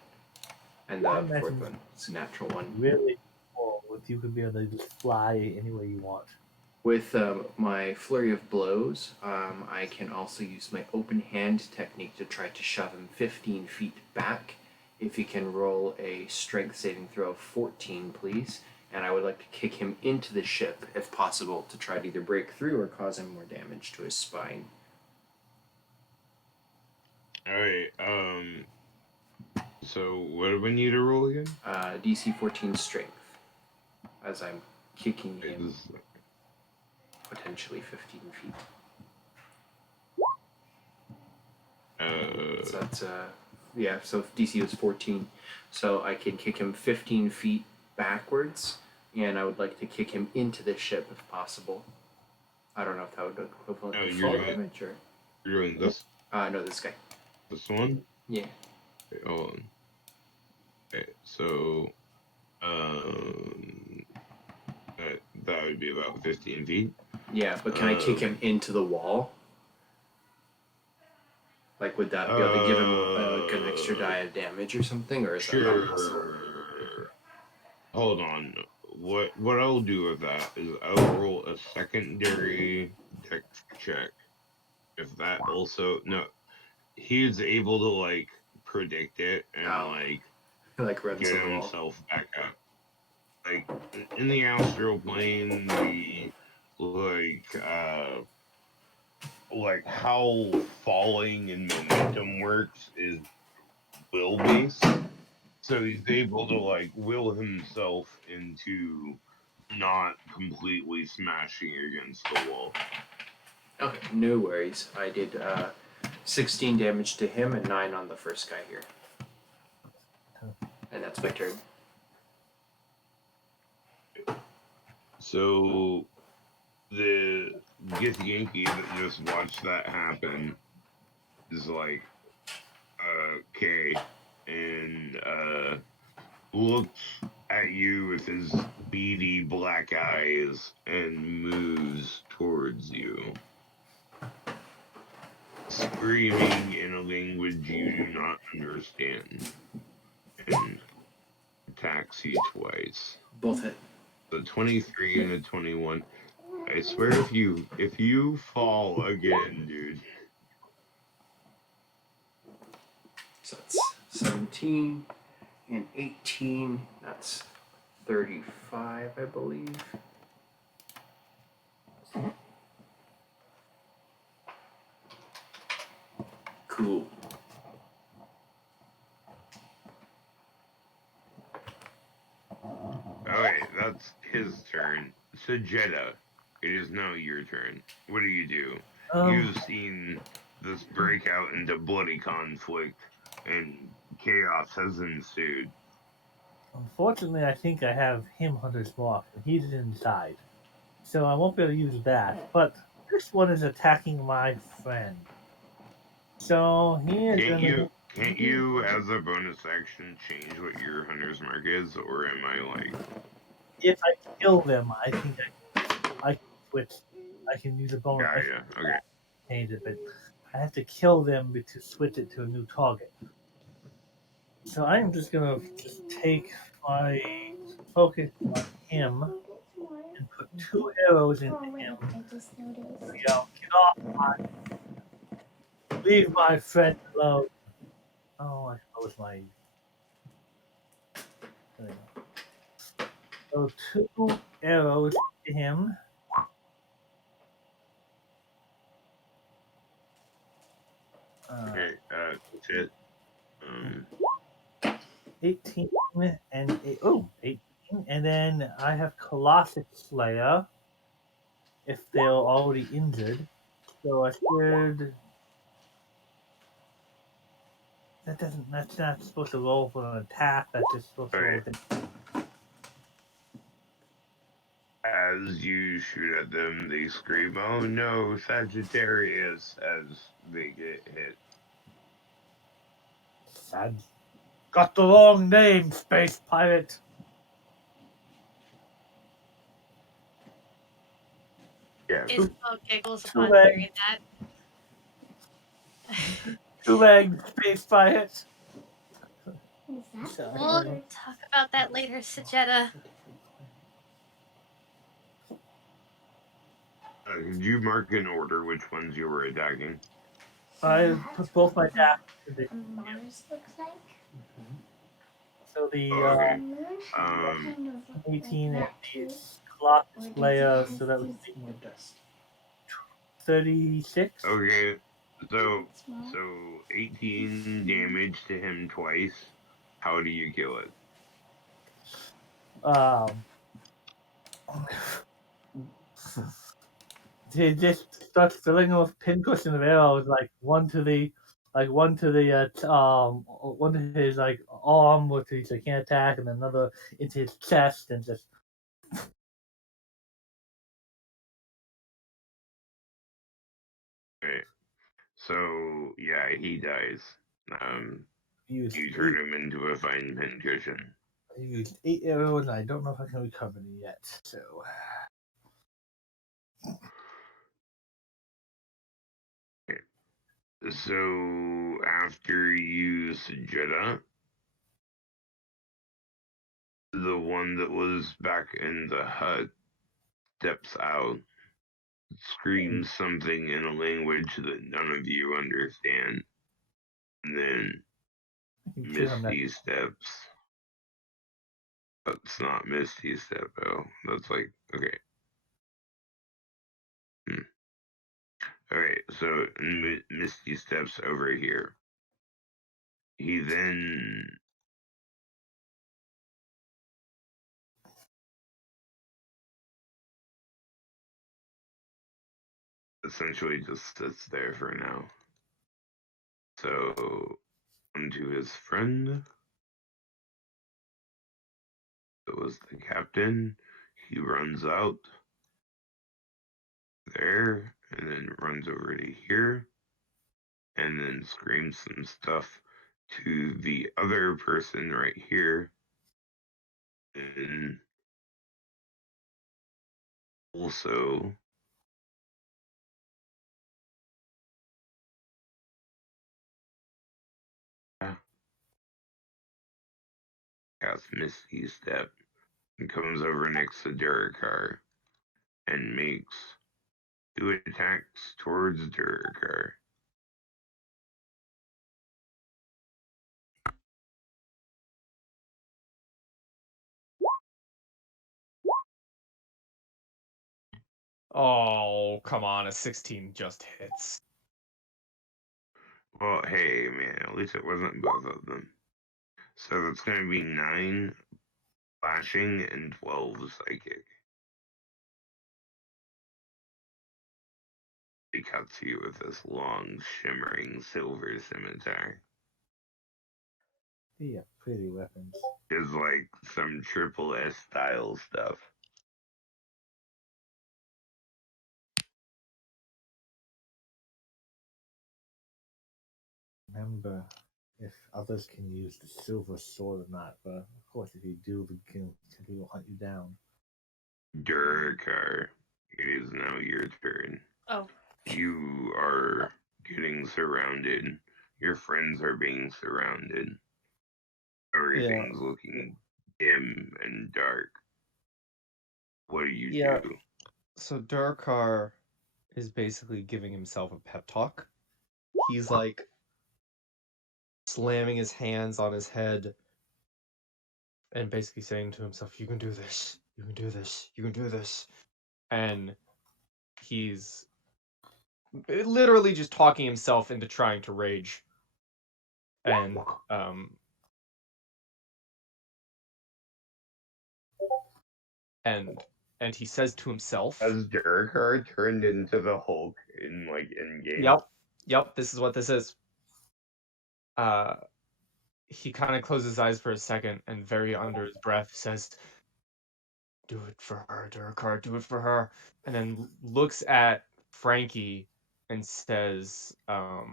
And the fourth one, it's a natural 1. Really cool if you could be able to just fly anywhere you want. With my flurry of blows, I can also use my open hand technique to try to shove him 15 feet back. If he can roll a strength saving throw of 14, please. And I would like to kick him into the ship, if possible, to try to either break through or cause him more damage to his spine. Alright, so what do we need to roll again? DC 14 strength, as I'm kicking him potentially 15 feet. So that's, yeah, so DC was 14. So I can kick him 15 feet backwards, and I would like to kick him into the ship if possible. I don't know if that would be equivalent to fall damage or... You're doing this? No, this guy. This one? Yeah. Okay, hold on. Okay, so, that would be about 15 feet. Yeah, but can I kick him into the wall? Like, would that be able to give him like an extra die of damage or something, or is that not possible? hold on. What I'll do with that is I'll roll a secondary dex check. If that also no, he's able to like predict it and Oh. like Like runs get on the wall. himself back up. Like in the astral plane, the like how falling and momentum works is will based. So he's able to like will himself into not completely smashing against the wall. Okay, no worries. I did 16 damage to him and 9 on the first guy here. And that's my turn. So the Githyakei that just watched that happen is like, okay, and looks at you with his beady black eyes and moves towards you, screaming in a language you do not understand, and attacks you twice. Both hit. The 23 and the 21. I swear if you fall again, dude. So that's 17 and 18. That's 35, I believe. Cool. Okay, that's his turn. Sajeda, it is now your turn. What do? You've seen this break out into bloody conflict, and chaos has ensued. Unfortunately, I think I have him Hunter's Mark, and he's inside. So I won't be able to use that. But this one is attacking my friend. So he is going to. Can't you, as a bonus action, change what your hunter's mark is, or am I like? If I kill them, I think I can switch. I can use a bonus. Yeah, okay. Change it, but I have to kill them to switch it to a new target. So I'm just gonna take my focus on him and put 2 arrows into him. Get off leave my friend alone. Oh, I suppose my. There we go. So 2 arrows to him. Okay, that's it. 18 and 18, and then I have Colossus Slayer if they're already injured. So I should. That's not supposed to roll for an attack. That's just supposed to roll. As you shoot at them, they scream, "Oh no, Sagittarius!" as they get hit. Got the wrong name, space pirate. Yeah. Isabel giggles Two upon legs. hearing that. 2-legged space pirate. We'll talk about that later, Sajeda. Did you mark in order which ones you were attacking? I put both my attacks to the. Mars looks like. So the Okay. 18 and the Colossus Slayer, so that would be 36. Okay. So 18 damage to him twice. How do you kill it? He just starts filling him with pincushion of arrows, like one to his like arm, which he can't attack, and another into his chest, and just. Okay. So yeah, he dies. You turn him into a fine pincushion. I used 8 arrows, and I don't know if I can recover them yet. So. Okay. So after you use Jeddah, The one that was back in the hut steps out, screams something in a language that none of you understand, and then I can give him that. Misty steps. That's not Misty step, though. That's like, okay. Alright, so Misty steps over here. He then essentially just sits there for now. So, onto his friend. It was the captain. He runs out there and then runs over to here and then screams some stuff to the other person right here. And also casts Misty Step and comes over next to Durakar and makes 2 attacks towards Durakar. Oh, come on, a 16 just hits. Well, hey, man, at least it wasn't both of them. So that's going to be 9 slashing and 12 psychic. He cuts you with this long, shimmering silver scimitar. Yeah, pretty weapons. It's like some triple S style stuff. Remember, if others can use the silver sword or not, but of course, if you do, the king will hunt you down. Durakar, it is now your turn. Oh. You are getting surrounded. Your friends are being surrounded. Everything's looking dim and dark. What do you do? So Durakar is basically giving himself a pep talk. He's like slamming his hands on his head and basically saying to himself, "You can do this. You can do this. You can do this." And he's literally just talking himself into trying to rage. And and he says to himself, Has Durakar turned into the Hulk in game? Yep, this is what this is. He kind of closes his eyes for a second and very under his breath says, "Do it for her, Durakar, do it for her." And then looks at Frankie and says, what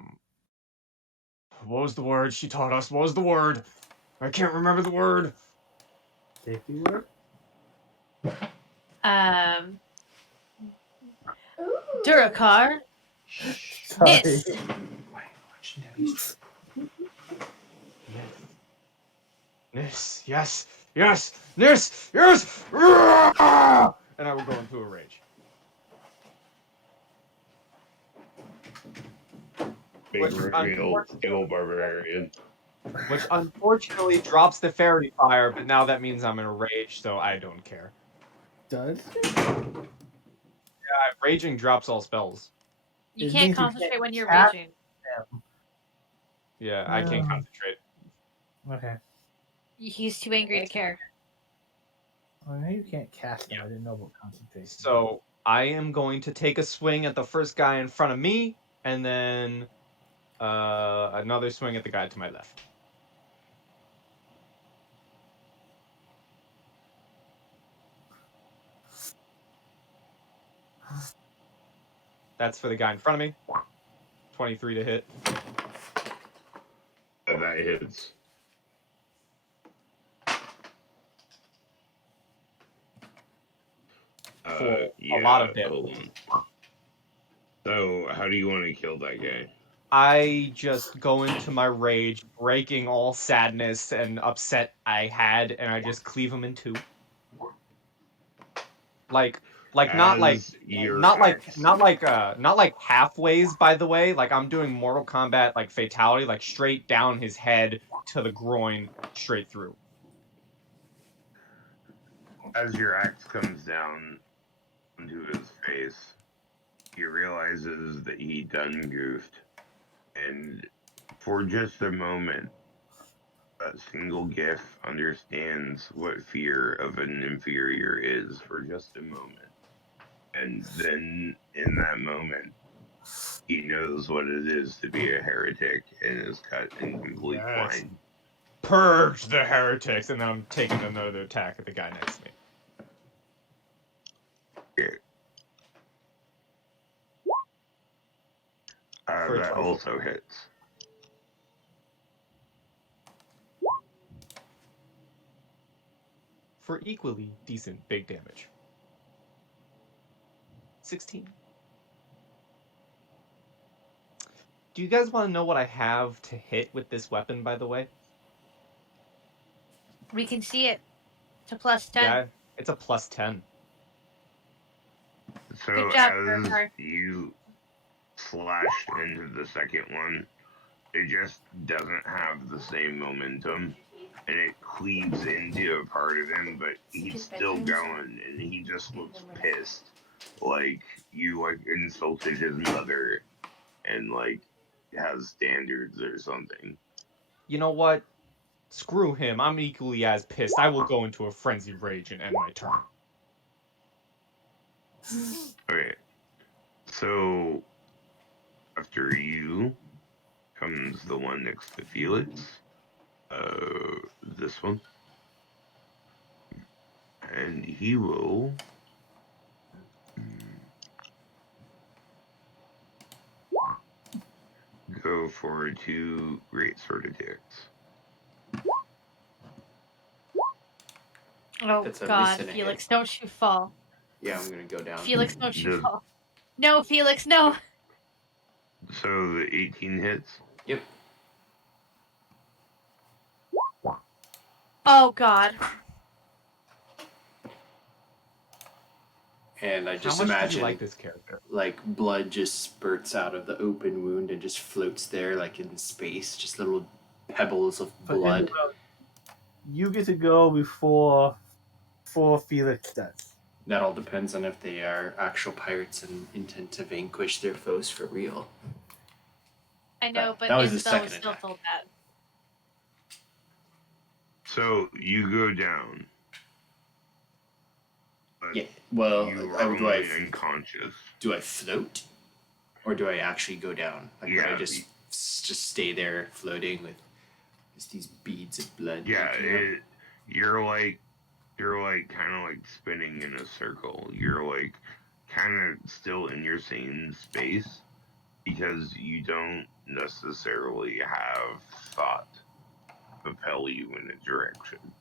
was the word she taught us? What was the word? I can't remember the word. Safety word? Durakar. Sorry. Yes. Nis, yes, yes, Nis, yes! And I will go into a rage. Big reveal, Steel Barbarian. Which unfortunately drops the fairy fire, but now that means I'm in a rage, so I don't care. Does Yeah, raging drops all spells. You It can't means you concentrate can't when you're cast raging. Yeah, I can't concentrate. Okay. He's too angry to care. Well, you can't cast them. I didn't know about concentration. So I am going to take a swing at the first guy in front of me, and then another swing at the guy to my left. That's for the guy in front of me. 23 to hit. That hits. For a lot of damage. Hold on. So, how do you want to kill that guy? I just go into my rage, breaking all sadness and upset I had, and I just cleave him in two. Like not like As your not like axe, not like not like halfways, by the way. Like I'm doing Mortal Kombat like fatality, like straight down his head to the groin, straight through. as your axe comes down onto his face, he realizes that he done goofed, and for just a moment, that single GIF understands what fear of an inferior is for just a moment. And then in that moment, he knows what it is to be a heretic and is cut in complete Yes. blind. Purge the heretics, and then I'm taking another attack at the guy next to me. Okay. For a That 24. also hits. For equally decent big damage. 16. Do you guys want to know what I have to hit with this weapon, by the way? We can see it. It's a +10. Yeah, it's a +10. So Good job, as Burkhart. you slash into the second one, it just doesn't have the same momentum, and it cleaves into a part of him, but he's still going, and he just looks pissed, like you like insulted his mother, and like has standards or something. You know what? Screw him. I'm equally as pissed. I will go into a frenzied rage and end my turn. Okay, so after you comes the one next to Felix. This one. And he will go for 2 great sword attacks. Oh That's a God, miss and a Felix, hit. don't you fall. Yeah, I'm gonna go down. Felix, don't you Does- fall. No, Felix, no. So the 18 hits. Yep. Oh God. And I How just much do imagine you like this character? like blood just spurts out of the open wound and just floats there like in space, just little pebbles of But blood. Isabel, you get to go before Felix does. That all depends on if they are actual pirates and intend to vanquish their foes for real. I know, That- but that was the Isabel second was still attack. told that. So you go down. But Yeah. Well, you I are would only unconscious. do I float, or do I actually go down? Like would I Yeah. just stay there floating with just these beads of blood? Yeah, leaking out? you're like kind of like spinning in a circle. You're like kind of still in your same space because you don't necessarily have thought propel you in a direction,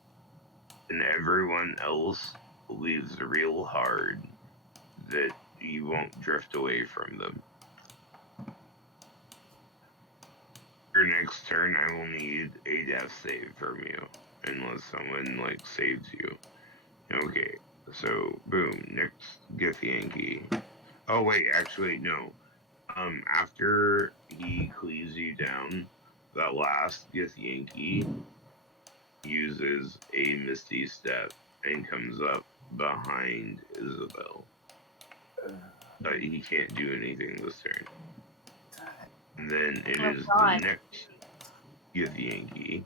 and everyone else believes real hard that you won't drift away from them. Your next turn, I will need a death save from you, unless someone like saves you. Okay, so boom, next Githyakei. Oh wait, actually no. After he cleaves you down, that last Githyakei uses a Misty Step and comes up behind Isabel. But he can't do anything this turn. And then it is the next Githyakei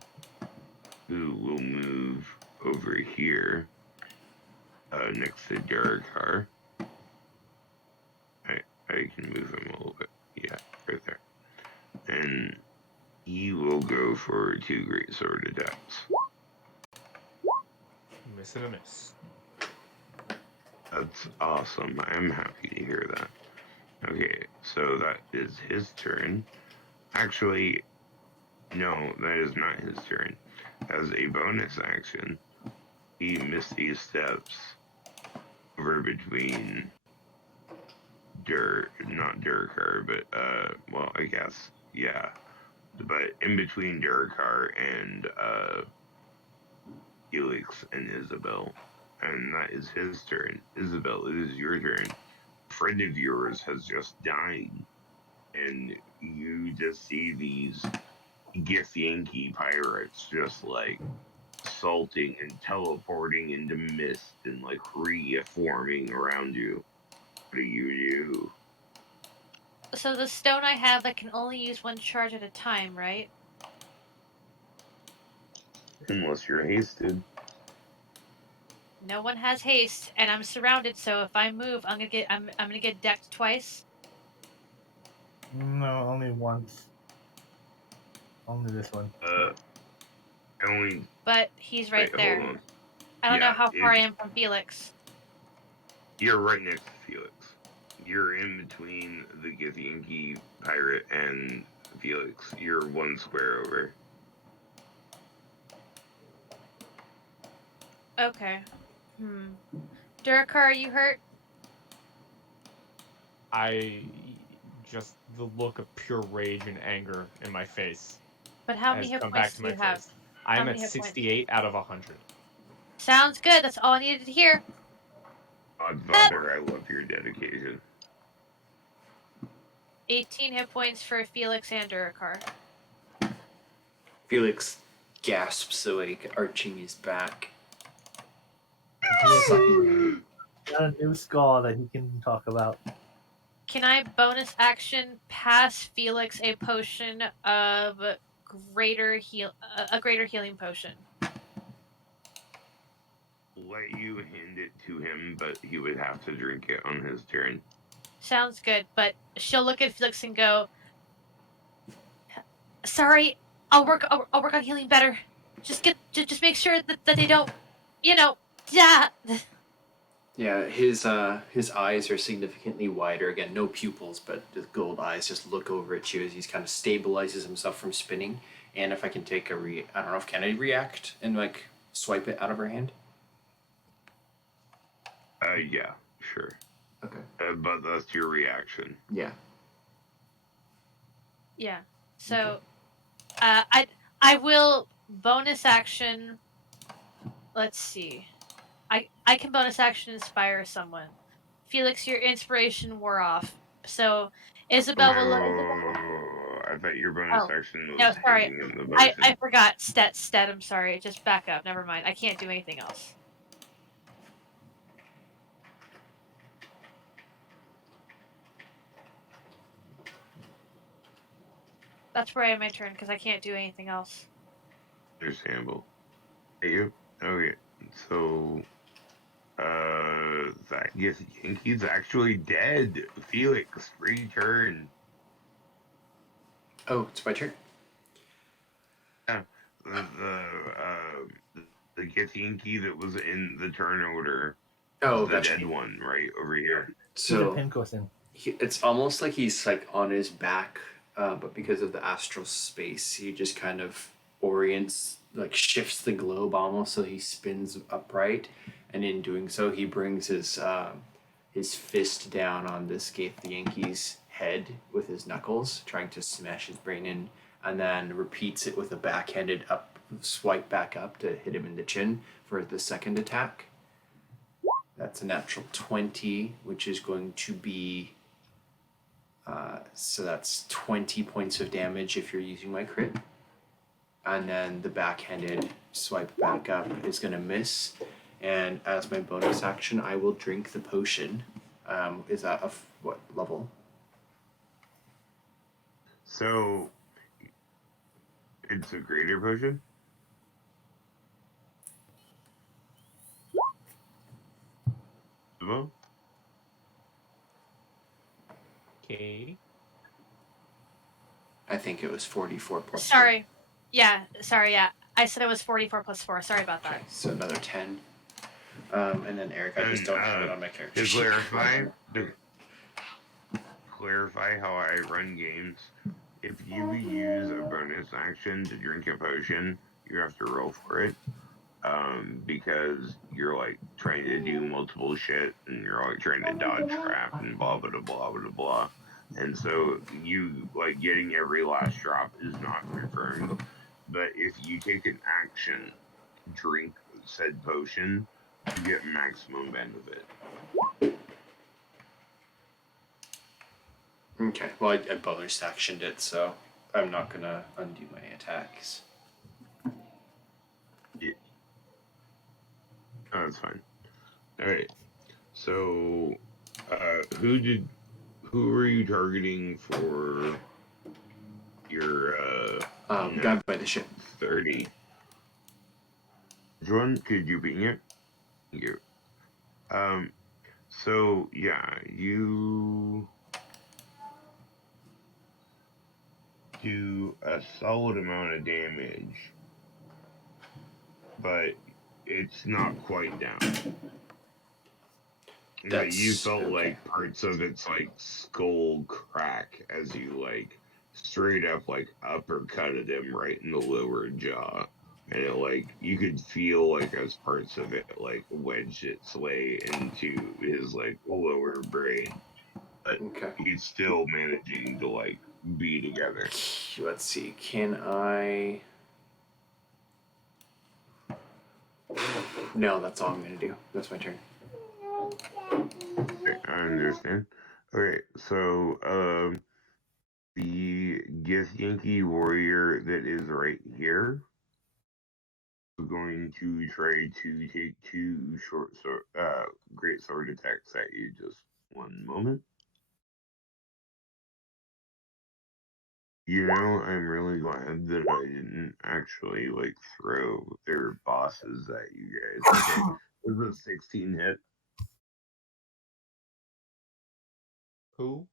who will move over here next to Darkar. I can move him a little bit. Yeah, right there. And he will go for 2 great sword attacks. Miss and a miss. That's awesome. I'm happy to hear that. Okay, so that is his turn. Actually, no, that is not his turn. As a bonus action, he Misty Steps over between not Durkar, but well, I guess yeah. But in between Durakar and Felix and Isabel, and that is his turn. Isabel, it is your turn. A friend of yours has just died, and you just see these Githyakei pirates just like salting and teleporting into mist and like reforming around you. What do you do? So the stone I have, I can only use one charge at a time, right? Unless you're hasted. No one has haste, and I'm surrounded. So if I move, I'm gonna get decked twice. No, only once. Only this one. Only But he's right wait, there. hold on. I don't know Yeah, how far I am from Felix. you're right next to Felix. You're in between the Githyakei pirate and Felix. You're one square over. Okay. Durakar, are you hurt? I just the look of pure rage and anger in my face But how has many hit come back points to do my you have? face. I'm many at hit points? 68 out of 100. Sounds good. That's all I needed to hear. Godfather, I love your dedication. 18 hit points for Felix and Durakar. Felix gasps awake, arching his back. Got a new scar that he can talk about. Can I bonus action pass Felix a potion of a greater healing potion? Let you hand it to him, but he would have to drink it on his turn. Sounds good, but she'll look at Felix and go, "Sorry, I'll work on healing better. Just make sure that they don't, yeah." Yeah, his eyes are significantly wider. Again, no pupils, but the gold eyes just look over at you as he's kind of stabilizes himself from spinning. And if I can take I don't know if can I react and like swipe it out of her hand. Yeah, sure. Okay. But that's your reaction. Yeah. Yeah. So, I will bonus action. Let's see. I can bonus action inspire someone. Felix, your inspiration wore off. So Isabel will look. I bet your bonus Oh, action was no, sorry. handing him the potion. I forgot. Stet. I'm sorry. Just back up. Never mind. I can't do anything else. That's where I have my turn because I can't do anything else. Understandable. Hey, you? Okay, so that Yankee's actually dead. Felix, return. Oh, it's my turn. Yeah, the Githyakei that was in the turn order. Oh, the gotcha. dead one right over here. So Pincushion. it's almost like he's like on his back, but because of the astral space, he just kind of orients, like shifts the globe almost so he spins upright, and in doing so, he brings his fist down on this Yankee's head with his knuckles, trying to smash his brain in, and then repeats it with a backhanded up swipe back up to hit him in the chin for the second attack. That's a natural 20, which is going to be so that's 20 points of damage if you're using my crit. And then the backhanded swipe back up is going to miss. And as my bonus action, I will drink the potion. Is that of what level? So it's a greater potion. Okay. I think it was 44 plus Sorry. 4. Yeah, sorry, yeah. I said it was 44 plus 4. Sorry about that. Okay, so another 10. And then Eric, I just don't have it on my character To sheet. clarify how I run games, if you use a bonus action to drink a potion, you have to roll for it. Because you're like trying to do multiple shit and you're like trying to dodge crap and blah blah blah blah blah blah. and so you like getting every last drop is not confirmed. But if you take an action, drink said potion, you get maximum benefit. Okay. Well, I bonus actioned it, so I'm not gonna undo my attacks. Yeah. Oh, that's fine. All right. So, who were you targeting for your Guy by the ship. 30? Which one could you being it? Thank you. So yeah, you do a solid amount of damage, but it's not quite down. But you That's felt okay. like parts of its like skull crack as you like straight up like uppercutted him right in the lower jaw. And it like you could feel like as parts of it like wedged its way into his like lower brain. But Okay. he's still managing to like be together. Let's see. Can I? No, that's all I'm gonna do. That's my turn. Okay, I understand. Okay, so the Githyakei warrior that is right here is going to try to take two great sword attacks at you. Just one moment. You know, I'm really glad that I didn't actually like throw their bosses at you guys. Okay, was a 16 hit? Who?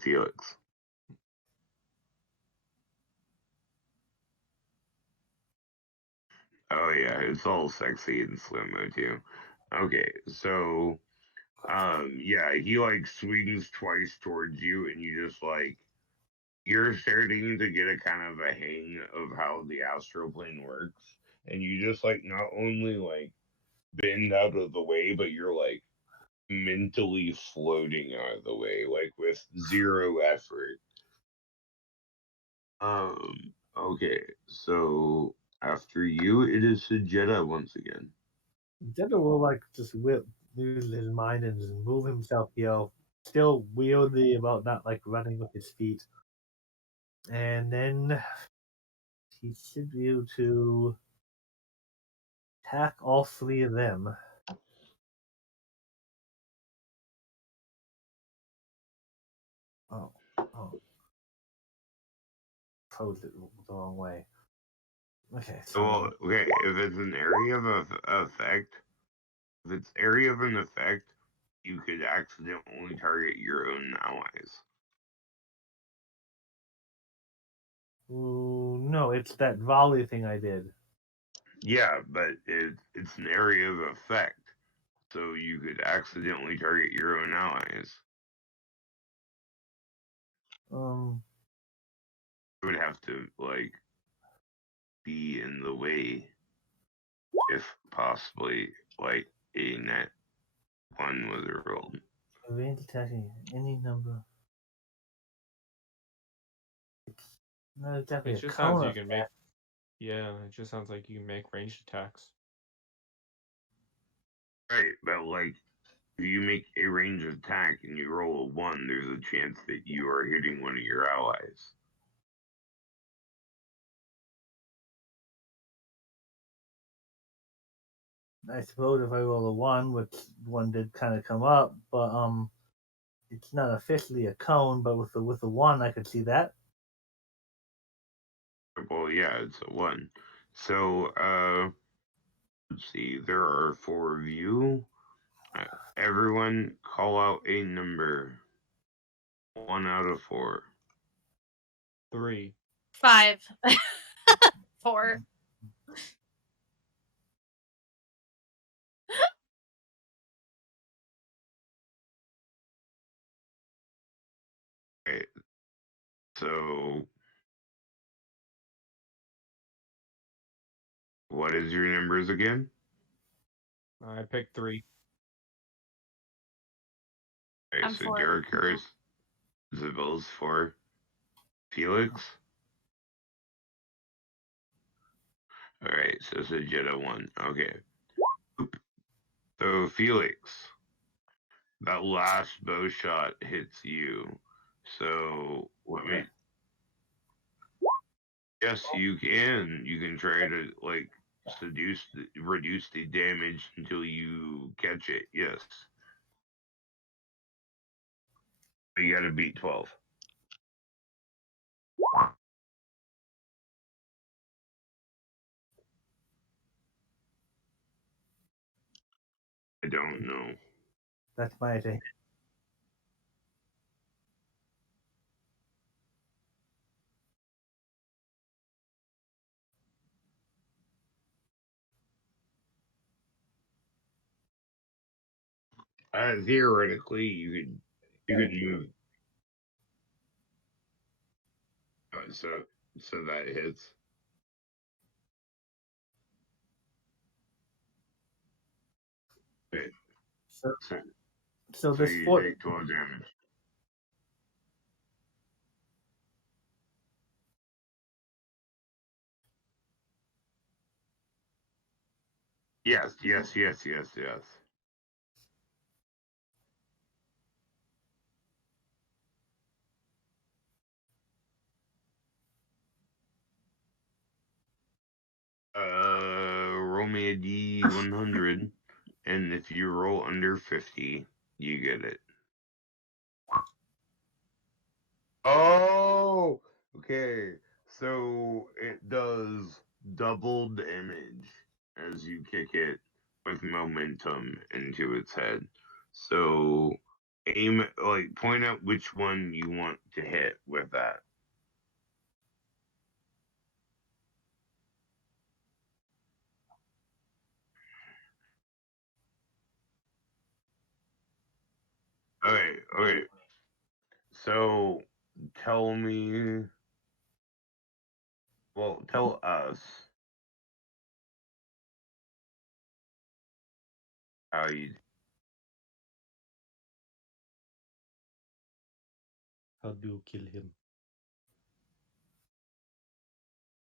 Felix. Oh yeah, it's all sexy and slow mo too. Okay, so yeah, he like swings twice towards you, and you just like you're starting to get a kind of a hang of how the astral plane works, and you just like not only like bend out of the way, but you're like mentally floating out of the way, like with zero effort. Okay, so after you, it is Sajetta once again. Jeddah will like just lose his mind and just move himself, still wieldy about not like running with his feet. And then he should be able to attack all three of them. Oh, posed it the wrong way. Okay, so Well, okay, if it's an area of effect, if it's area of an effect, you could accidentally target your own allies. ooh, no, it's that volley thing I did. Yeah, but it's an area of effect, so you could accidentally target your own allies. It would have to like be in the way, if possibly like a net one was rolled. Range attacking any number. It's not exactly It a just sounds cone you effect. can make. Yeah, it just sounds like you can make ranged attacks. Right, but like if you make a range attack and you roll a 1, there's a chance that you are hitting one of your allies. I suppose if I roll a 1, which one did kind of come up, but it's not officially a cone, but with the 1, I could see that. Well, yeah, it's a 1. So, let's see, there are 4 of you. Everyone call out a number. 1 out of 4. 3. 5. 4. Okay, so what is your numbers again? I picked 3. Alright, I'm so for it. Jericho, Isabel's for Felix. Alright, so it's a Jetta 1. Okay. So Felix, that last bow shot hits you. So let me. Yes, you can. You can try to like reduce the damage until you catch it. Yes, but you got to beat 12. I don't know. That's my thing. Theoretically, you could move. So that hits. Okay, So, so, so so this you foot. take 12 damage. Yes, yes, yes, yes, yes. Roll me a D100, and if you roll under 50, you get it. Oh, okay. So it does double damage as you kick it with momentum into its head. So point out which one you want to hit with that. Okay, okay. So tell me, well, tell us how you. How do you kill him?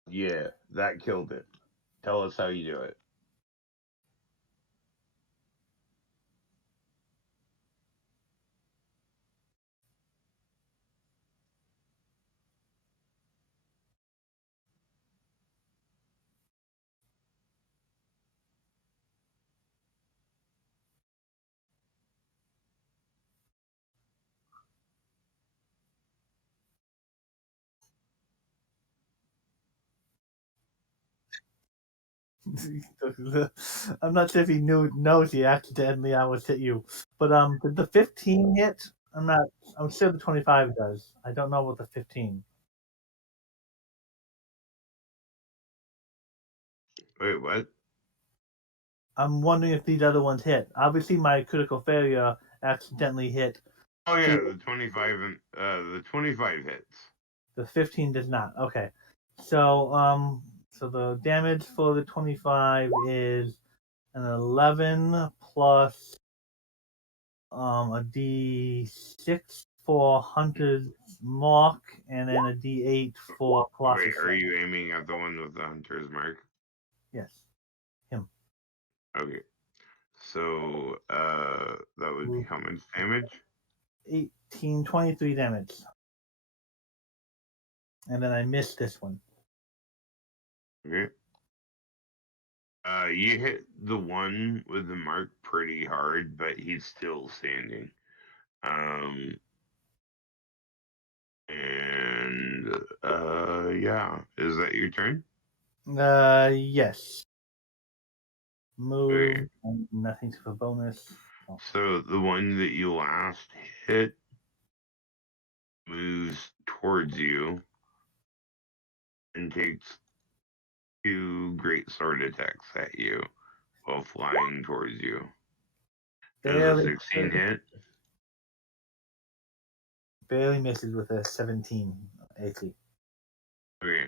Yeah, that killed it. Tell us how you do it. I'm not sure if he knows he accidentally almost hit you, but did the 15 hit? I'm not. I'm sure the 25 does. I don't know about the 15. Wait, what? I'm wondering if these other ones hit. Obviously, my critical failure accidentally hit. Oh yeah, the 25 and the 25 hits. The 15 does not. Okay, so the damage for the 25 is an 11 plus a D6 for Hunter's Mark, and then a D8 for Colossus. Wait, are you aiming at the one with the hunter's mark? Yes, him. Okay. So that would be how much damage? 18, 23 damage. And then I missed this one. Okay. You hit the one with the mark pretty hard, but he's still standing. And yeah, is that your turn? Yes. Move, Okay. and nothing for bonus. Oh. So the one that you last hit moves towards you and takes 2 great sword attacks at you while flying towards you. Does a Barely, 16 hit? barely misses with a 17 AC. Okay,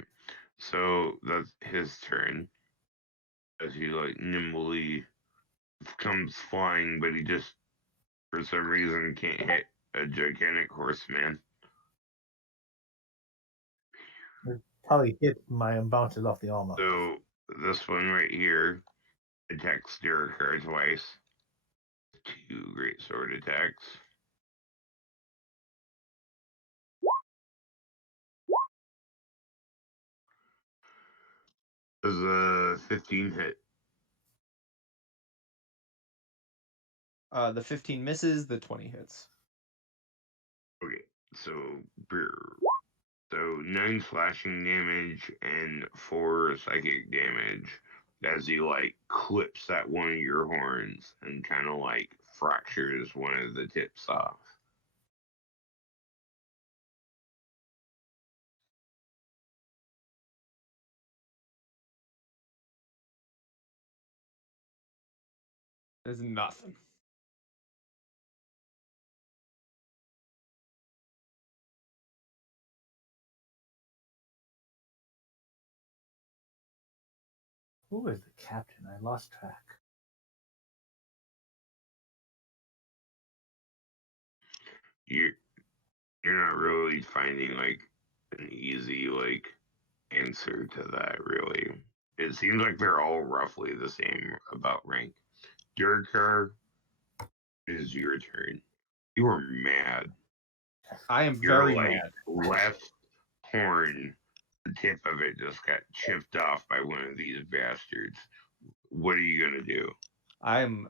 so that's his turn as he like nimbly comes flying, but he just For some reason, can't hit a gigantic horseman. Probably hit my and bounces off the armor. So this one right here attacks Githyakei twice. 2 great sword attacks. Does a 15 hit? The 15 misses, the 20 hits. Okay, so 9 slashing damage and 4 psychic damage as he like clips at one of your horns and kind of like fractures one of the tips off. There's nothing. Who is the captain? I lost track. You're not really finding like an easy like answer to that really. It seems like they're all roughly the same about rank. Githyakei, is your turn. You are mad. I am Your very like mad. left horn, the tip of it just got chipped off by one of these bastards. What are you gonna do? I'm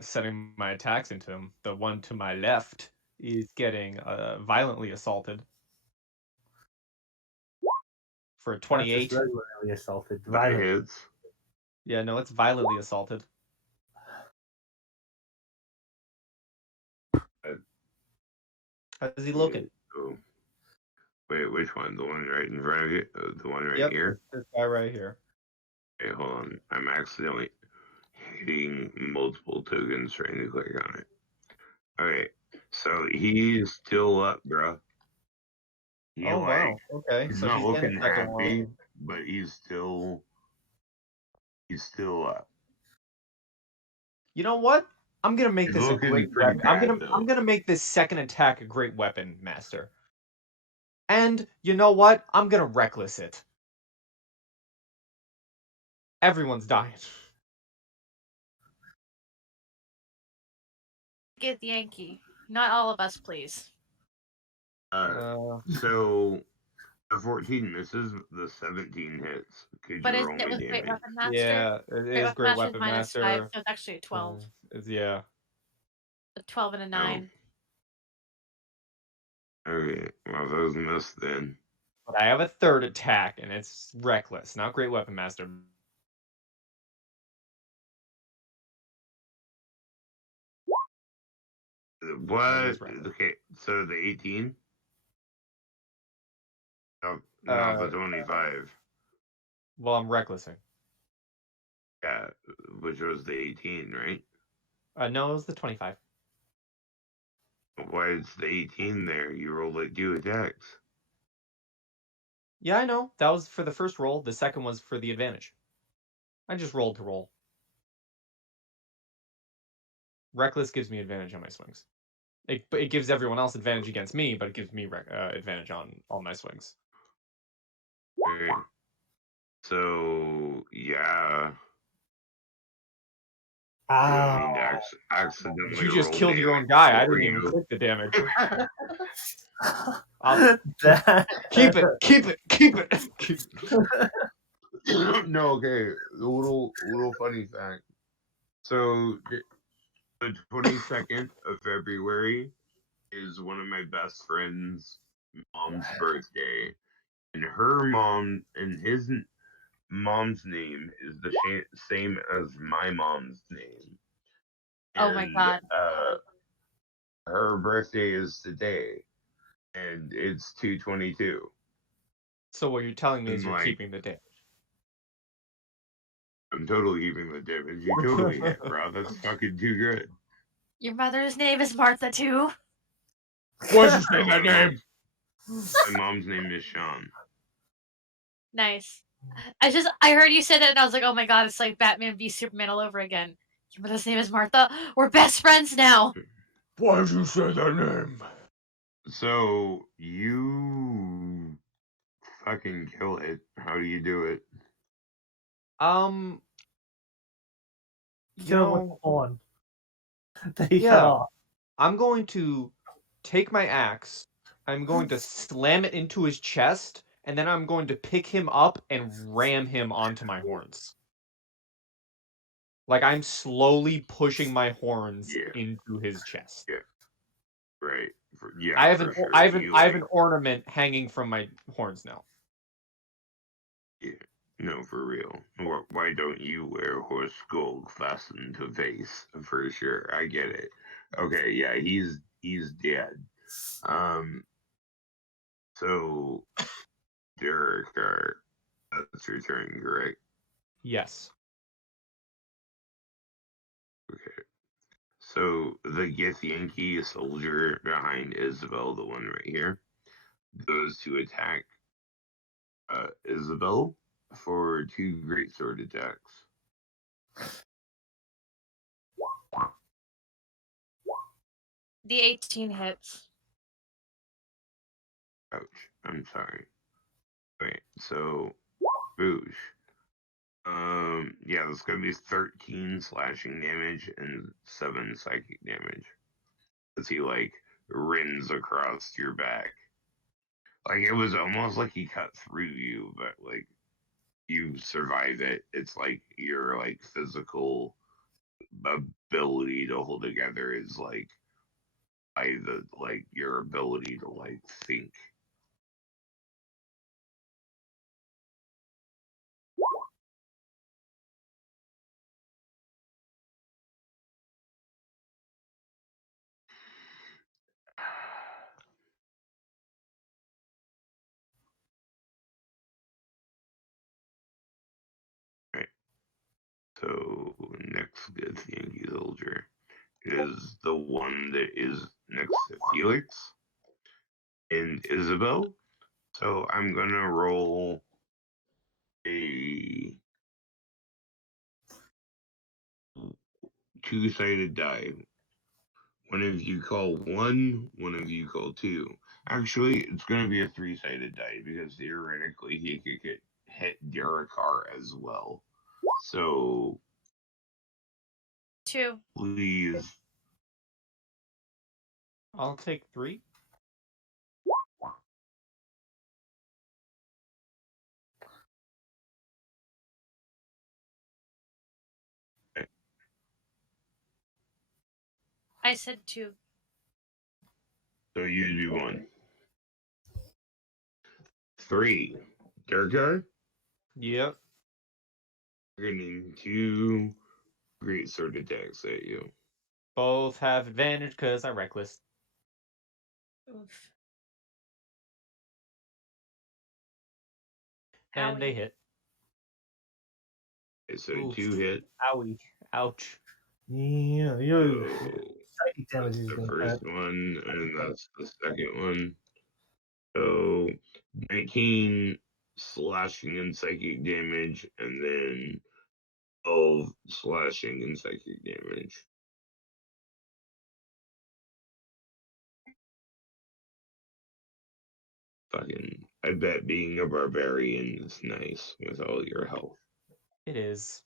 setting my attacks into him. The one to my left is getting violently assaulted for a Not just 28. regularly assaulted. That Violent. hits. Yeah, no, it's violently assaulted. How's he looking? Oh. Wait, which one? The one right in front of you? The one right Yep, here? this guy right here. Okay, hold on. I'm accidentally hitting multiple tokens trying to click on it. Alright, so he's still up, bro. He Oh, wow. Okay, he's so not he's getting looking a second happy, one. but he's still up. You know what? I'm gonna make He's this a looking great pretty weapon. bad, I'm though. gonna make this second attack a great weapon, Master. And you know what? I'm gonna reckless it. Everyone's dying. Githyakei. Not all of us, please. So the 14 misses, the 17 hits. Because But you isn't roll it me with Great damage. Weapon Master? Yeah, it Great is Weapon great Master is weapon -5, master. so it's actually a 12. Yeah. A 12 and a 9. Okay, well, those missed then. But I have a third attack, and it's reckless, not great weapon master. What? is reckless. Okay, so the 18? No, Uh, not the 25. Well, I'm recklessing. Yeah, which was the 18, right? No, it was the 25. Why is the 18 there? You rolled like 2 attacks. Yeah, I know. That was for the first roll. The second was for the advantage. I just rolled to roll. Reckless gives me advantage on my swings. It gives everyone else advantage against me, but it gives me advantage on all my swings. Okay. So, yeah. You don't mean to accidentally You just roll killed your own damage guy. I for didn't even you. click the damage. Keep Keep it. No, okay. A little funny fact. So the 22nd of February is one of my best friend's mom's birthday, and her mom and his mom's name is the same as my mom's name. Oh my god. Her birthday is today, and it's 2/22. So what you're telling me is And you're like, keeping the damage. I'm totally keeping the damage. You totally hit, bro. That's fucking too good. Your mother's name is Martha, too? Why'd you say No, that name? My mom's name is Sean. Nice. I heard you say that and I was like, oh my god, it's like Batman v Superman all over again. Your mother's name is Martha. We're best friends now. Why'd you say that name? So you fucking kill it. How do you do it? You Kill with the know, horn. They yeah. fell off. I'm going to take my axe. I'm going to slam it into his chest, and then I'm going to pick him up and ram him onto my horns. Like I'm slowly pushing my horns Yeah. into his chest. Yeah. Right. Yeah, I have for an sure. I have an You, I have like, an ornament hanging from my horns now. yeah. No, for real. Why don't you wear horse skull fastened to face? For sure. I get it. Okay, yeah, he's dead. Um so Derek, that's your turn, correct? Yes. Okay. So the Githyakei soldier behind Isabel, the one right here, goes to attack Isabel for 2 great sword attacks. The 18 hits. Ouch. I'm sorry. Wait, so boosh. Yeah, that's gonna be 13 slashing damage and 7 psychic damage. As he like rins across your back. Like it was almost like he cut through you, but like you survive it. It's like your like physical ability to hold together is like by the like your ability to like think. Right. So next good Yankee soldier is the one that is next to Felix and Isabel. So I'm gonna roll a 2-sided die. One of you call 1, one of you call 2. Actually, it's gonna be a 3-sided die because theoretically he could get hit Derakar as well. So 2. please. I'll take 3. I said 2. So you do 1. 3. Derakar? Yep. Getting 2 great sword attacks at you. Both have advantage because I reckless. Oof. And they Owie. hit. Okay, so Ooh. 2 hit. Owie. Ouch. Yeah, your So psychic damage that's is the going to first hurt. one, and that's the second one. So 19 slashing and psychic damage, and then 12 slashing and psychic damage. Fucking, I bet being a barbarian is nice with all your health. It is.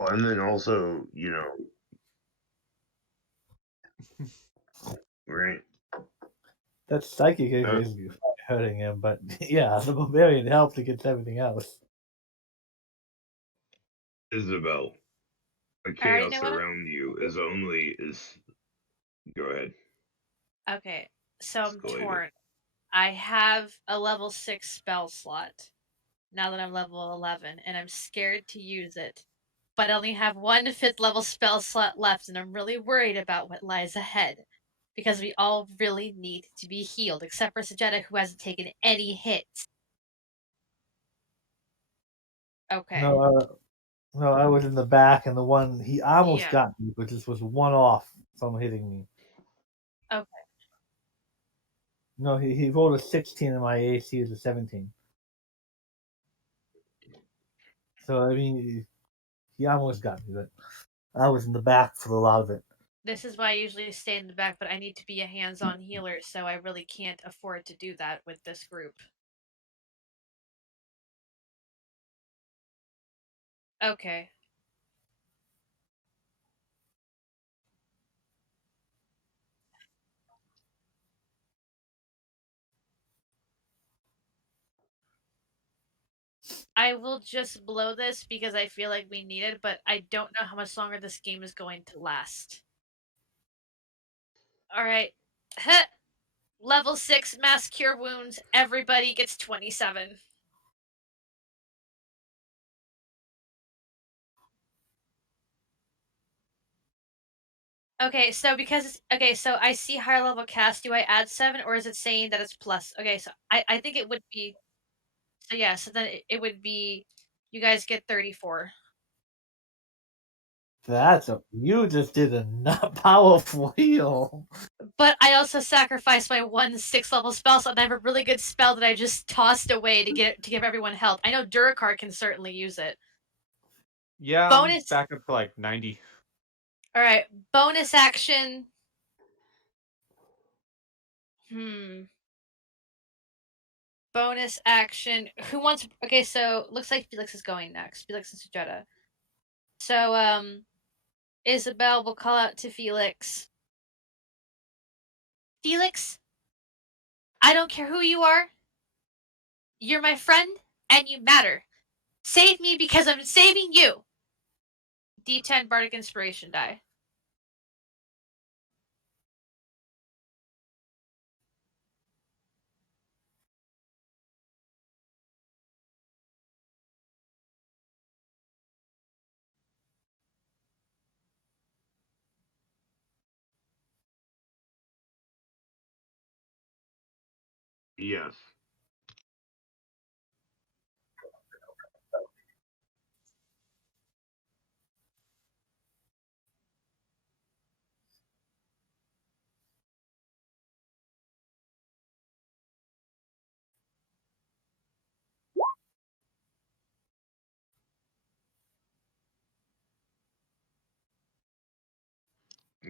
Well, and then also, right? That psychic is basically hurting him, but yeah, the barbarian helps against everything else. Isabel, the I already chaos know what around you is. Go ahead. Okay, so I'm Escalate it. torn. I have a level 6 spell slot now that I'm level 11, and I'm scared to use it. But I only have 1 5th level spell slot left, and I'm really worried about what lies ahead. Because we all really need to be healed, except for Sajetta, who hasn't taken any hits. Okay. No, I was in the back, and the one he almost Yeah. got me, but just was one off from hitting me. Okay. No, he rolled a 16 and my AC is a 17. So I mean, he almost got me, but I was in the back for a lot of it. This is why I usually stay in the back, but I need to be a hands-on healer, so I really can't afford to do that with this group. Okay. I will just blow this because I feel like we need it, but I don't know how much longer this game is going to last. Alright. Level 6 mass cure wounds. Everybody gets 27. Okay, so so I see higher level cast. Do I add 7 or is it saying that it's plus? Okay, so I think it would be. So yeah, so then it would be. You guys get 34. You just did a not powerful heal. But I also sacrificed my 1 6 level spell, so I have a really good spell that I just tossed away to give everyone help. I know Durakar can certainly use it. Yeah, I'm Bonus. back up to like 90. All right, bonus action. Bonus action. Who wants? Okay, so looks like Felix is going next. Felix and Sujata. So Isabel will call out to Felix. Felix, I don't care who you are. You're my friend, and you matter. Save me because I'm saving you. D10 Bardic Inspiration die. Yes.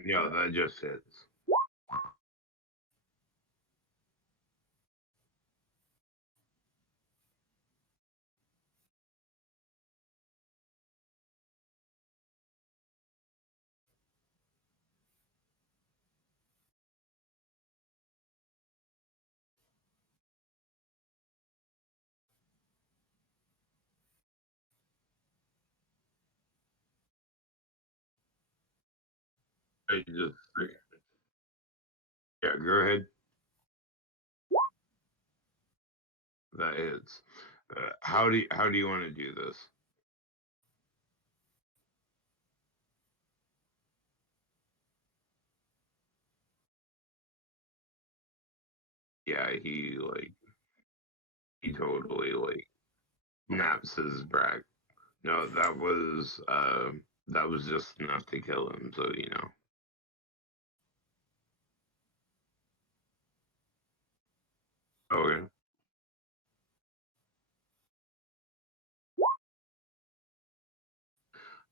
Yeah, that just hits. I just yeah, go ahead. That hits. How do you want to do this? Yeah, he totally naps his back. No, that was just enough to kill him. So you know. Okay.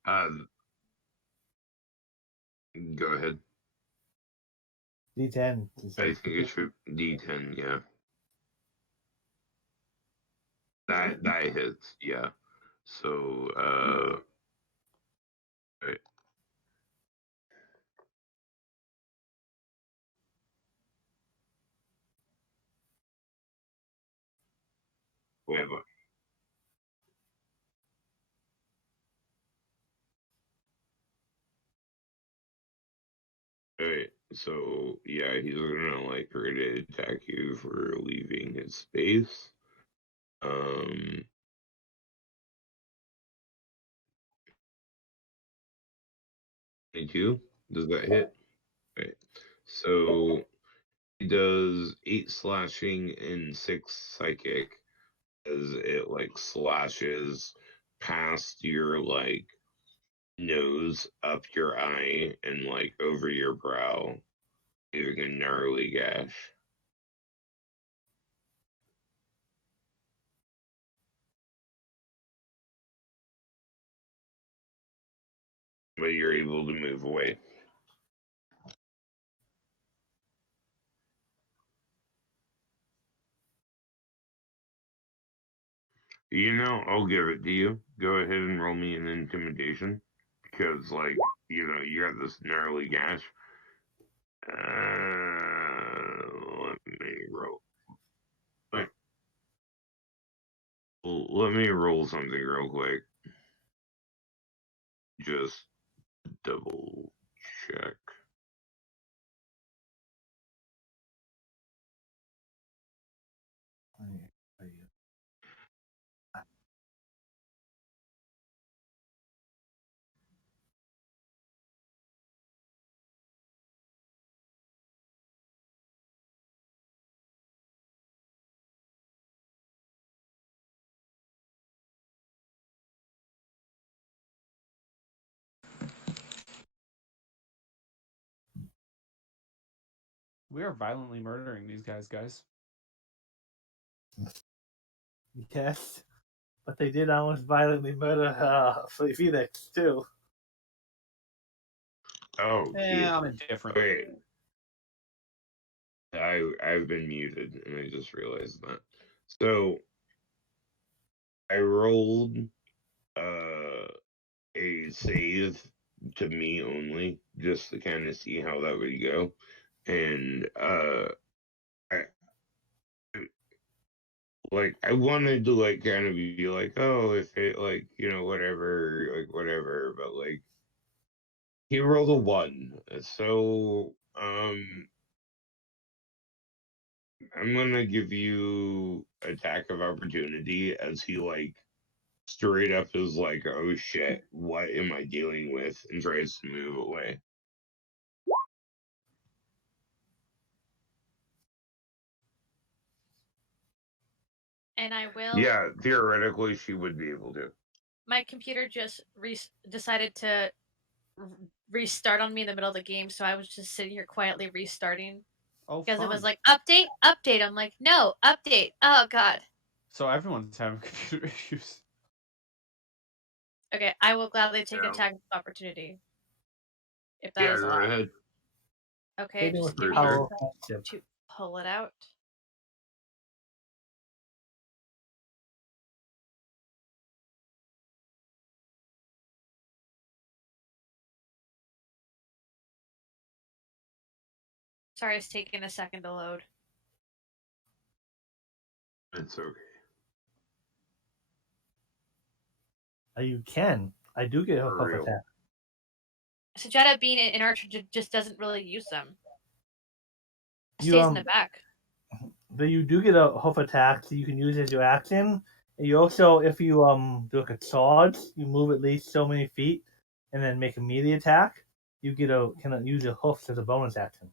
Uh, go ahead. D10. I think it should D10. Yeah, that hits. Yeah. So right, wait, wait. All right. So yeah, he's gonna ready to attack you for leaving his space. Um, 22. Does that hit? Right. So he does 8 slashing and 6 psychic as it slashes past your nose, up your eye, and over your brow, leaving a gnarly gash. but you're able to move away. You know, I'll give it to you. Go ahead and roll me an intimidation. Because, like, you know, you got this gnarly gash. Let me roll. Let me roll something real quick. Just double check. We are violently murdering these guys. Yes, but they did almost violently murder Felix too. Oh, Yeah, I'm indifferent. wait. I've been muted, and I just realized that. So I rolled a save to me only, just to kind of see how that would go, and I, like I wanted to like kind of be like, oh, if it like whatever, but like he rolled a 1, so I'm gonna give you attack of opportunity as he like straight up is like, oh shit, what am I dealing with, and tries to move away. And I will. Yeah, theoretically she would be able to. My computer just decided to restart on me in the middle of the game, so I was just sitting here quietly restarting Oh, because fun. it was like update. I'm like, no, update. Oh god. So everyone's having computer issues. Okay, I will gladly take Yeah. attack of opportunity. If that Yeah, is go allowed. ahead. Okay, Hitting just with give me a power sec to pull it out. Sorry, it's taking a second to load. It's okay. You can. I do get a For puff real. attack. Sajada being in Archer just doesn't really use them. You Stays in the back. But you do get a hoof attack that you can use as your action. And you also, if you do like a charge, you move at least so many feet, and then make a melee attack. You can use your hoofs as a bonus action.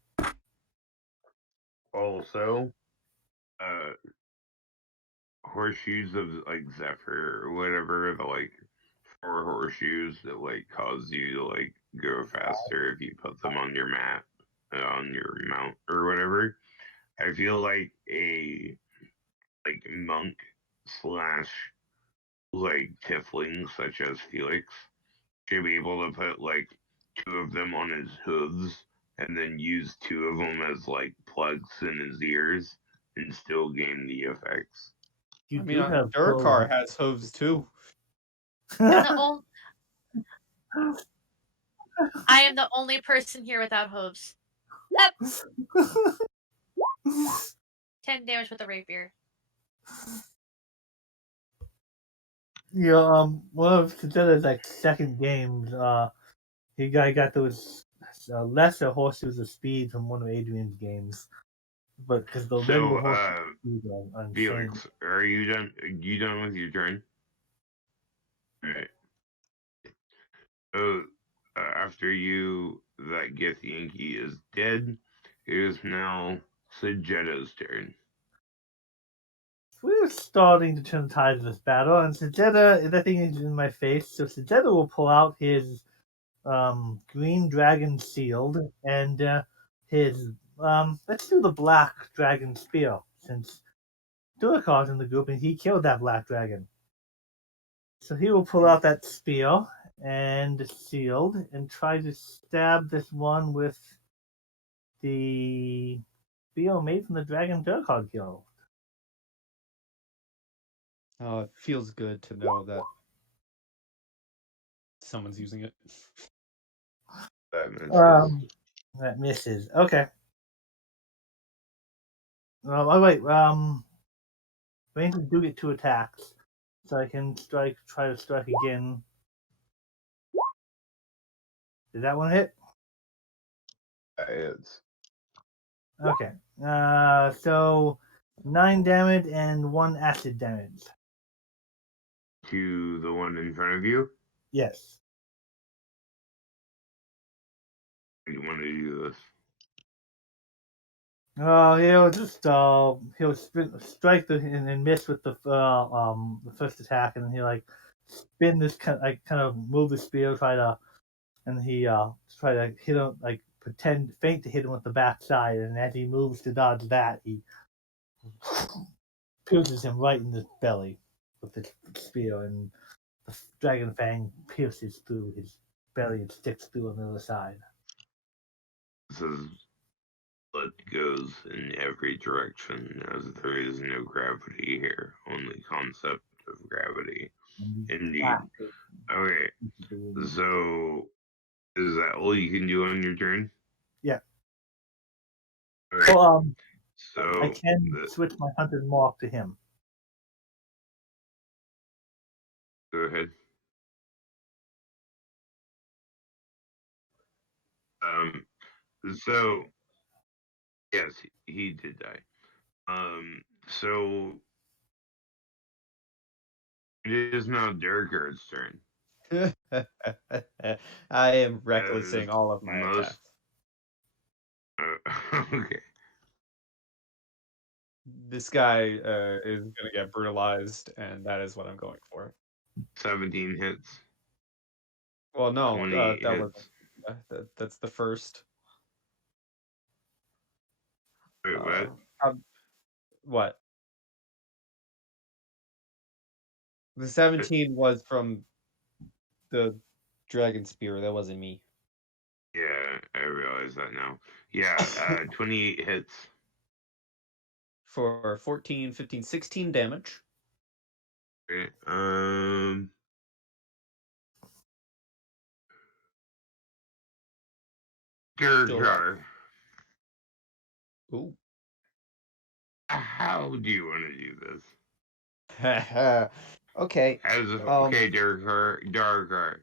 Also, horseshoes of like Zephyr or whatever, the like 4 horseshoes that like cause you to like go faster if you put them on your mat, on your mount or whatever. I feel like a like monk slash like tiefling such as Felix should be able to put like 2 of them on his hooves and then use 2 of them as like plugs in his ears and still gain the effects. You I do mean, have Durkar has hooves too. I'm the only. I am the only person here without hooves. Yep. 10 damage with a rapier. One of Kazetta's like second games, he got those lesser horseshoes of speed from one of Adrian's games, but because the regular So, horseshoes are insane. Felix, are you done? You done with your turn? Alright. So, after you, that Githyakei is dead, it is now Sajetta's turn. We're starting to turn the tide of this battle, and Sajetta, that thing is in my face, so Sajetta will pull out his green dragon shield and his let's do the black dragon spear, since Durakar's in the group and he killed that black dragon. So he will pull out that spear and shield and try to stab this one with the spear made from the Dragon Durkog Guild. Oh, it feels good to know that someone's using it. That misses. That misses. Okay. Oh wait. Rangers do get 2 attacks, so I can try to strike again. Did that one hit? That hits. Okay. So 9 damage and 1 acid damage. To the one in front of you. Yes. You want to do this? He'll just he'll strike and miss with the first attack, and then he like spin this kind of move the spear, and he try to hit him, like pretend feint to hit him with the backside, and as he moves to dodge that, he pierces him right in the belly with the spear, and the dragon fang pierces through his belly and sticks through on the other side. This is blood goes in every direction, as there is no gravity here, only concept of gravity. Indeed. Okay, so is that all you can do on your turn? Yeah. Okay. Well, So I can switch my hunted mark to him. go ahead. So yes, he did die. So it is now Durgar's turn. I am As recklessing all of my most. attacks. Okay. This guy is gonna get brutalized, and that is what I'm going for. 17 hits. Well, no, 20 that hits. was that's the first. Wait, what? What? The 17 was from the dragon spear. That wasn't me. Yeah, I realize that now. Yeah, 28 hits. For 14, 15, 16 damage. Okay. Durgar. Ooh. How do you want to do this? Okay. Okay, Durgar.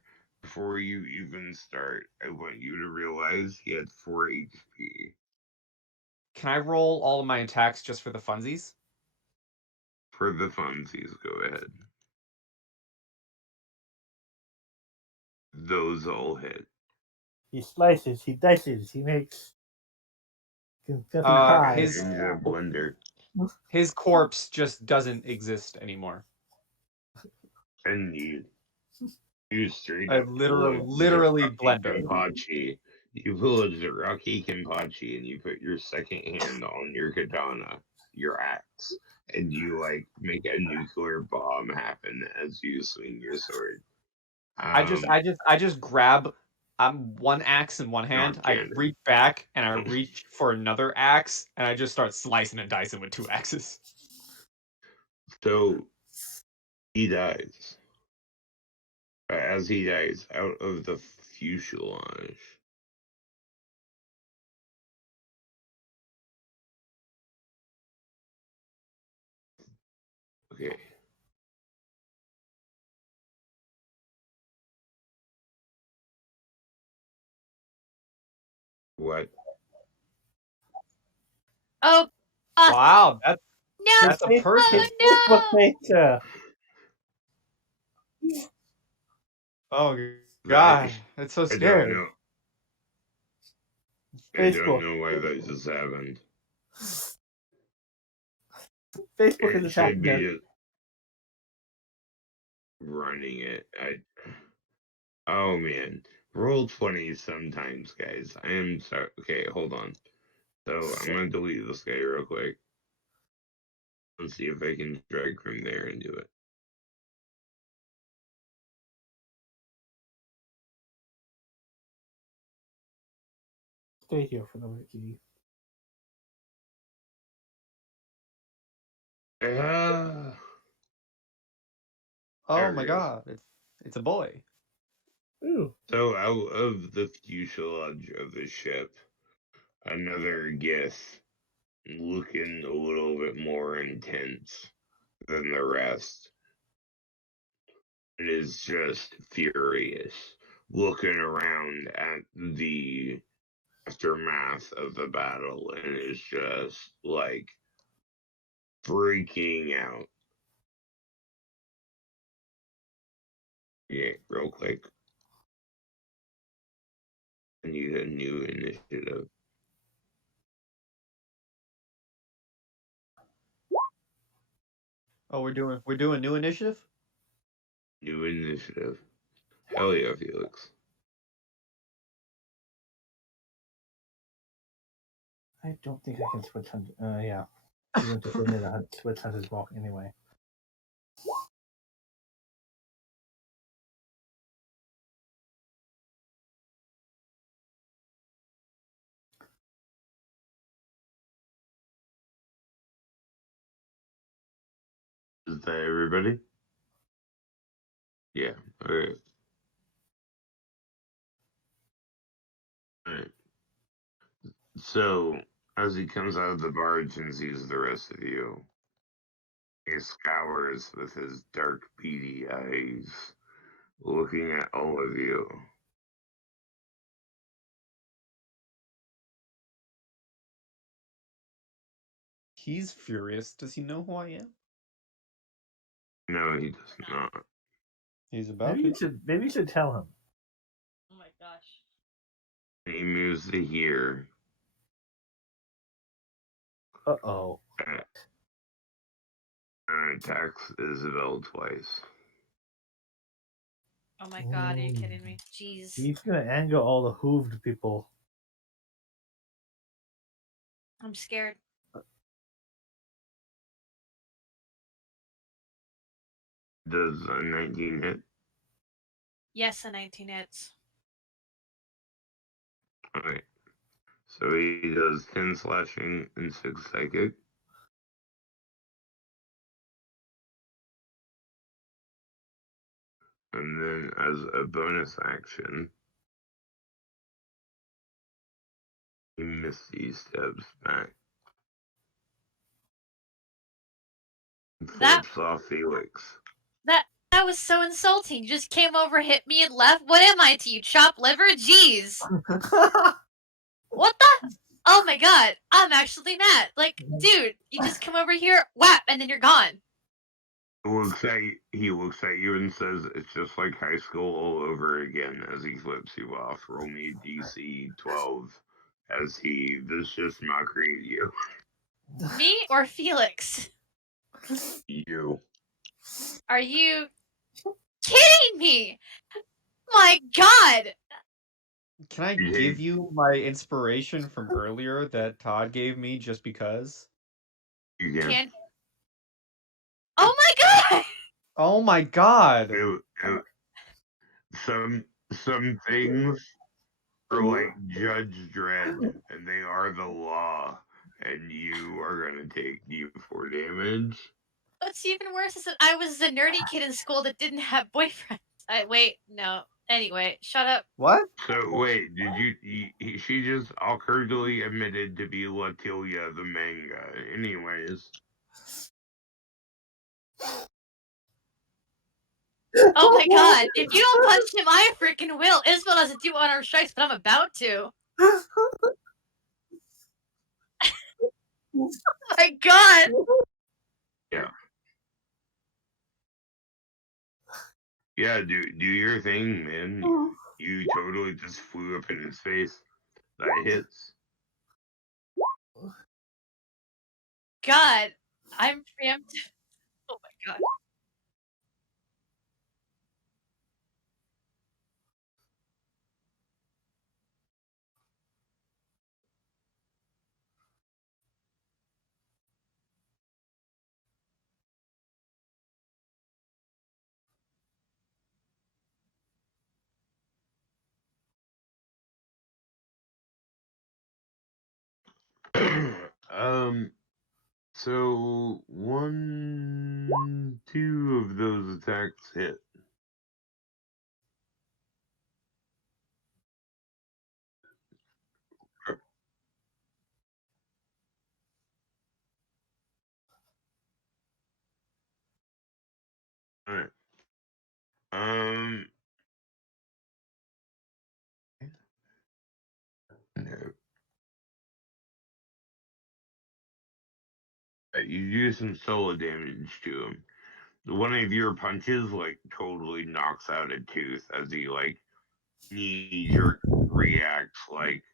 Before you even start, I want you to realize he had 4 HP. Can I roll all of my attacks just for the funsies? For the funsies, go ahead. Those all hit. He slices, he dices, he makes confetti pie. Into blender. His corpse just doesn't exist anymore. Indeed. You straight I up literally blender. Kenpachi. You pull a Zaraki Kenpachi and you put your second hand on your katana, your axe, and you like make a nuclear bomb happen as you swing your sword. I just grab one axe in one hand. I canon. reach back and I reach for another axe, and I just start slicing and dicing with 2 axes. So he dies. As he dies out of the fuselage. Okay. What? Oh, Wow, no! that's a perfect. Oh no! Oh god, it's so I don't scary. know. I don't know why that just happened. Facebook It is should attacking be us. just running it. Oh man, roll 20 sometimes, guys. I am sorry. Okay, hold on. So I'm gonna delete this guy real quick. Let's see if I can drag from there and do it. Stay here for the minute, kitty. Uh, Oh my There it is. god, it's a boy. Ooh. So out of the fuselage of the ship, another Gith, looking a little bit more intense than the rest. It is just furious, looking around at the aftermath of the battle, and is just like freaking out. Yeah, real quick. I need a new initiative. Oh, we're doing new initiative. New initiative. Hell yeah, Felix. I don't think I can switch hunter. Yeah. You want to give me the switch hunter's walk anyway. Is that everybody? Yeah. Alright. Alright. So, as he comes out of the barge and sees the rest of you, he scours with his dark, beady eyes, looking at all of you. He's furious. Does he know who I am? No, he does not. He's about to. Maybe you should tell him. Oh my gosh. He moves to here. Uh-oh. And attacks Isabel twice. Oh my god, are you kidding me? Jeez. He's gonna anger all the hooved people. I'm scared. Does a 19 hit? Yes, a 19 hits. Alright. So he does 10 slashing and 6 psychic. And then as a bonus action, he misty steps back. And That flips off Felix. that was so insulting. You just came over, hit me, and left. What am I to you, chopped liver? Jeez. What the? Oh my god, I'm actually mad. Like, dude, you just come over here, whap, and then you're gone. He looks at you and says, "It's just like high school all over again." As he flips you off, roll me DC 12. As he vicious mockery at you. Me or Felix? You. Are you kidding me? My god! Can I You give take- you my inspiration from earlier that Todd gave me just because? You can. Can. Oh my god! Oh my god! Some things are like Judge Dredd, and they are the law, and you are gonna take D4 damage. What's even worse is that I was the nerdy kid in school that didn't have boyfriends. Wait, no. Anyway, shut up. What? So wait, did she just awkwardly admitted to be Latilia the manga. Anyways, Oh my god, if you don't punch him, I freaking will. Isabel doesn't do unarmed strikes, but I'm about to. Oh my god! yeah, do your thing, man. You totally just flew up in his face. That hits. God, I'm preemptive. Oh my god. So 2 of those attacks hit. All right. No. You do some solo damage to him. One of your punches like totally knocks out a tooth as he like knee jerk reacts like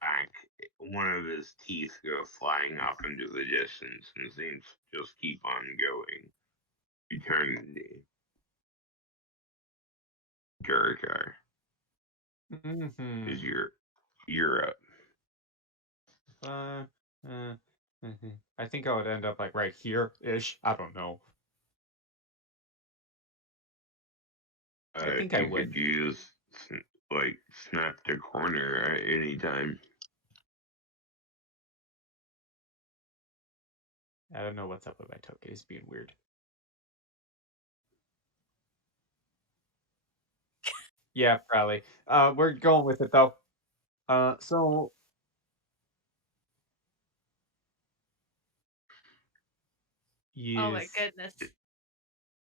back. One of his teeth go flying off into the distance and seems to just keep on going. Eternity. Githyakei Mm-hmm. is you're up. I think I would end up like right here ish. I don't know. I think I You would. could use like snap to corner at any time. I don't know what's up with my token. It's being weird. Yeah, probably. We're going with it though. So Oh my yes. goodness.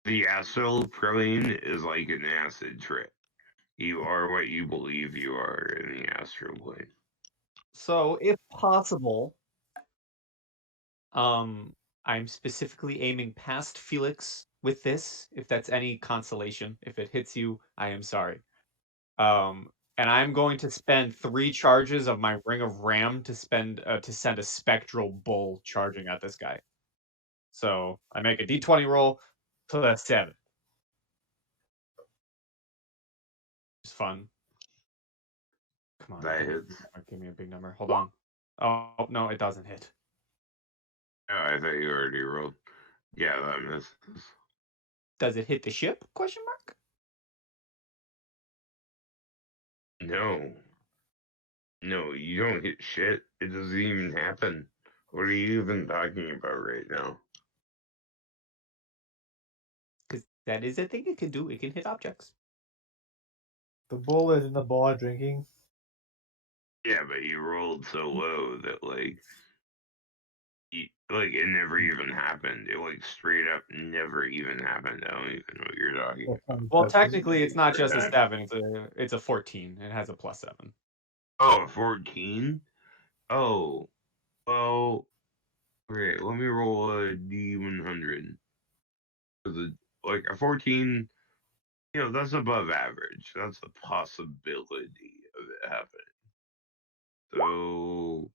The astral plane is like an acid trip. You are what you believe you are in the astral plane. So if possible, I'm specifically aiming past Felix with this. If that's any consolation, if it hits you, I am sorry. And I'm going to spend 3 charges of my Ring of Ram to send a spectral bull charging at this guy. So I make a d20 roll to the 7. It's fun. Come on, That give me a hits. big number. Give me a big number. Hold on. Oh no, it doesn't hit. Oh, I thought you already rolled. Yeah, that misses. Does it hit the ship? Question mark. No. No, you don't hit shit. It doesn't even happen. What are you even talking about right now? Because that is a thing it can do. It can hit objects. The bull is in the bar drinking. Yeah, but you rolled so low that like it never even happened. It like straight up never even happened. I don't even know what you're talking about. Well, technically, it's not just a Yeah. 7. It's a 14. It has a +7. Oh, 14? Oh, well, okay, let me roll a D100. Like a 14, that's above average. That's a possibility of it happening. So,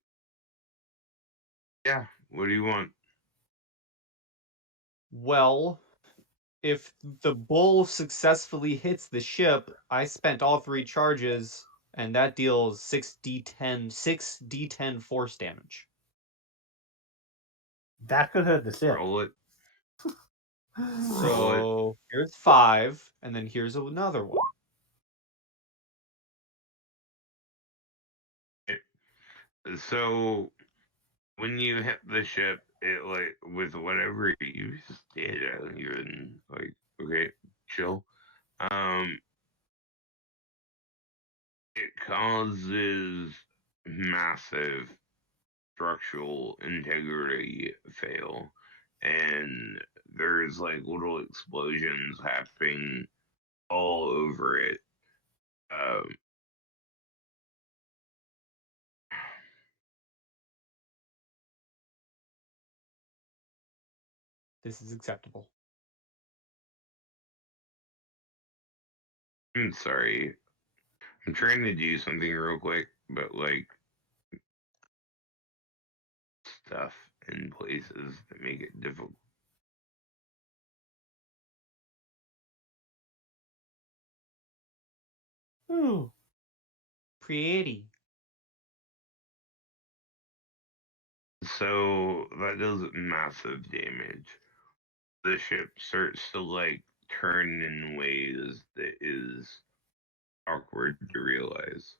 yeah, what do you want? Well, if the bull successfully hits the ship, I spent all 3 charges, and that deals 6d10 force damage. That could hurt the ship. Roll it. So here's 5, and then here's another one. So, when you hit the ship, it like with whatever you did, I don't even like. Okay, chill. It causes massive structural integrity fail, and there's like little explosions happening all over it. Um, This is acceptable. I'm sorry. I'm trying to do something real quick, but like stuff in places that make it difficult. Ooh. Pretty. So that does massive damage. The ship starts to like turn in ways that is awkward to realize.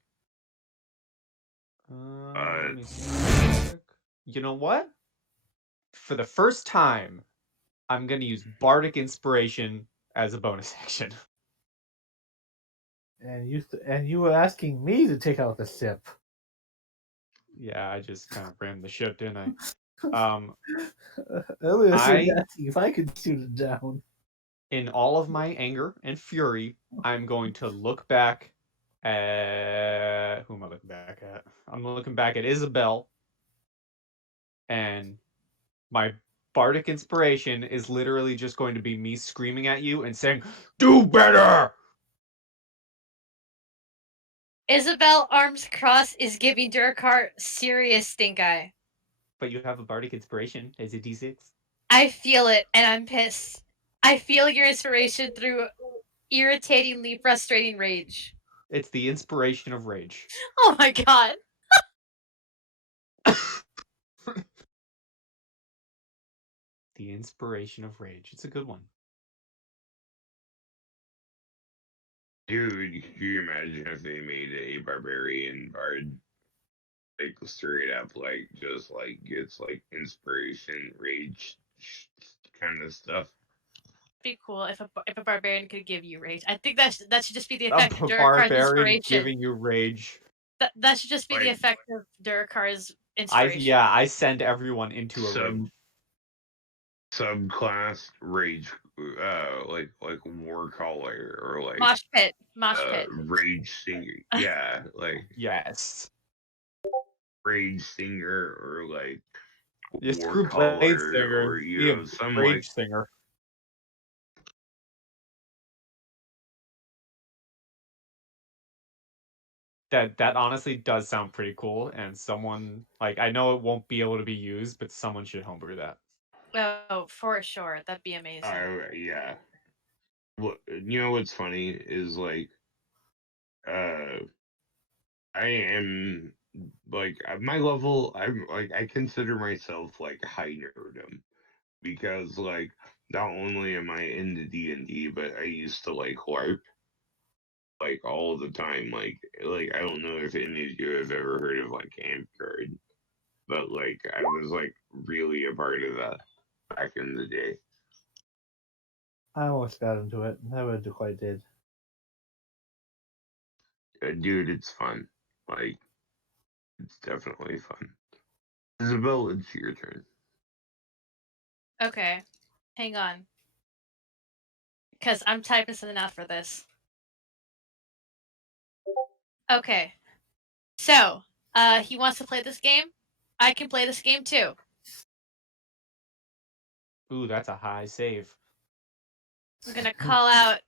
Let me see real quick. you know what? For the first time, I'm gonna use Bardic Inspiration as a bonus action. And you were asking me to take out the sip. Yeah, I just kind of ran the ship, didn't I? Earlier, she was I- asking if I could shoot it down. In all of my anger and fury, I'm going to look back at who am I looking back at? I'm looking back at Isabel, and my bardic inspiration is literally just going to be me screaming at you and saying, "Do better!" Isabel arms crossed is giving Durakar serious stink eye. But you have a bardic inspiration as a d6. I feel it, and I'm pissed. I feel your inspiration through irritatingly frustrating rage. It's the inspiration of rage. Oh my god. The inspiration of rage. It's a good one. Dude, can you imagine if they made a barbarian bard like straight up like just like gets like inspiration, rage kind of stuff? Be cool if a barbarian could give you rage. I think that should just be the A effect of Durakar's barbarian inspiration. giving you rage. That should just be the Like- effect of Durakar's inspiration. I send everyone into a rage. Subclass rage, like war caller or like Mosh pit. rage singer. Yeah, like Yes. rage singer or like You war screw caller Blade Singer. or Be a some rage like singer. That honestly does sound pretty cool, and someone like I know it won't be able to be used, but someone should homebrew that. Oh, for sure. That'd be amazing. yeah. What you know? What's funny is like, I am like at my level. I'm like I consider myself like high nerdum because like not only am I into D&D, but I used to like LARP like all the time. Like I don't know if any of you have ever heard of like Amp, but like I was like really a part of that back in the day. I almost got into it. Never quite did. Dude, it's fun. Like it's definitely fun. Isabel, it's your turn. Okay. Hang on. Because I'm typing something out for this. Okay. So, he wants to play this game. I can play this game too. Ooh, that's a high save. I'm gonna call out.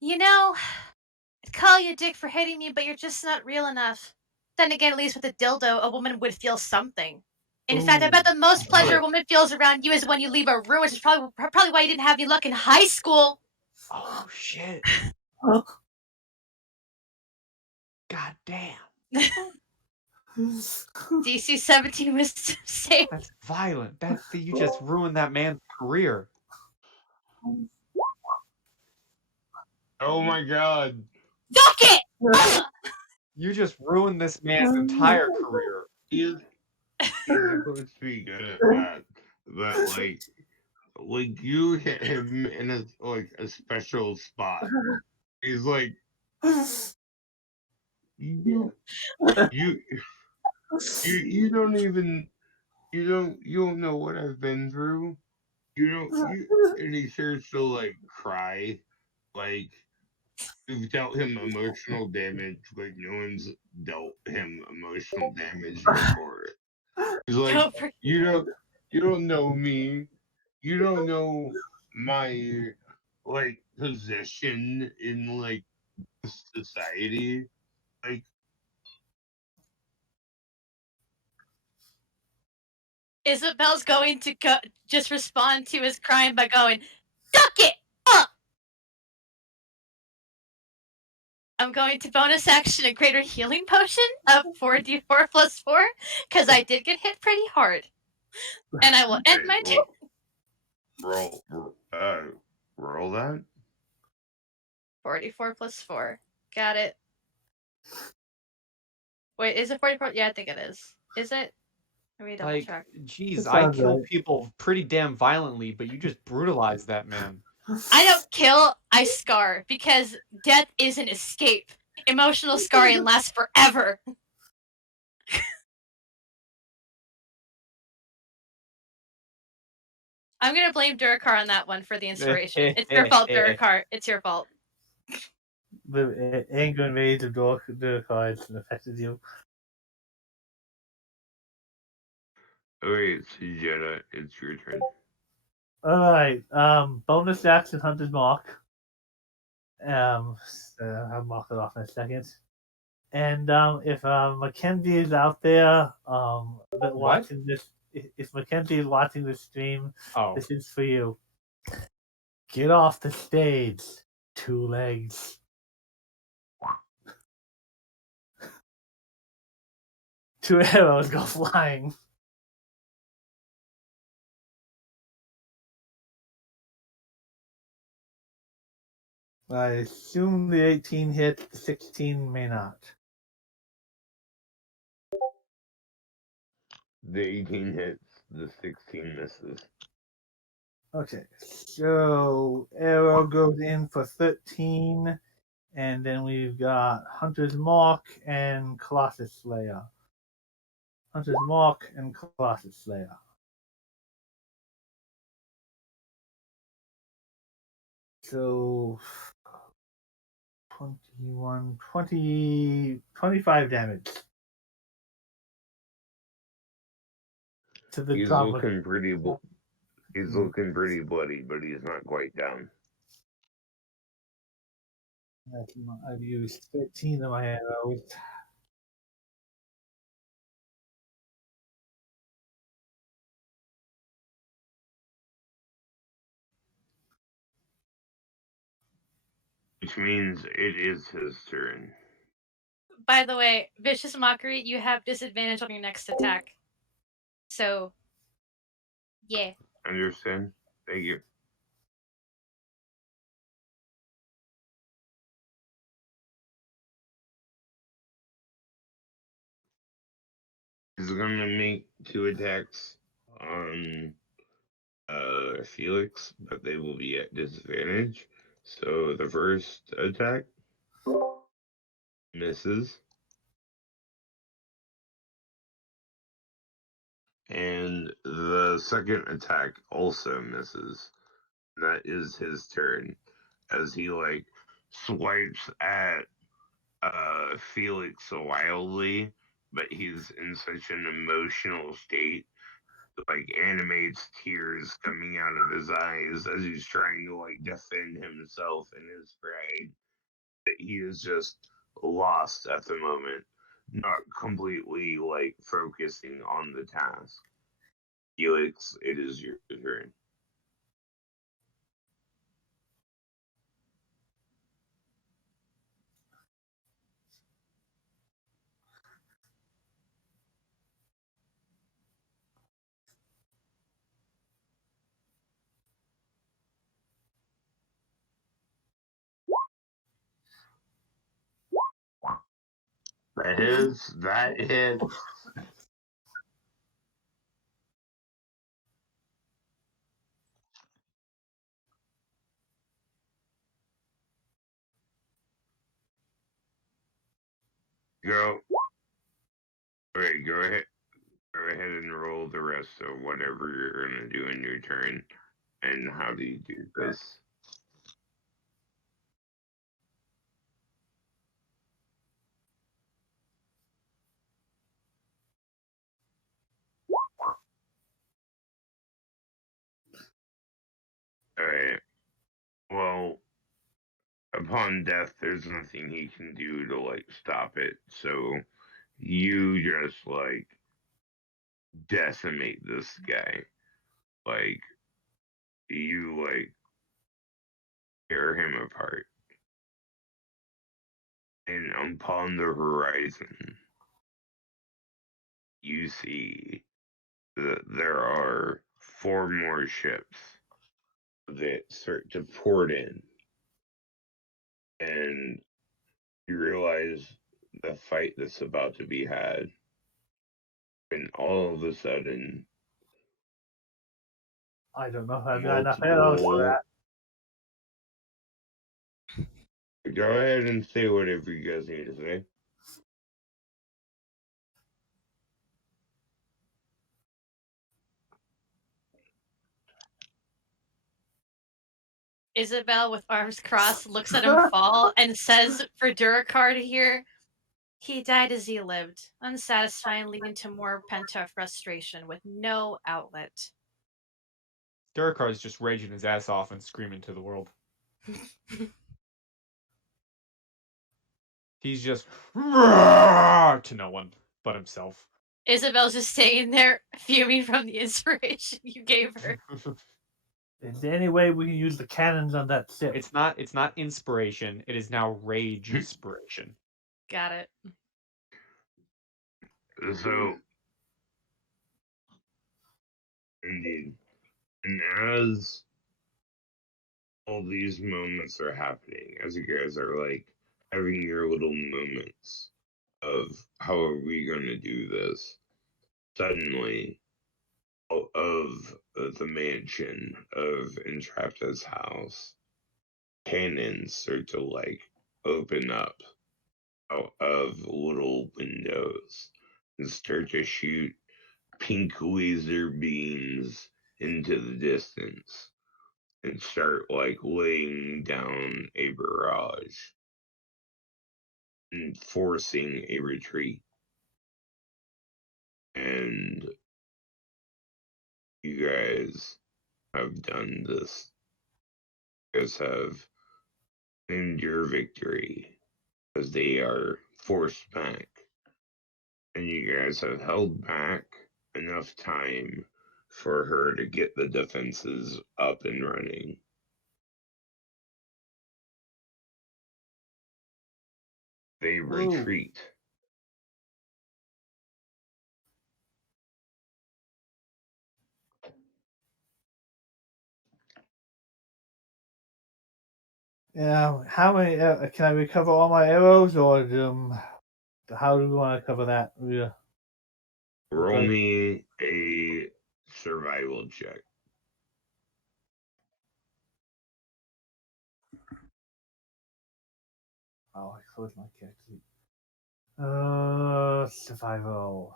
You know, I'd call you a dick for hitting me, but you're just not real enough. Then again, at least with a dildo, a woman would feel something. In fact, I bet the most pleasure a woman feels around you is when you leave a room, which is probably why you didn't have any luck in high school. Oh shit. God damn. DC 17 wisdom save. That's violent. You just ruined that man's career. Oh my god. Fuck it! You just ruined this man's entire career. He's supposed to be good at that. But like you hit him in a special spot. He's like you you don't even you don't know what I've been through. And he starts to like cry. Like you've dealt him emotional damage like no one's dealt him emotional damage before. He's like, Don't forget. you don't know me. You don't know my like position in like society. Like Isabel's going to just respond to his crime by going, "Suck it up!" I'm going to bonus action a greater healing potion of 4d4 plus 4, because I did get hit pretty hard. And I will end my turn. Roll that. 44 plus 4. Got it. Wait, is it 44? Yeah, I think it is. Is it? Let me double Like, check. geez, That I sounds kill right. people pretty damn violently, but you just brutalize that man. I don't kill, I scar, because death is an escape. Emotional scarring lasts forever. I'm gonna blame Durakar on that one for the inspiration. It's your fault, Durakar. It's your fault. The anger and rage of Durkhards affected you. Okay, Sujetta, it's your turn. Alright, bonus action Hunter's Mark. I'll mark it off in a second. And if Mackenzie is out there watching this, if Mackenzie is watching this stream, Oh, this is for you. Get off the stage, two legs. Two arrows go flying. I assume the 18 hits, the 16 may not. The 18 hits, the 16 misses. Okay, so arrow goes in for 13, and then we've got Hunter's Mark and Colossus Slayer. Hunter's Mark and Colossus Slayer. So 21, 20, 25 damage. To the He's top looking pretty he's Hmm. looking pretty bloody, but he's not quite down. I've used 13 of my arrows. Which means it is his turn. By the way, Vicious Mockery, you have disadvantage on your next attack. So, yeah. Understand? Thank you. He's gonna make 2 attacks on Felix, but they will be at disadvantage. So the first attack misses. And the second attack also misses. That is his turn. As he swipes at Felix wildly, but he's in such an emotional state, animates tears coming out of his eyes as he's trying to defend himself and his pride. That he is just lost at the moment, not completely focusing on the task. Felix, it is your turn. That hits. Go. Alright, go ahead. Go ahead and roll the rest of whatever you're gonna do in your turn. And how do you do this? Alright. Well, upon death, there's nothing he can do to stop it. So you just decimate this guy. Like you tear him apart. And upon the horizon, you see that there are 4 more ships that start to port in. And you realize the fight that's about to be had And all of a sudden, I don't know if I've got enough arrows for that. Go ahead and say whatever you guys need to say. Isabel, with arms crossed, looks at him fall and says for Durakar to hear, he died as he lived, unsatisfied, leading to more pent-up frustration with no outlet. Durakar is just raging his ass off and screaming to the world. He's just to no one but himself. Isabel's just staying there, fuming from the inspiration you gave her. Is there any way we can use the cannons on that ship? It's not inspiration. It is now rage inspiration. Got it. So, indeed. And as all these moments are happening, as you guys are like having your little moments of how are we going to do this, suddenly, out of the mansion of Entrapta's house, cannons start to like open up out of little windows and start to shoot pink laser beams into the distance and start like laying down a barrage and forcing a retreat. And you guys have done this. You guys have named your victory as they are forced back. And you guys have held back enough time for her to get the defenses up and running. They retreat. Yeah, how many? Can I recover all my arrows, or how do we want to cover that? Yeah. Roll Okay. me a survival check. Oh, I closed my character. Survival.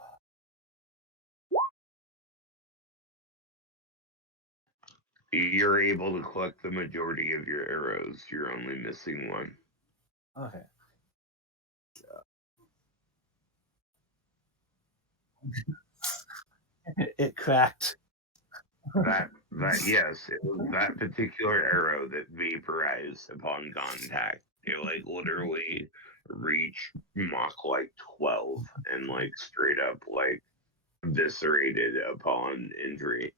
You're able to collect the majority of your arrows. You're only missing one. Okay. It cracked. That yes, it was that particular arrow that vaporized upon contact. It like literally reached Mach like 12 and like straight up like eviscerated upon injury.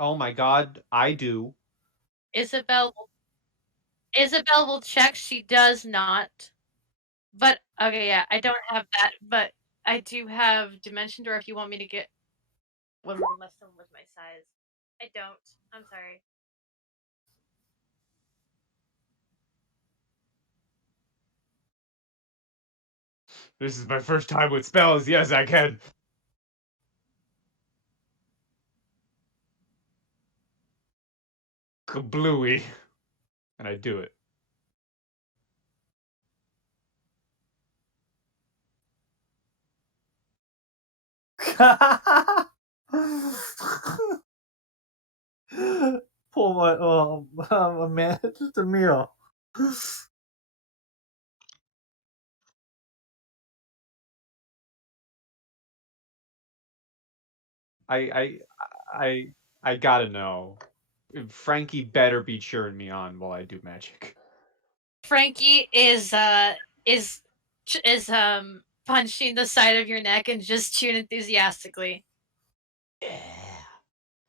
Oh my god, I do. Isabel will check. She does not. But okay, yeah, I don't have that, but I do have Dimension Door if you want me to get one more muscle with my size. I don't. I'm sorry. This is my first time with spells. Yes, I can. Kablooey. And I do it. Poor my man, it's just a meal. I gotta know. Frankie better be cheering me on while I do magic. Frankie is punching the side of your neck and just chewing enthusiastically. Yeah.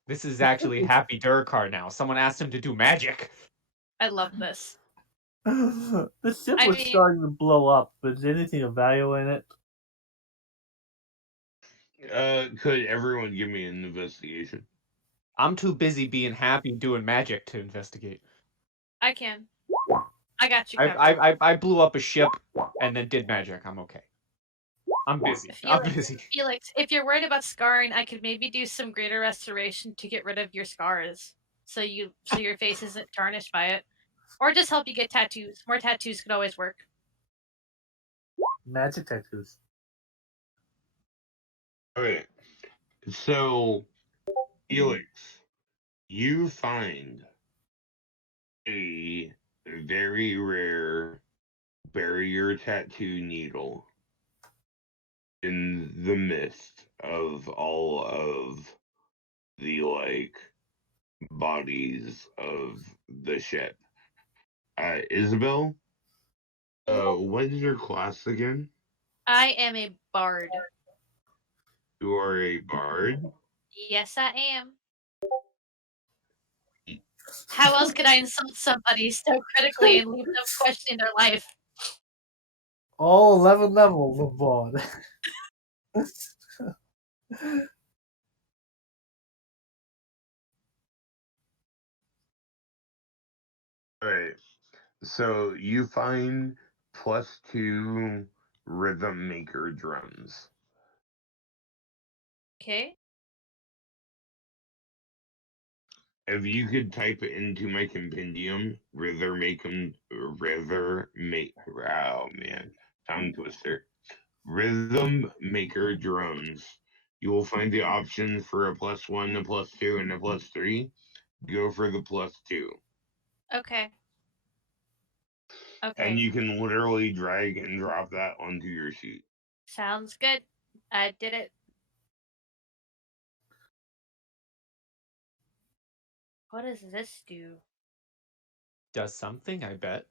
This is actually Happy Durakar now. Someone asked him to do magic. I love this. The ship I was mean- starting to blow up, but is there anything of value in it? Could everyone give me an investigation? I'm too busy being happy doing magic to investigate. I can. I got you covered. I blew up a ship and then did magic. I'm okay. I'm busy. I'm busy. Felix, if you're worried about scarring, I could maybe do some greater restoration to get rid of your scars, so your face isn't tarnished by it, or just help you get tattoos. More tattoos could always work. Magic tattoos. Okay, so Felix, you find a very rare barrier tattoo needle in the midst of all of the bodies of the ship. Isabel, what is your class again? I am a bard. You are a bard. Yes, I am. How else could I insult somebody so critically and leave them questioning their life? Oh, 11 levels of board. Alright. So you find +2 rhythm maker drums. Okay. If you could type it into my compendium, oh man, tongue twister. Rhythm maker drums. You will find the option for a +1, a +2, and a +3. Go for the +2. Okay. And Okay. you can literally drag and drop that onto your sheet. Sounds good. I did it. What does this do? Does something, I bet.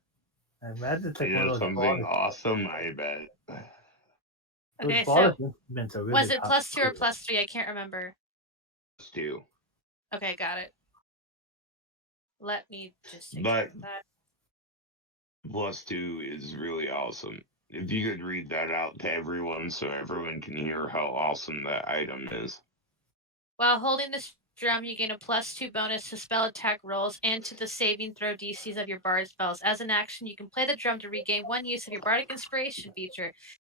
I imagine it's like It one of is those something ball, awesome, I bet. those Okay, ball so instruments are really was it hard to +2 or play. +3? I can't remember. +2. Okay, got it. Let me just take But care of that. +2 is really awesome. If you could read that out to everyone so everyone can hear how awesome that item is. While holding this drum, you gain a +2 bonus to spell attack rolls and to the saving throw DCs of your bard spells. As an action, you can play the drum to regain 1 use of your bardic inspiration feature.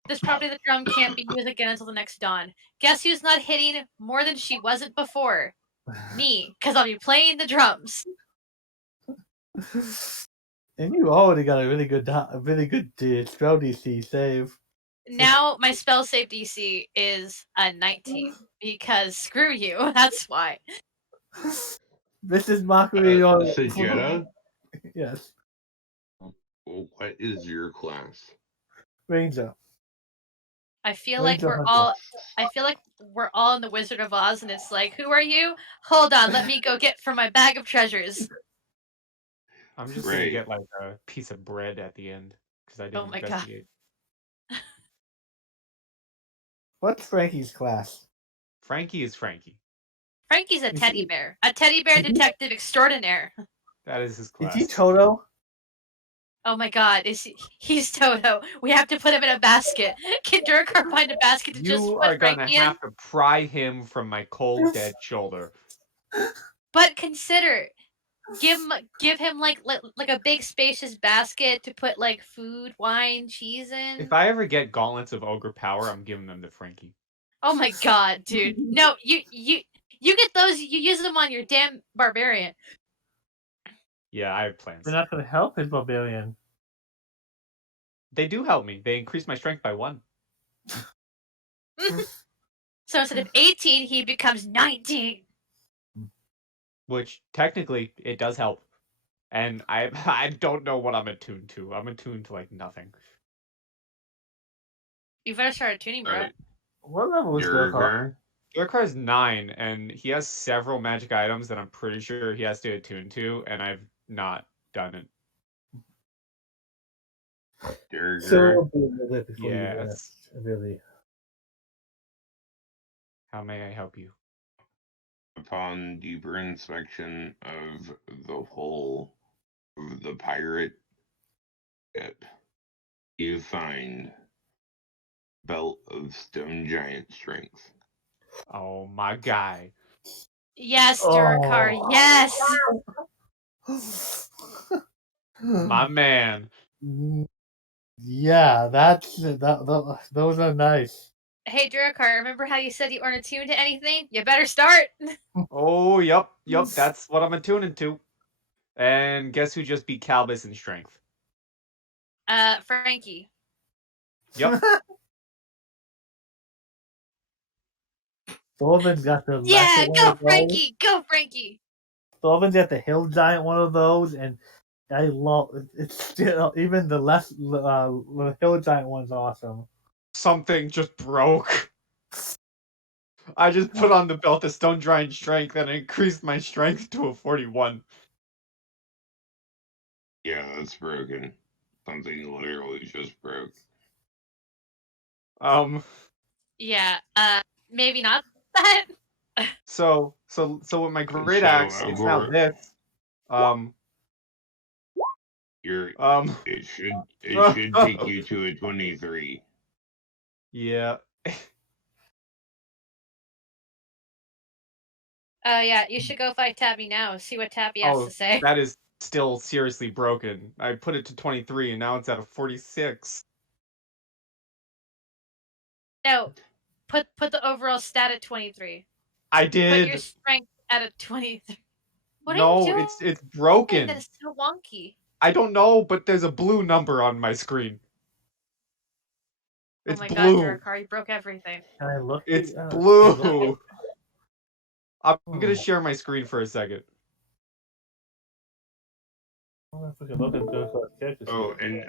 This property of the drum can't be used again until the next dawn. Guess who's not hitting more than she wasn't before? Me, because I'll be playing the drums. And you already got a really good spell DC save. Now my spell save DC is a 19 because screw you. That's why. This is mockery on Sajetta, yes, what is your class? Ranger. I feel Ranger like Hunter. we're all in the Wizard of Oz, and it's like, who are you? Hold on, let me go get from my bag of treasures. I'm just Right. gonna get like a piece of bread at the end because I didn't Oh my god. investigate. What's Frankie's class? Frankie is Frankie. Frankie's a teddy bear. A teddy bear detective extraordinaire. That is his Is class. he Toto? Oh my god, he's Toto. We have to put him in a basket. Can Durkar find a basket to just You put are gonna Frankie in? have to pry him from my cold dead shoulder. But consider, give him like a big spacious basket to put like food, wine, cheese in. If I ever get gauntlets of ogre power, I'm giving them to Frankie. Oh my god, dude. No, you get those, you use them on your damn barbarian. Yeah, I have plans. They're not going to help his barbarian. They do help me. They increase my strength by 1. So instead of 18, he becomes 19. Which technically it does help. And I don't know what I'm attuned to. I'm attuned to like nothing. You better start tuning, bro. Alright. What level is Durkar? Durkar is 9, and he has several magic items that I'm pretty sure he has to attune to, and I've not done it. So it'll be a little bit before you Yes. really. How may I help you? Upon deeper inspection of the whole of the pirate ship, you find belt of stone giant strength. Oh, my guy. Yes, Durkar, yes! My man. Yeah, those are nice. Hey, Durakar, remember how you said you weren't attuned to anything? You better start. Oh, yep. That's what I'm attuning to. And guess who just beat Calbus in strength? Frankie. Yep. Thorvin's got the lesser Yeah, one go of those. Frankie! Go Frankie! Thorvin's got the hill giant one of those, and I love it's still even the hill giant one's awesome. Something just broke. I just put on the belt of Stone Giant Strength and increased my strength to a 41. Yeah, that's broken. Something literally just broke. Yeah, maybe not that. So with my great So, axe, it's now Agor, this. you're Um. it should take you to a 23. Yeah. Yeah, you should go fight Tabby now. See what Tabby has to say. That is still seriously broken. I put it to 23 and now it's at a 46. No, put the overall stat at 23. I Put your did. strength at a 23. What are you No, doing? it's broken. That is so wonky. I don't know, but there's a blue number on my screen. Oh It's my god, blue. Durakar, you broke everything. Can I look? It's Can I look blue. at- I'm gonna share my screen for a second. I don't know if we can look at Durkar's character Oh, sheet.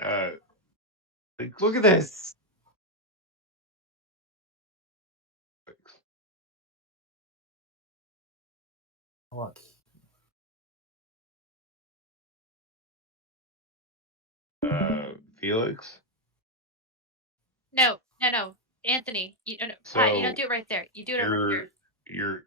and Look at this. What? Felix. No. Anthony, no, Pat, you don't So do it right there. You do it over your here. your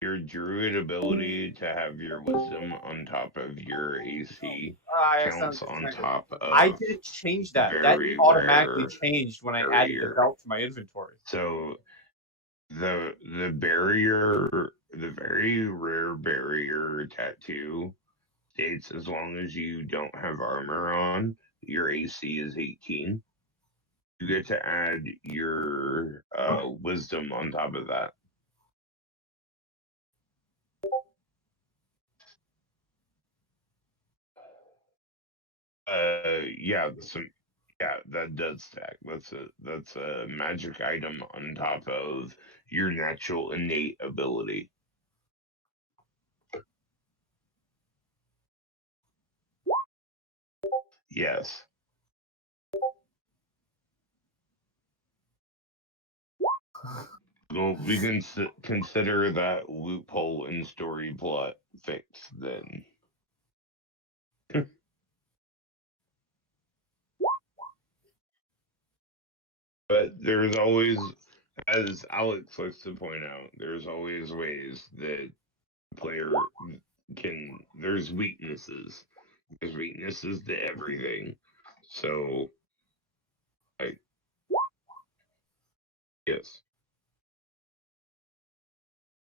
your druid ability to have your wisdom on top of your AC I counts accidentally on turned it. top I of didn't change that. That very automatically rare changed when I added the barrier. belt to my inventory. So the barrier, the very rare barrier tattoo states as long as you don't have armor on, your AC is 18. You get to add your wisdom on top of that. Yeah, yeah, that does stack. That's a magic item on top of your natural innate ability. Yes. Well, we can consider that loophole in story plot fixed then. But there's always, as Alex likes to point out, there's always ways that the player can. There's weaknesses. There's weaknesses to everything. So, I yes.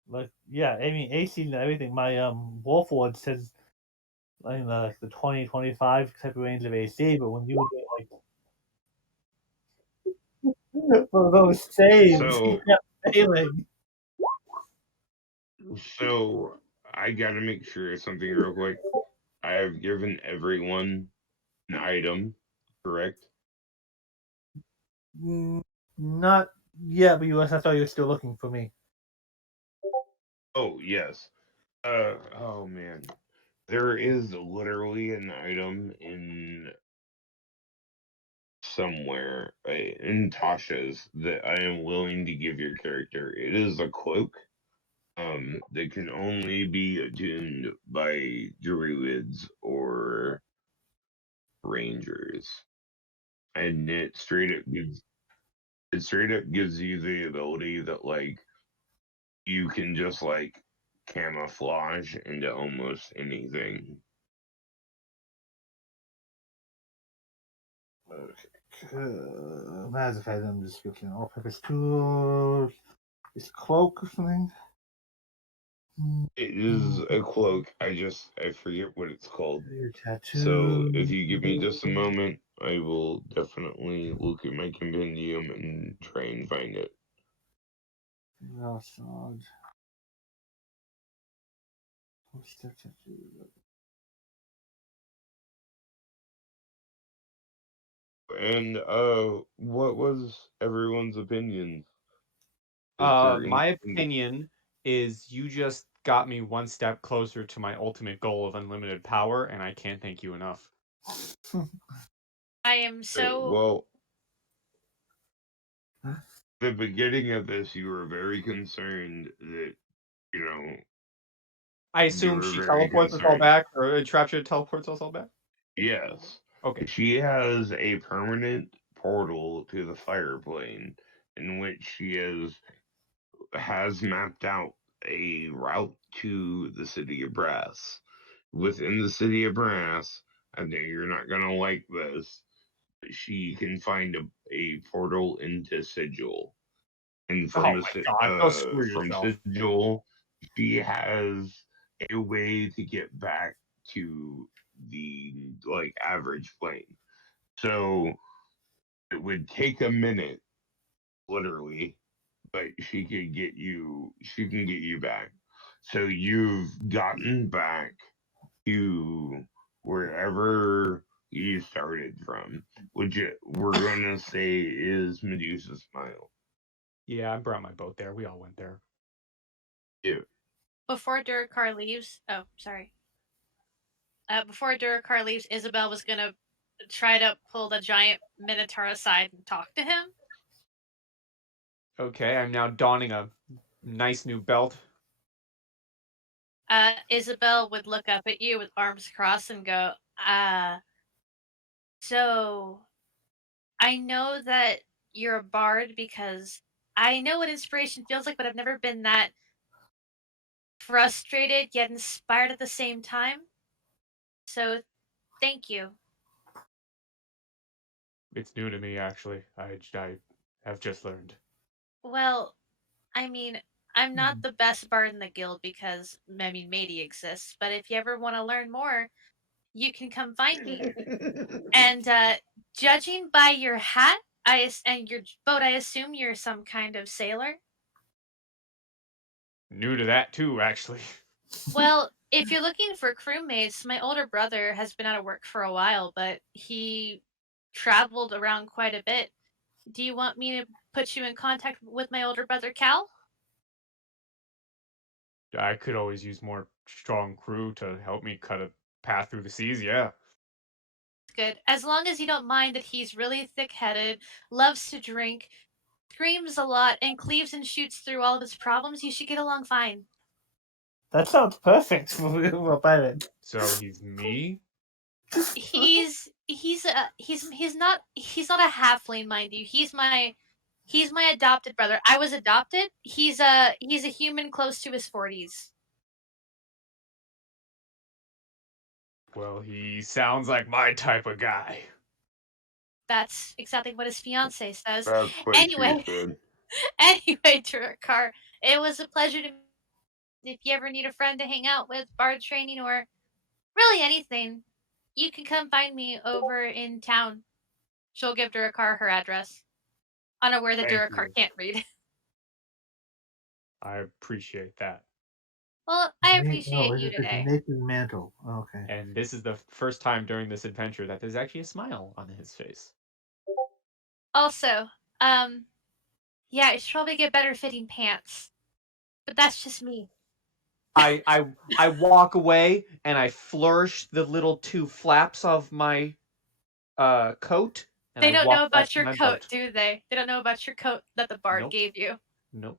Like, yeah, I mean AC and everything. My Warforged says like the 20-25 type of range of AC, but when you get like for those saves, you So, kept failing. so I gotta make sure of something real quick. I have given everyone an item, correct? Not yet, but I thought you were still looking for me. Oh yes. Oh man. There is literally an item in somewhere in Tasha's that I am willing to give your character. It is a cloak that can only be attuned by druids or rangers. And it straight up gives you the ability that like you can just like camouflage into almost anything. Matter of fact, I'm just looking all purpose tool. Is cloak or something? It is a cloak. I forget what it's called. Your tattoo. So if you give me just a moment, I will definitely look at my compendium and try and find it. Outside. Poster tattoo. And what was everyone's opinion? Is there My anything- opinion is you just got me one step closer to my ultimate goal of unlimited power, and I can't thank you enough. I am so. Well, the beginning of this, you were very concerned that I you assume were she very teleports us all concerned. back, or Entrapta teleports us all back? Yes. Okay. She has a permanent portal to the fire plane in which she has mapped out a route to the city of Brass. Within the city of Brass, I know you're not gonna like this, but she can find a portal into Sigil. And Oh my god, go screw from yourself. Sigil, she has a way to get back to the average plane. So it would take a minute, literally, but she can get you back. So you've gotten back to wherever you started from, which we're gonna say is Medusa Smile. Yeah, I brought my boat there. We all went there. Yeah. Before Durakar leaves. Oh, sorry. Before Durakar leaves, Isabel was gonna try to pull the giant minotaur aside and talk to him. Okay, I'm now donning a nice new belt. Isabel would look up at you with arms crossed and go, so I know that you're a bard because I know what inspiration feels like, but I've never been that frustrated yet inspired at the same time. So thank you. It's new to me, actually. I have just learned. Well, I mean, I'm not the best bard in the guild because, I mean, Matey exists, but if you ever want to learn more, you can come find me. And judging by your hat and your boat, I assume you're some kind of sailor. New to that, too, actually. Well, if you're looking for crewmates, my older brother has been out of work for a while, but he traveled around quite a bit. Do you want me to put you in contact with my older brother, Cal? I could always use more strong crew to help me cut a path through the seas, yeah. Good. As long as you don't mind that he's really thick-headed, loves to drink, screams a lot, and cleaves and shoots through all of his problems, you should get along fine. That sounds perfect for a pirate. So he's me? He's not a halfling, mind you. He's my adopted brother. I was adopted. He's a human close to his 40s. Well, he sounds like my type of guy. That's exactly what his fiance says. That's what Anyway, she said. anyway, Durakar, it was a pleasure to. If you ever need a friend to hang out with, bard training, or really anything, you can come find me over in town. She'll give Durakar her address. Unaware that Thank Durakar you. can't read. I appreciate that. Well, I appreciate you It's a today. naked mantle. Okay. And this is the first time during this adventure that there's actually a smile on his face. Also, yeah, I should probably get better fitting pants. But that's just me. I walk away and I flourish the little two flaps of my coat. And They I don't walk know back about to your my coat, boat. do they? They don't know about your coat that the bard Nope. gave you. Nope.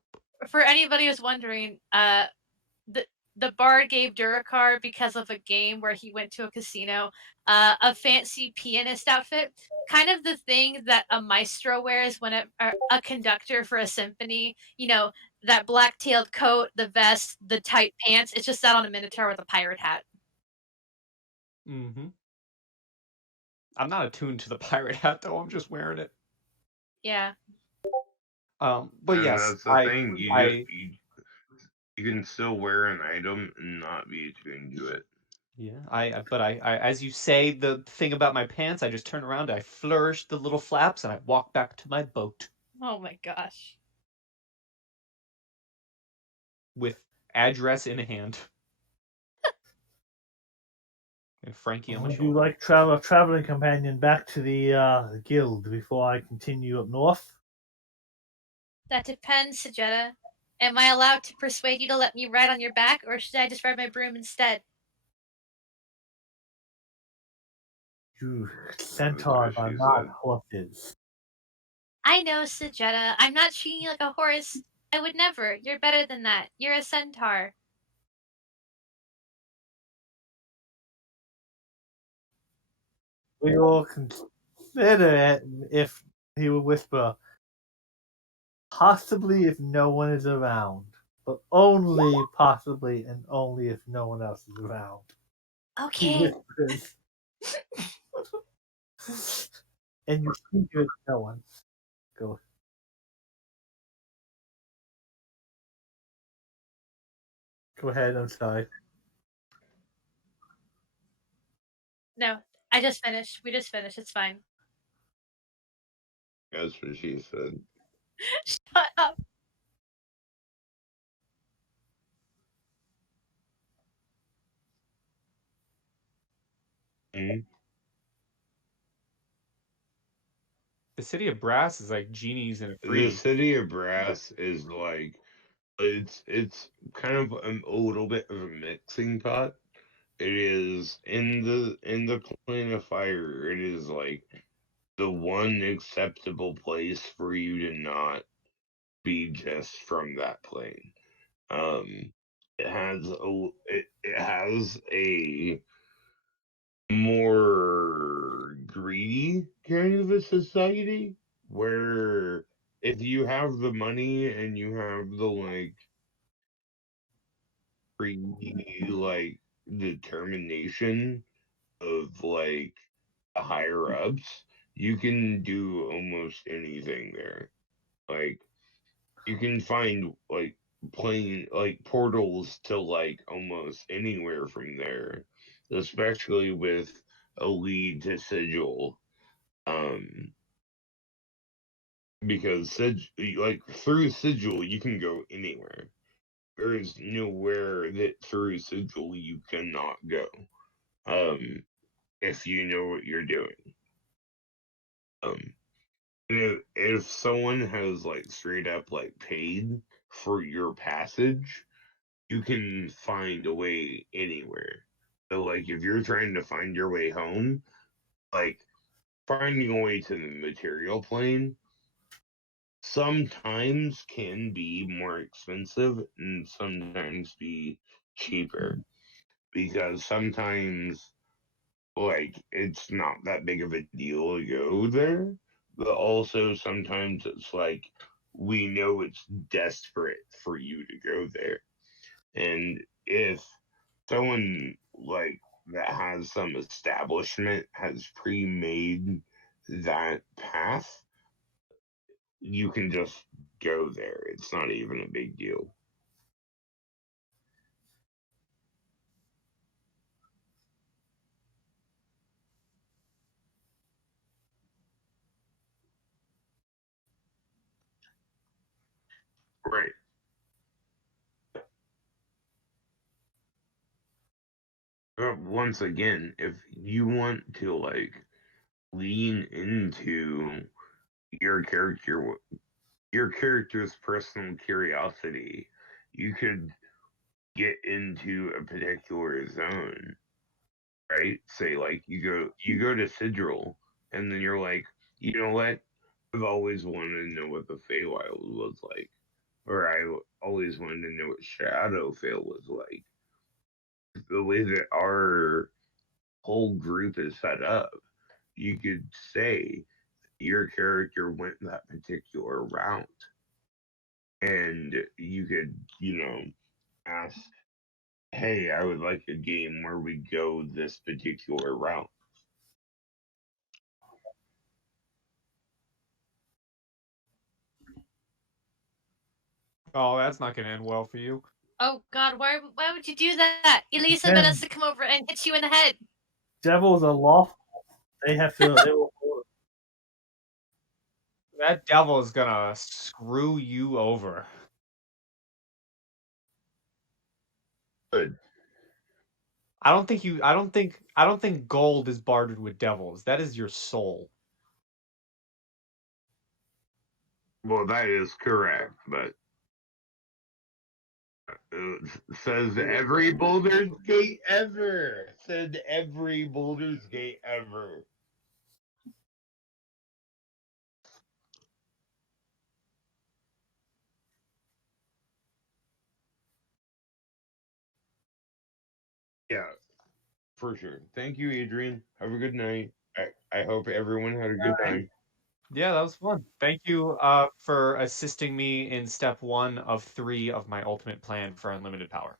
For anybody who's wondering, the bard gave Durakar, because of a game where he went to a casino, a fancy pianist outfit, kind of the thing that a maestro wears when a conductor for a symphony. You know, that black-tailed coat, the vest, the tight pants. It's just that on a minotaur with a pirate hat. Mm-hmm. I'm not attuned to the pirate hat though. I'm just wearing it. Yeah. But And yes, that's the thing. I You can still wear an item and not be attuned to it. Yeah, but I, as you say the thing about my pants, I just turn around, I flourish the little flaps, and I walk back to my boat Oh my gosh. with address in hand and Frankie on my Would you shoulder. like traveling companion back to the guild before I continue up north? That depends, Sajetta. Am I allowed to persuade you to let me ride on your back, or should I just ride my broom instead? You That's centaurs what are she not said. horses. I know, Sajetta. I'm not treating you like a horse. I would never. You're better than that. You're a centaur. We will consider it if he would whisper, possibly if no one is around, but only possibly and only if no one else is around. He Okay. whispers, and you see it, no one. Go. Go ahead. I'm sorry. No, I just finished. We just finished. It's fine. That's what she said. Shut up. Mhm. The city of brass is like genies in a The freebie. city of brass is like it's kind of a little bit of a mixing pot. It is in the plane of fire. It is like the one acceptable place for you to not be just from that plane. Um, it has a more greedy kind of a society where if you have the money and you have the like greedy like determination of like the higher ups, you can do almost anything there. Like you can find like plane like portals to like almost anywhere from there, especially with a lead to sigil. Um, because like through sigil you can go anywhere. There is nowhere that through sigil you cannot go. Um, if you know what you're doing. Um, if someone has like straight up like paid for your passage, you can find a way anywhere. So like if you're trying to find your way home, like finding a way to the material plane sometimes can be more expensive and sometimes be cheaper because sometimes like it's not that big of a deal to go there, but also sometimes it's like we know it's desperate for you to go there. And if someone like that has some establishment has pre-made that path, you can just go there. It's not even a big deal. Right. But once again, if you want to like lean into your character your character's personal curiosity, you could get into a particular zone, right? Say like you go to Sigil, and then you're like, you know what? I've always wanted to know what the Feywild was like, or I always wanted to know what Shadowfell was like. The way that our whole group is set up, you could say your character went that particular route, and you could, ask, "Hey, I would like a game where we go this particular route." Oh, that's not gonna end well for you. Oh God, why would you do that? Elisa meant us to come over and hit you in the head. Devils are lawful. They have to. They will, That devil is gonna screw you over. Good. I don't think gold is bartered with devils. That is your soul. Well, that is correct, but says every Boulder's Gate ever. Said every Boulder's Gate ever. Yeah, for sure. Thank you, Adrian. Have a good night. I hope everyone had a good time. Yeah, that was fun. Thank you for assisting me in step 1 of 3 of my ultimate plan for unlimited power.